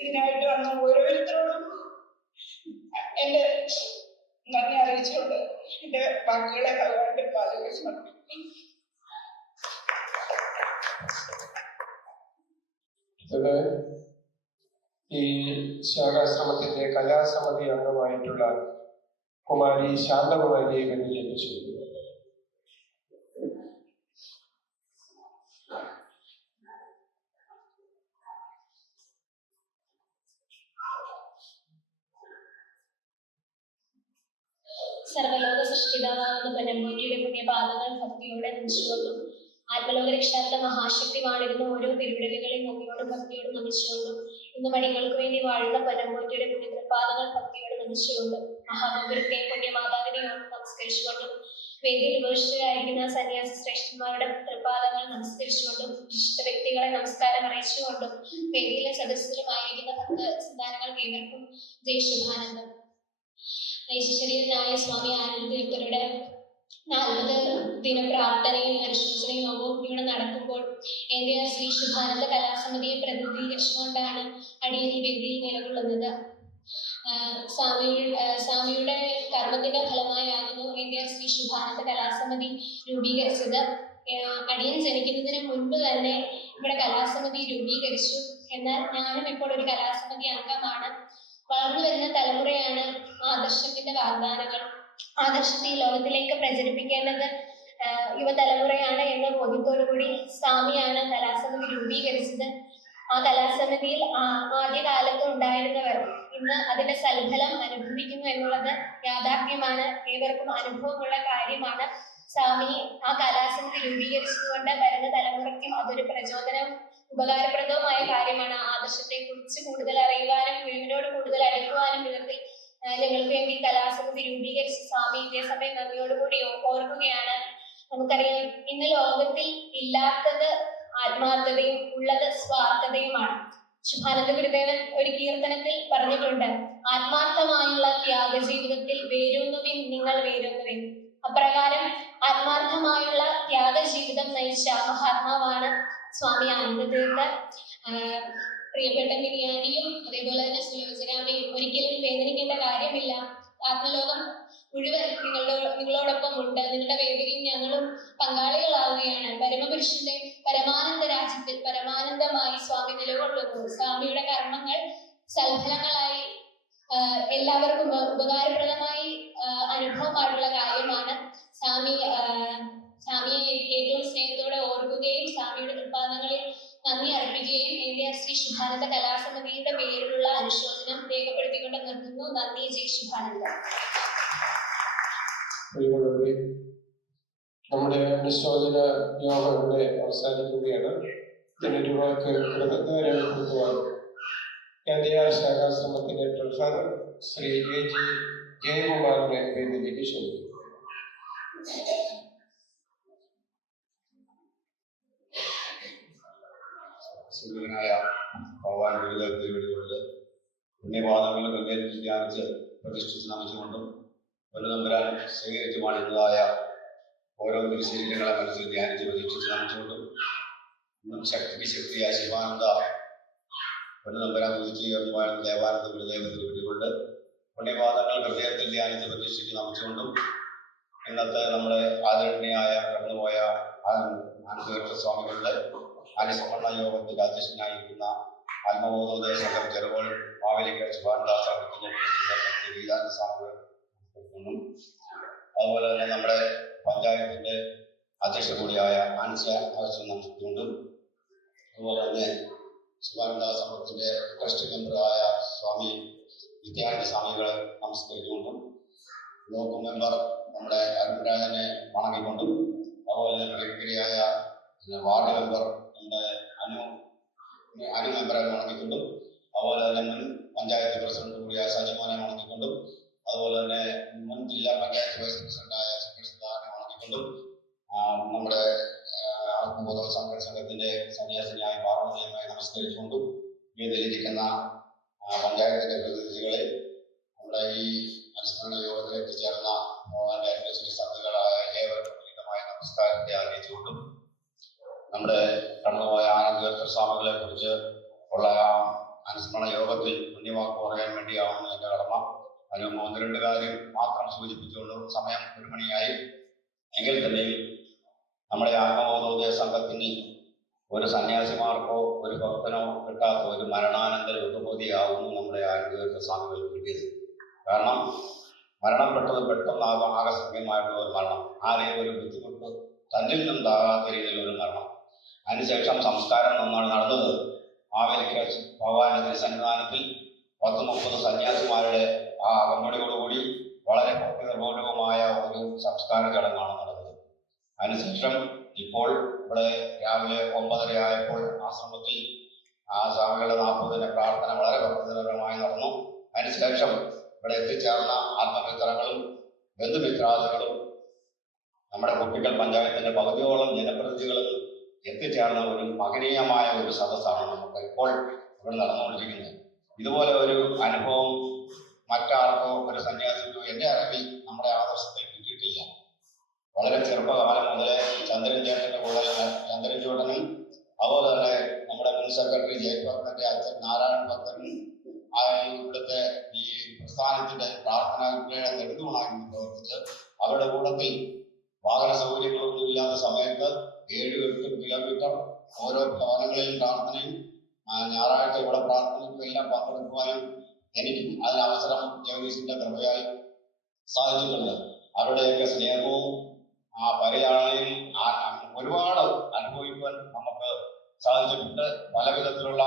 ഇതിനായിട്ട് വന്ന ഓരോരുത്തരോടും എന്റെ നന്ദി അറിയിച്ചുകൊണ്ട് എന്റെ വാക്കുകളെ ഭഗവാന്റെ പാദങ്ങളിൽ സമർപ്പിക്കുന്നു. ഈ ശാഖാശ്രമത്തിന്റെ കലാസമിതി അംഗമായിട്ടുള്ള കുമാരി ശാന്തകുമാരിയെ വേദിയിലേക്ക് ക്ഷണിക്കുന്നു. സർവലോക സൃഷ്ടിതാവാകുന്ന പരമോറ്റിയുടെ പുണ്യപാദങ്ങൾ ഭക്തിയോടെ നമിച്ചുകൊണ്ടും ആത്മലോക രക്ഷാർത്ഥ മഹാശക്തി വാണിരുന്ന ഓരോ തിരുവിടലുകളെ നന്ദിയോടും ഭക്തിയോടും നമിച്ചുകൊണ്ടും ഇന്ന് മടികൾക്ക് വേണ്ടി വാഴുന്ന പരമോറ്റിയുടെ പുണ്യപാദങ്ങൾ ഭക്തിയോടെ നമിച്ചുകൊണ്ടും മഹാബലിത്തെ പുണ്യമാതാവിനെ ഓർത്ത് നമസ്കരിച്ചുകൊണ്ടും വേദിയിൽ ഉപവിഷ്ടരായിരിക്കുന്ന സന്യാസി ശ്രേഷ്ഠന്മാരുടെ തൃപാദങ്ങൾ നമസ്കരിച്ചുകൊണ്ടും വിശിഷ്ട വ്യക്തികളെ നമസ്കാരം അറിയിച്ചുകൊണ്ടും വേദിയിലെ സദസ്സിലുമായിരിക്കുന്ന ഭക്ത സന്താനങ്ങൾക്ക് ഏവർക്കും ജയ ശുഭാനന്ദം. വൈശിശരീരനായ സ്വാമി ആനന്ദതീർത്ഥരുടെ 40 ദിന പ്രാർത്ഥനയും അനുശോചന യോഗവും ഇവിടെ നടക്കുമ്പോൾ എന്റെ ശ്രീ ശുഭാനന്ദ കലാസമിതിയെ പ്രതിനിധീകരിച്ചുകൊണ്ടാണ് അടിയൻ ഈ വേദിയിൽ നിലകൊള്ളുന്നത്. സ്വാമിയുടെ കർമ്മത്തിന്റെ ഫലമായായിരുന്നു എന്റെ ശ്രീ ശുഭാനന്ദ കലാസമിതി രൂപീകരിച്ചത്. അടിയൻ ജനിക്കുന്നതിന് മുൻപ് തന്നെ ഇവിടെ കലാസമിതി രൂപീകരിച്ചു. എന്നാൽ ഞാനും ഇപ്പോൾ ഒരു കലാസമിതി അംഗമാണ്. വളർന്നു വരുന്ന തലമുറയാണ് ആദർശത്തിന്റെ വാഗ്ദാനങ്ങൾ. ആദർശത്തെ ഈ ലോകത്തിലേക്ക് പ്രചരിപ്പിക്കേണ്ടത് യുവതലമുറയാണ് എന്ന ബോധ്യത്തോടുകൂടി സ്വാമിയാണ് കലാസമിതി രൂപീകരിച്ചത്. ആ കലാസമിതിയിൽ ആദ്യകാലത്ത് ഉണ്ടായിരുന്നവർ ഇന്ന് അതിന്റെ സൽഫലം അനുഭവിക്കുന്നു എന്നുള്ളത് യാഥാർത്ഥ്യമാണ്. ഏവർക്കും അനുഭവമുള്ള കാര്യമാണ്. സ്വാമി ആ കലാസമിതി രൂപീകരിച്ചതുകൊണ്ട് വരുന്ന തലമുറയ്ക്കും അതൊരു പ്രചോദനം ഉപകാരപ്രദവുമായ കാര്യമാണ്. ആദർശത്തെ കുറിച്ച് കൂടുതൽ അറിയുവാനും ഗുരുവിനോട് കൂടുതൽ അടുക്കുവാനും വിധത്തിൽ ഞങ്ങൾക്ക് വേണ്ടി കലാസമിതി രൂപീകരിച്ച സ്വാമി ഇതേസമയം നന്ദിയോടുകൂടി ഓർക്കുകയാണ്. നമുക്കറിയാം, ഇന്ന് ലോകത്തിൽ ഇല്ലാത്തത് ആത്മാർത്ഥതയും ഉള്ളത് സ്വാർത്ഥതയുമാണ്. ശുഭാനന്ദ ഗുരുദേവൻ ഒരു കീർത്തനത്തിൽ പറഞ്ഞിട്ടുണ്ട്, ആത്മാർത്ഥമായുള്ള ത്യാഗ ജീവിതത്തിൽ വേരൂന്നുവിൻ നിങ്ങൾ വേരൂന്നുവിൻ. അപ്രകാരം ആത്മാർത്ഥമായുള്ള ത്യാഗ ജീവിതം നയിച്ച മഹാത്മാവാണ് സ്വാമി ആനന്ദതീർത്ഥർ. പ്രിയപ്പെട്ട മിനിയാനിയും അതേപോലെ തന്നെ സുലോചനാമയും ഒരിക്കലും വേദനിക്കേണ്ട കാര്യമില്ല. ആത്മലോകം മുഴുവൻ നിങ്ങളോടൊപ്പം ഉണ്ട്. നിങ്ങളുടെ വേദികയും ഞങ്ങളും പങ്കാളികളാവുകയാണ്. പരമപുരുഷന്റെ പരമാനന്ദ രാജ്യത്തിൽ പരമാനന്ദമായി സ്വാമി നിലകൊള്ളുന്നു. സ്വാമിയുടെ കർമ്മങ്ങൾ സൽഫലങ്ങളായി എല്ലാവർക്കും ഉപകാരപ്രദമായി അനുഭവമായിട്ടുള്ള കാര്യമാണ്. സ്വാമിയെ ഏറ്റവും സ്നേഹത്തോടെ ഓർക്കുകയും സ്വാമിയുടെ കൃപാദങ്ങളിൽ നന്ദി അർപ്പിക്കുകയും എന്റെ ശ്രീ ശുഭാനന്ദ കലാസമിതിയുടെ പേരിലുള്ള അനുശോചനം രേഖപ്പെടുത്തിക്കൊണ്ട് നിർത്തുന്നു. നന്ദി. ജയ് ശുഭാനന്ദ. നമ്മുടെ അനുശോചന യോഗം ഇവിടെ അവസാനിക്കുകയാണ്. ഇതിനൊരു വാക്ക് കൃതജ്ഞത രേഖപ്പെടുത്തുവാൻ കേന്ദ്രീയ ശാഖാശ്രമത്തിന്റെ ട്രഷറർ ശ്രീ എ ജി ജയകുമാറിനെ വേദിയിലേക്ക് ക്ഷണിക്കുന്നു. സുഖനായ ഭഗവാൻ വിവിധ തിരുവടികളുടെ പുണ്യപാദങ്ങൾ ഹൃദയത്തിൽ ധ്യാനിച്ച് പ്രതിഷ്ഠിച്ച് നമിച്ചുകൊണ്ടും പൊന്നുതമ്പുരാൻ സ്വീകരിച്ചു പണിയുന്നതായ ഓരോ തിരുശരീരങ്ങളെ മനസ്സിൽ ധ്യാനിച്ച് പ്രതിഷ്ഠിച്ച് നമിച്ചുകൊണ്ടും ഇന്നും ശക്തിക്ക് ശക്തിയായ ശിവാനന്ദ പൊന്നുതമ്പുരാൻ ഉദിച്ചു ഉയർന്നു വാഴുന്ന ദേവാനന്ദ ഗുരുദേവ തിരുവടികളുടെ പുണ്യപാദങ്ങൾ ഹൃദയത്തിൽ ധ്യാനിച്ച് പ്രതിഷ്ഠിച്ച് നമിച്ചുകൊണ്ടും ഇന്നത്തെ നമ്മുടെ ആദരണീയായ കടന്നുപോയ ആനന്ദതീർത്ഥ സ്വാമികളുടെ അനുസ്മരണ യോഗത്തിൽ അധ്യക്ഷനായിരിക്കുന്ന ആത്മബോധോദയ സംഘം ചെറുകോൾ മാവേലിക്കര ശുഭാനന്ദാശ്രമത്തിലെ സ്വാമികൾ, അതുപോലെ തന്നെ നമ്മുടെ പഞ്ചായത്തിന്റെ അധ്യക്ഷ കൂടിയായ ആൻസിയ ആവശ്യം നടത്തിക്കൊണ്ടും അതുപോലെ തന്നെ ശുഭാനന്ദാശ്രമത്തിന്റെ ട്രസ്റ്റ് മെമ്പറായ സ്വാമി നിത്യാനന്ദ സ്വാമികളെ നമസ്കരിച്ചുകൊണ്ടും ബ്ലോക്ക് മെമ്പർ നമ്മുടെ അരുൺരാജനെ വണങ്ങിക്കൊണ്ടും അതുപോലെ തന്നെ പ്രിയങ്കരിയായ വാർഡ് മെമ്പർ നമ്മുടെ അനു മെമ്പറെ വണങ്ങിക്കൊണ്ടും അതുപോലെ തന്നെ മുൻ പഞ്ചായത്ത് പ്രസിഡന്റ് കൂടിയായ സജിമോനെ വണങ്ങിക്കൊണ്ടും അതുപോലെ തന്നെ മുൻ ജില്ലാ പഞ്ചായത്ത് വൈസ് പ്രസിഡന്റായ സുരേഷ് ദാനെ വണങ്ങിക്കൊണ്ടും നമ്മുടെ ആത്മബോധ സംഘത്തിന്റെ സന്യാസിനിയായ പാർവതിയുമായി നമസ്കരിച്ചുകൊണ്ടും ഇതിലിരിക്കുന്ന പഞ്ചായത്തിന്റെ പ്രതിനിധികളെ നമ്മുടെ ഈ അനുസ്മരണ യോഗത്തിൽ എത്തിച്ചേർന്ന സംഘങ്ങളായ ഏവർക്കും ഉചിതമായ നമസ്കാരത്തെ അറിയിച്ചുകൊണ്ടും നമ്മുടെ കടന്നുപോയ ആനന്ദതീർത്ഥ സ്വാമികളെ കുറിച്ച് ഉള്ള അനുസ്മരണ യോഗത്തിൽ പുണ്യവാക്ക് പറയാൻ വേണ്ടിയാവുന്നു എന്റെ കടമ. അതിന് 1-2 കാര്യം മാത്രം സൂചിപ്പിച്ചുകൊണ്ട് സമയം 1 മണിയായി. എങ്കിൽ തന്നെയും നമ്മുടെ ആത്മബോധോദയ സംഘത്തിന് ഒരു സന്യാസിമാർക്കോ ഒരു ഭക്തനോ കിട്ടാത്ത ഒരു മരണാനന്തര ബഹുമതിയാവുന്നു നമ്മുടെ ആനന്ദതീർത്ഥ സ്വാമികൾ കിട്ടിയത്. കാരണം മരണപ്പെട്ടത് പെട്ടെന്ന് ആകസ്മികമായിട്ടുള്ള ഒരു മരണം, ആരെയും ഒരു ബുദ്ധിമുട്ട് തന്നിൽ നിന്നുണ്ടാകാത്ത രീതിയിലൊരു മരണം. അതിനുശേഷം സംസ്കാരം നന്നാണ് നടന്നത്. മാവേലിക്കര ഭഗവാന്റെ തിരുസന്നിധാനത്തിൽ 10-30 സന്യാസിമാരുടെ ആ അകമ്പടിയോടുകൂടി വളരെ ഭക്തിനിർഭരവുമായ ഒരു സംസ്കാര ചടങ്ങാണ് നടന്നത്. അതിനുശേഷം ഇപ്പോൾ ഇവിടെ രാവിലെ 9:30 ആയപ്പോൾ ആശ്രമത്തിൽ സ്വാമികളുടെ 40 പ്രാർത്ഥന വളരെ ഭക്തിനിർഭരമായി നടന്നു. അതിനുശേഷം ഇവിടെ എത്തിച്ചേർന്ന ആത്മമിത്രങ്ങളും ബന്ധുമിത്രാദികളും നമ്മുടെ കുട്ടികൾ പഞ്ചായത്തിന്റെ പകുതിയോളം ജനപ്രതിനിധികളും എത്തിച്ചേർന്ന ഒരു മഹനീയമായ ഒരു സദസ്സാണ് നമുക്ക് ഇപ്പോൾ ഇവിടെ നടന്നുകൊണ്ടിരിക്കുന്നത്. ഇതുപോലെ ഒരു അനുഭവം മറ്റാർക്കോ ഒരു സന്യാസിക്കോ എൻ്റെ അറിവിൽ നമ്മുടെ ആദർശത്തിൽ കിട്ടിയിട്ടില്ല. വളരെ ചെറുപ്പകാലം മുതലേ ചന്ദ്രൻ ചേട്ടനും അതുപോലെ തന്നെ നമ്മുടെ മുൻ സെക്രട്ടറി ജയഭക്തന്റെ അച്ഛൻ നാരായണ ഭക്തനും ഇവിടുത്തെ ഈ പ്രസ്ഥാനത്തിന്റെ പ്രാർത്ഥനയുടെ നെടുതൂണായി പ്രവർത്തിച്ച് അവരുടെ കൂട്ടത്തിൽ വാഹന സൗകര്യങ്ങളൊന്നും ഇല്ലാത്ത സമയത്ത് 7-8 കിലോമീറ്റർ ഓരോ ഭവനങ്ങളിലും പ്രാർത്ഥനയും ഞായറാഴ്ച ഇവിടെ പ്രാർത്ഥനയ്ക്കും എല്ലാം പങ്കെടുക്കുവാനും എനിക്കും അതിന് അവസരം ജഗദീശിന്റെ കൃപയാൽ സാധിച്ചിട്ടുണ്ട്. അവരുടെയൊക്കെ സ്നേഹവും പരിചാരണയും ഒരുപാട് അനുഭവിക്കുവാൻ നമുക്ക് സാധിച്ചിട്ടുണ്ട്. പല വിധത്തിലുള്ള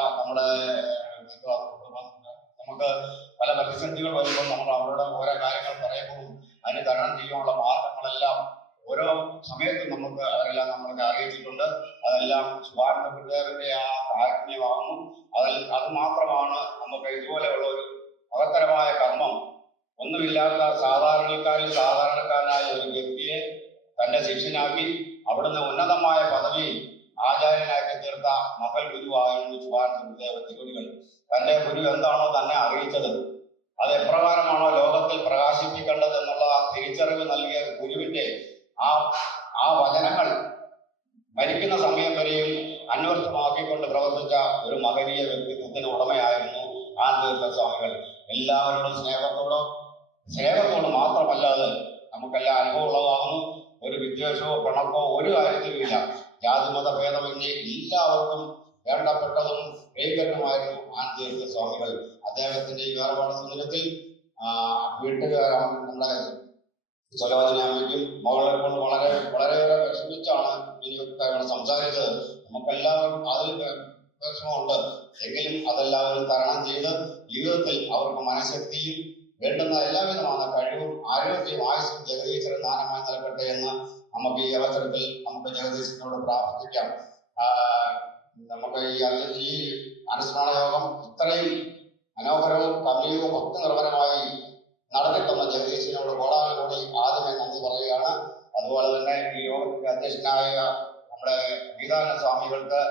നമുക്ക് പല പ്രതിസന്ധികൾ വരുമ്പോൾ നമ്മൾ അവരോട് ഓരോ കാര്യങ്ങൾ പറയുമ്പോൾ അതിന് തരണം ചെയ്യാനുള്ള മാർഗങ്ങളെല്ലാം ഓരോ സമയത്തും നമുക്ക് നമുക്ക് അവരെല്ലാം നമ്മളെ അറിയിച്ചിട്ടുണ്ട്. അതെല്ലാം ശിവാനന്ദ ഗുരുദേവന്റെ ആ കാരുണ്യമാകുന്നു. അത് മാത്രമാണ് നമുക്ക് ഇതുപോലെയുള്ള ഒരു മഹത്തരമായ കർമ്മം. ഒന്നുമില്ലാത്ത സാധാരണക്കാരനായ ഒരു വ്യക്തിയെ തന്റെ ശിഷ്യനാക്കി അവിടുന്ന് ഉന്നതമായ പദവിയിൽ ആചാര്യനാക്കി തീർത്ത മകൾ ഗുരുവായിരുന്നു ശിവാനന്ദ ഗുരുദേവ തിരുവടികൾ. തന്റെ ഗുരു എന്താണോ തന്നെ അറിയിച്ചത്, അത് എപ്രകാരമാണോ ലോകത്തിൽ പ്രകാശിപ്പിക്കേണ്ടത് എന്നുള്ള ആ തിരിച്ചറിവ് നൽകിയ ഗുരുവിന്റെ ആ വചനങ്ങൾ മരിക്കുന്ന സമയം വരെയും അന്വർത്ഥമാക്കിക്കൊണ്ട് പ്രവർത്തിച്ച ഒരു മഹനീയ വ്യക്തിത്വത്തിന് ഉടമയായിരുന്നു ആനന്ദതീർത്ഥ സ്വാമികൾ. എല്ലാവരോടും സ്നേഹത്തോട് മാത്രമല്ലാതെ നമുക്കെല്ലാം അനുഭവം ഉള്ളതാകുന്നു. ഒരു വിദ്വേഷമോ പിണക്കോ ഒരു കാര്യത്തിലുമില്ല. ജാതിമത ഭേദമന്യേ എല്ലാവർക്കും വേണ്ടപ്പെട്ടതും പ്രിയങ്കരനുമായിരുന്നു ആനന്ദതീർത്ഥ സ്വാമികൾ. അദ്ദേഹത്തിന്റെ ഈ വേർപാട് ദിനത്തിൽ നമ്മുടെ സുലോചന അമ്മയ്ക്കും മകളെപ്പോൾ വളരെയേറെ വിഷമിച്ചാണ് ഇതിനെക്കുറിച്ച് സംസാരിച്ചത്. നമുക്കെല്ലാവരും അതിൽ വിഷമമുണ്ട്. എങ്കിലും അതെല്ലാവരും തരണം ചെയ്ത് ജീവിതത്തിൽ അവർക്ക് മനഃശക്തിയും വേണ്ടുന്ന എല്ലാവിധമായ കഴിവും ആരോഗ്യവും ആയുസ്സും ജഗദീശ്വരൻ ദാനമായി നൽകട്ടെ എന്ന് നമുക്ക് ഈ അവസരത്തിൽ നമുക്ക് ജഗദീശ്വരനോട് പ്രാർത്ഥിക്കാം. നമുക്ക് ഈ അനുസ്മരണ യോഗം ഇത്രയും മനോഹരവും കമ്മിയവും ഭക്തി നിർഭരമായി നടത്തിത്തന്ന ജഗദീശ്വരനോട് കോടാനുകൂടി ആദ്യമേ നന്ദി പറയുകയാണ്. അതുപോലെ തന്നെ ഈ യോഗത്തിന്റെ അധ്യക്ഷനായ നമ്മുടെ ഗീതാനന്ദ സ്വാമികൾക്ക്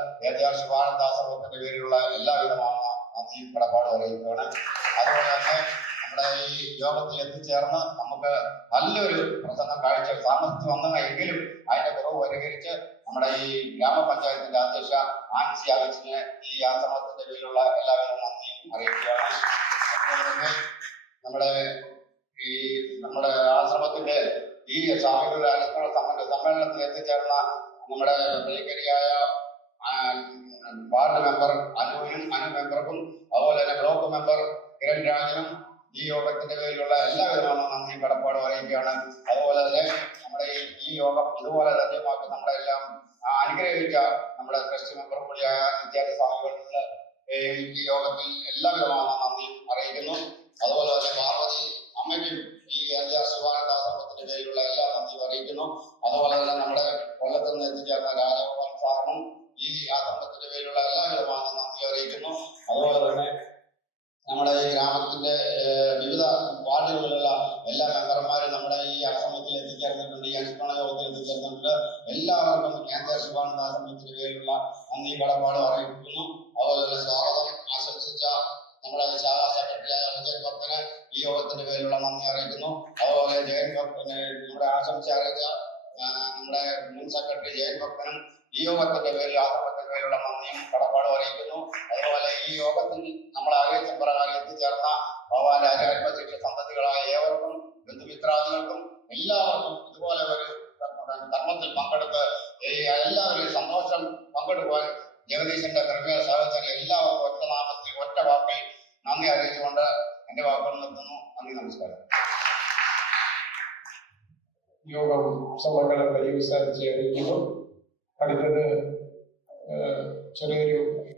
ശിവാനന്ദാശ്രമത്തിന്റെ പേരിലുള്ള എല്ലാവിധമായ നന്ദിയും കടപ്പാടും അറിയിക്കുകയാണ്. അതുപോലെ തന്നെ നമ്മുടെ ഈ യോഗത്തിൽ എത്തിച്ചേർന്ന് നമുക്ക് നല്ലൊരു പ്രസംഗം കാഴ്ച സാമർത്ഥ്യം വന്ന എങ്കിലും അതിന്റെ കുറവ് പരിഹരിച്ച് നമ്മുടെ ഈ ഗ്രാമപഞ്ചായത്തിന്റെ അധ്യക്ഷ ആൻസി അഗച്ചിന് ഈ ആശ്രമത്തിന്റെ പേരിലുള്ള എല്ലാവിധ നന്ദിയും അറിയിക്കുകയാണ്. അതുപോലെ തന്നെ നമ്മുടെ ആശ്രമത്തിന്റെ ഈ സ്വാമികളുടെ അനുസ്മരണ സമ്മേളനത്തിൽ എത്തിച്ചേർന്ന നമ്മുടെ പ്രിയകരിയായ വാർഡ് മെമ്പർ അനു മെമ്പർക്കും അതുപോലെ തന്നെ ബ്ലോക്ക് മെമ്പർ കിരൺ രാജനും ഈ യോഗത്തിന്റെ പേരിലുള്ള എല്ലാവിധമായ നന്ദിയും കടപ്പാടും അറിയിക്കുകയാണ്. അതുപോലെ തന്നെ നമ്മുടെ ഈ യോഗം ഇതുപോലെ ധന്യമാക്കി നമ്മളെ എല്ലാം അനുഗ്രഹിച്ച നമ്മുടെ ട്രസ്റ്റ് മെമ്പർ കൂടിയായ നിത്യാനന്ദ സ്വാമികളുടെ ഈ യോഗത്തിൽ എല്ലാവിധമായ നന്ദിയും അറിയിക്കുന്നു. അതുപോലെ തന്നെ പാർവതി അമ്മയ്ക്കും ഈ ശിവാനന്ദാശ്രമത്തിന്റെ പേരിലുള്ള എല്ലാ നന്ദിയും അറിയിക്കുന്നു. അതുപോലെ തന്നെ നമ്മുടെ കൊല്ലത്ത് നിന്ന് എത്തിച്ചേർന്ന രാജഗോപാൽ സാറിനും ഈ ആശ്രമത്തിന്റെ പേരിലുള്ള എല്ലാവിധമായ നന്ദി അറിയിക്കുന്നു. അതുപോലെ തന്നെ നമ്മുടെ ഈ ഗ്രാമത്തിന്റെ വിവിധ വാർഡുകളിലുള്ള എല്ലാ മെമ്പർമാരും നമ്മുടെ ഈ ആശ്രമത്തിൽ എത്തിച്ചേർന്നിട്ടുണ്ട്, ഈ അനുസ്മരണ യോഗത്തിൽ എത്തിച്ചേർന്നിട്ടുണ്ട്. എല്ലാവർക്കും കേന്ദ്ര ശിവാനന്ദാശ്രമത്തിന്റെ പേരിലുള്ള നന്ദി കടപ്പാടും അറിയിക്കുന്നു. അതുപോലെ തന്നെ സ്വാഗതം ആശംസിച്ച നമ്മുടെ ശാഖാ സെക്രട്ടറിയായ വിജയൻ ഭക്തന് ഈ യോഗത്തിന്റെ പേരിലുള്ള നന്ദി അറിയിക്കുന്നു. അതുപോലെ ജയൻ ഭക്തന് നമ്മുടെ ആശംസ അറിയിച്ച നമ്മുടെ മുൻ സെക്രട്ടറി ജയൻ ഭക്തനും ഈ യോഗത്തിന്റെ പേരിൽ ആശ്രമത്തിന്റെ പേരിലുള്ള നന്ദിയും കടപ്പാടും അറിയിക്കുന്നു. അതുപോലെ ഈ യോഗത്തിൽ നമ്മൾ അറിയിച്ച പ്രകാരം എത്തിച്ചേർന്ന ഭഗവാന്റെ ആചാര്യശിക്ഷ സന്തതികളായ ഏവർക്കും ബന്ധുമിത്രാദികൾക്കും എല്ലാവർക്കും ഇതുപോലെ ഒരു കർമ്മത്തിൽ പങ്കെടുത്ത് എല്ലാവരെയും സന്തോഷം പങ്കെടുക്കുവാൻ ജഗദീശന്റെ കൃപയെ സഹചര്യം എല്ലാവർക്കും ഒറ്റ നാമത്തിൽ ഒറ്റ വാക്കിൽ നന്ദി അറിയിച്ചുകൊണ്ട് എന്റെ വാക്കുകൾ നിർത്തുന്നു. നന്ദി, നമസ്കാരം. യോഗം സഭകളെ പര്യവസാനിച്ച് അറിയിക്കുന്നു. അടുത്തത് ചെറിയൊരു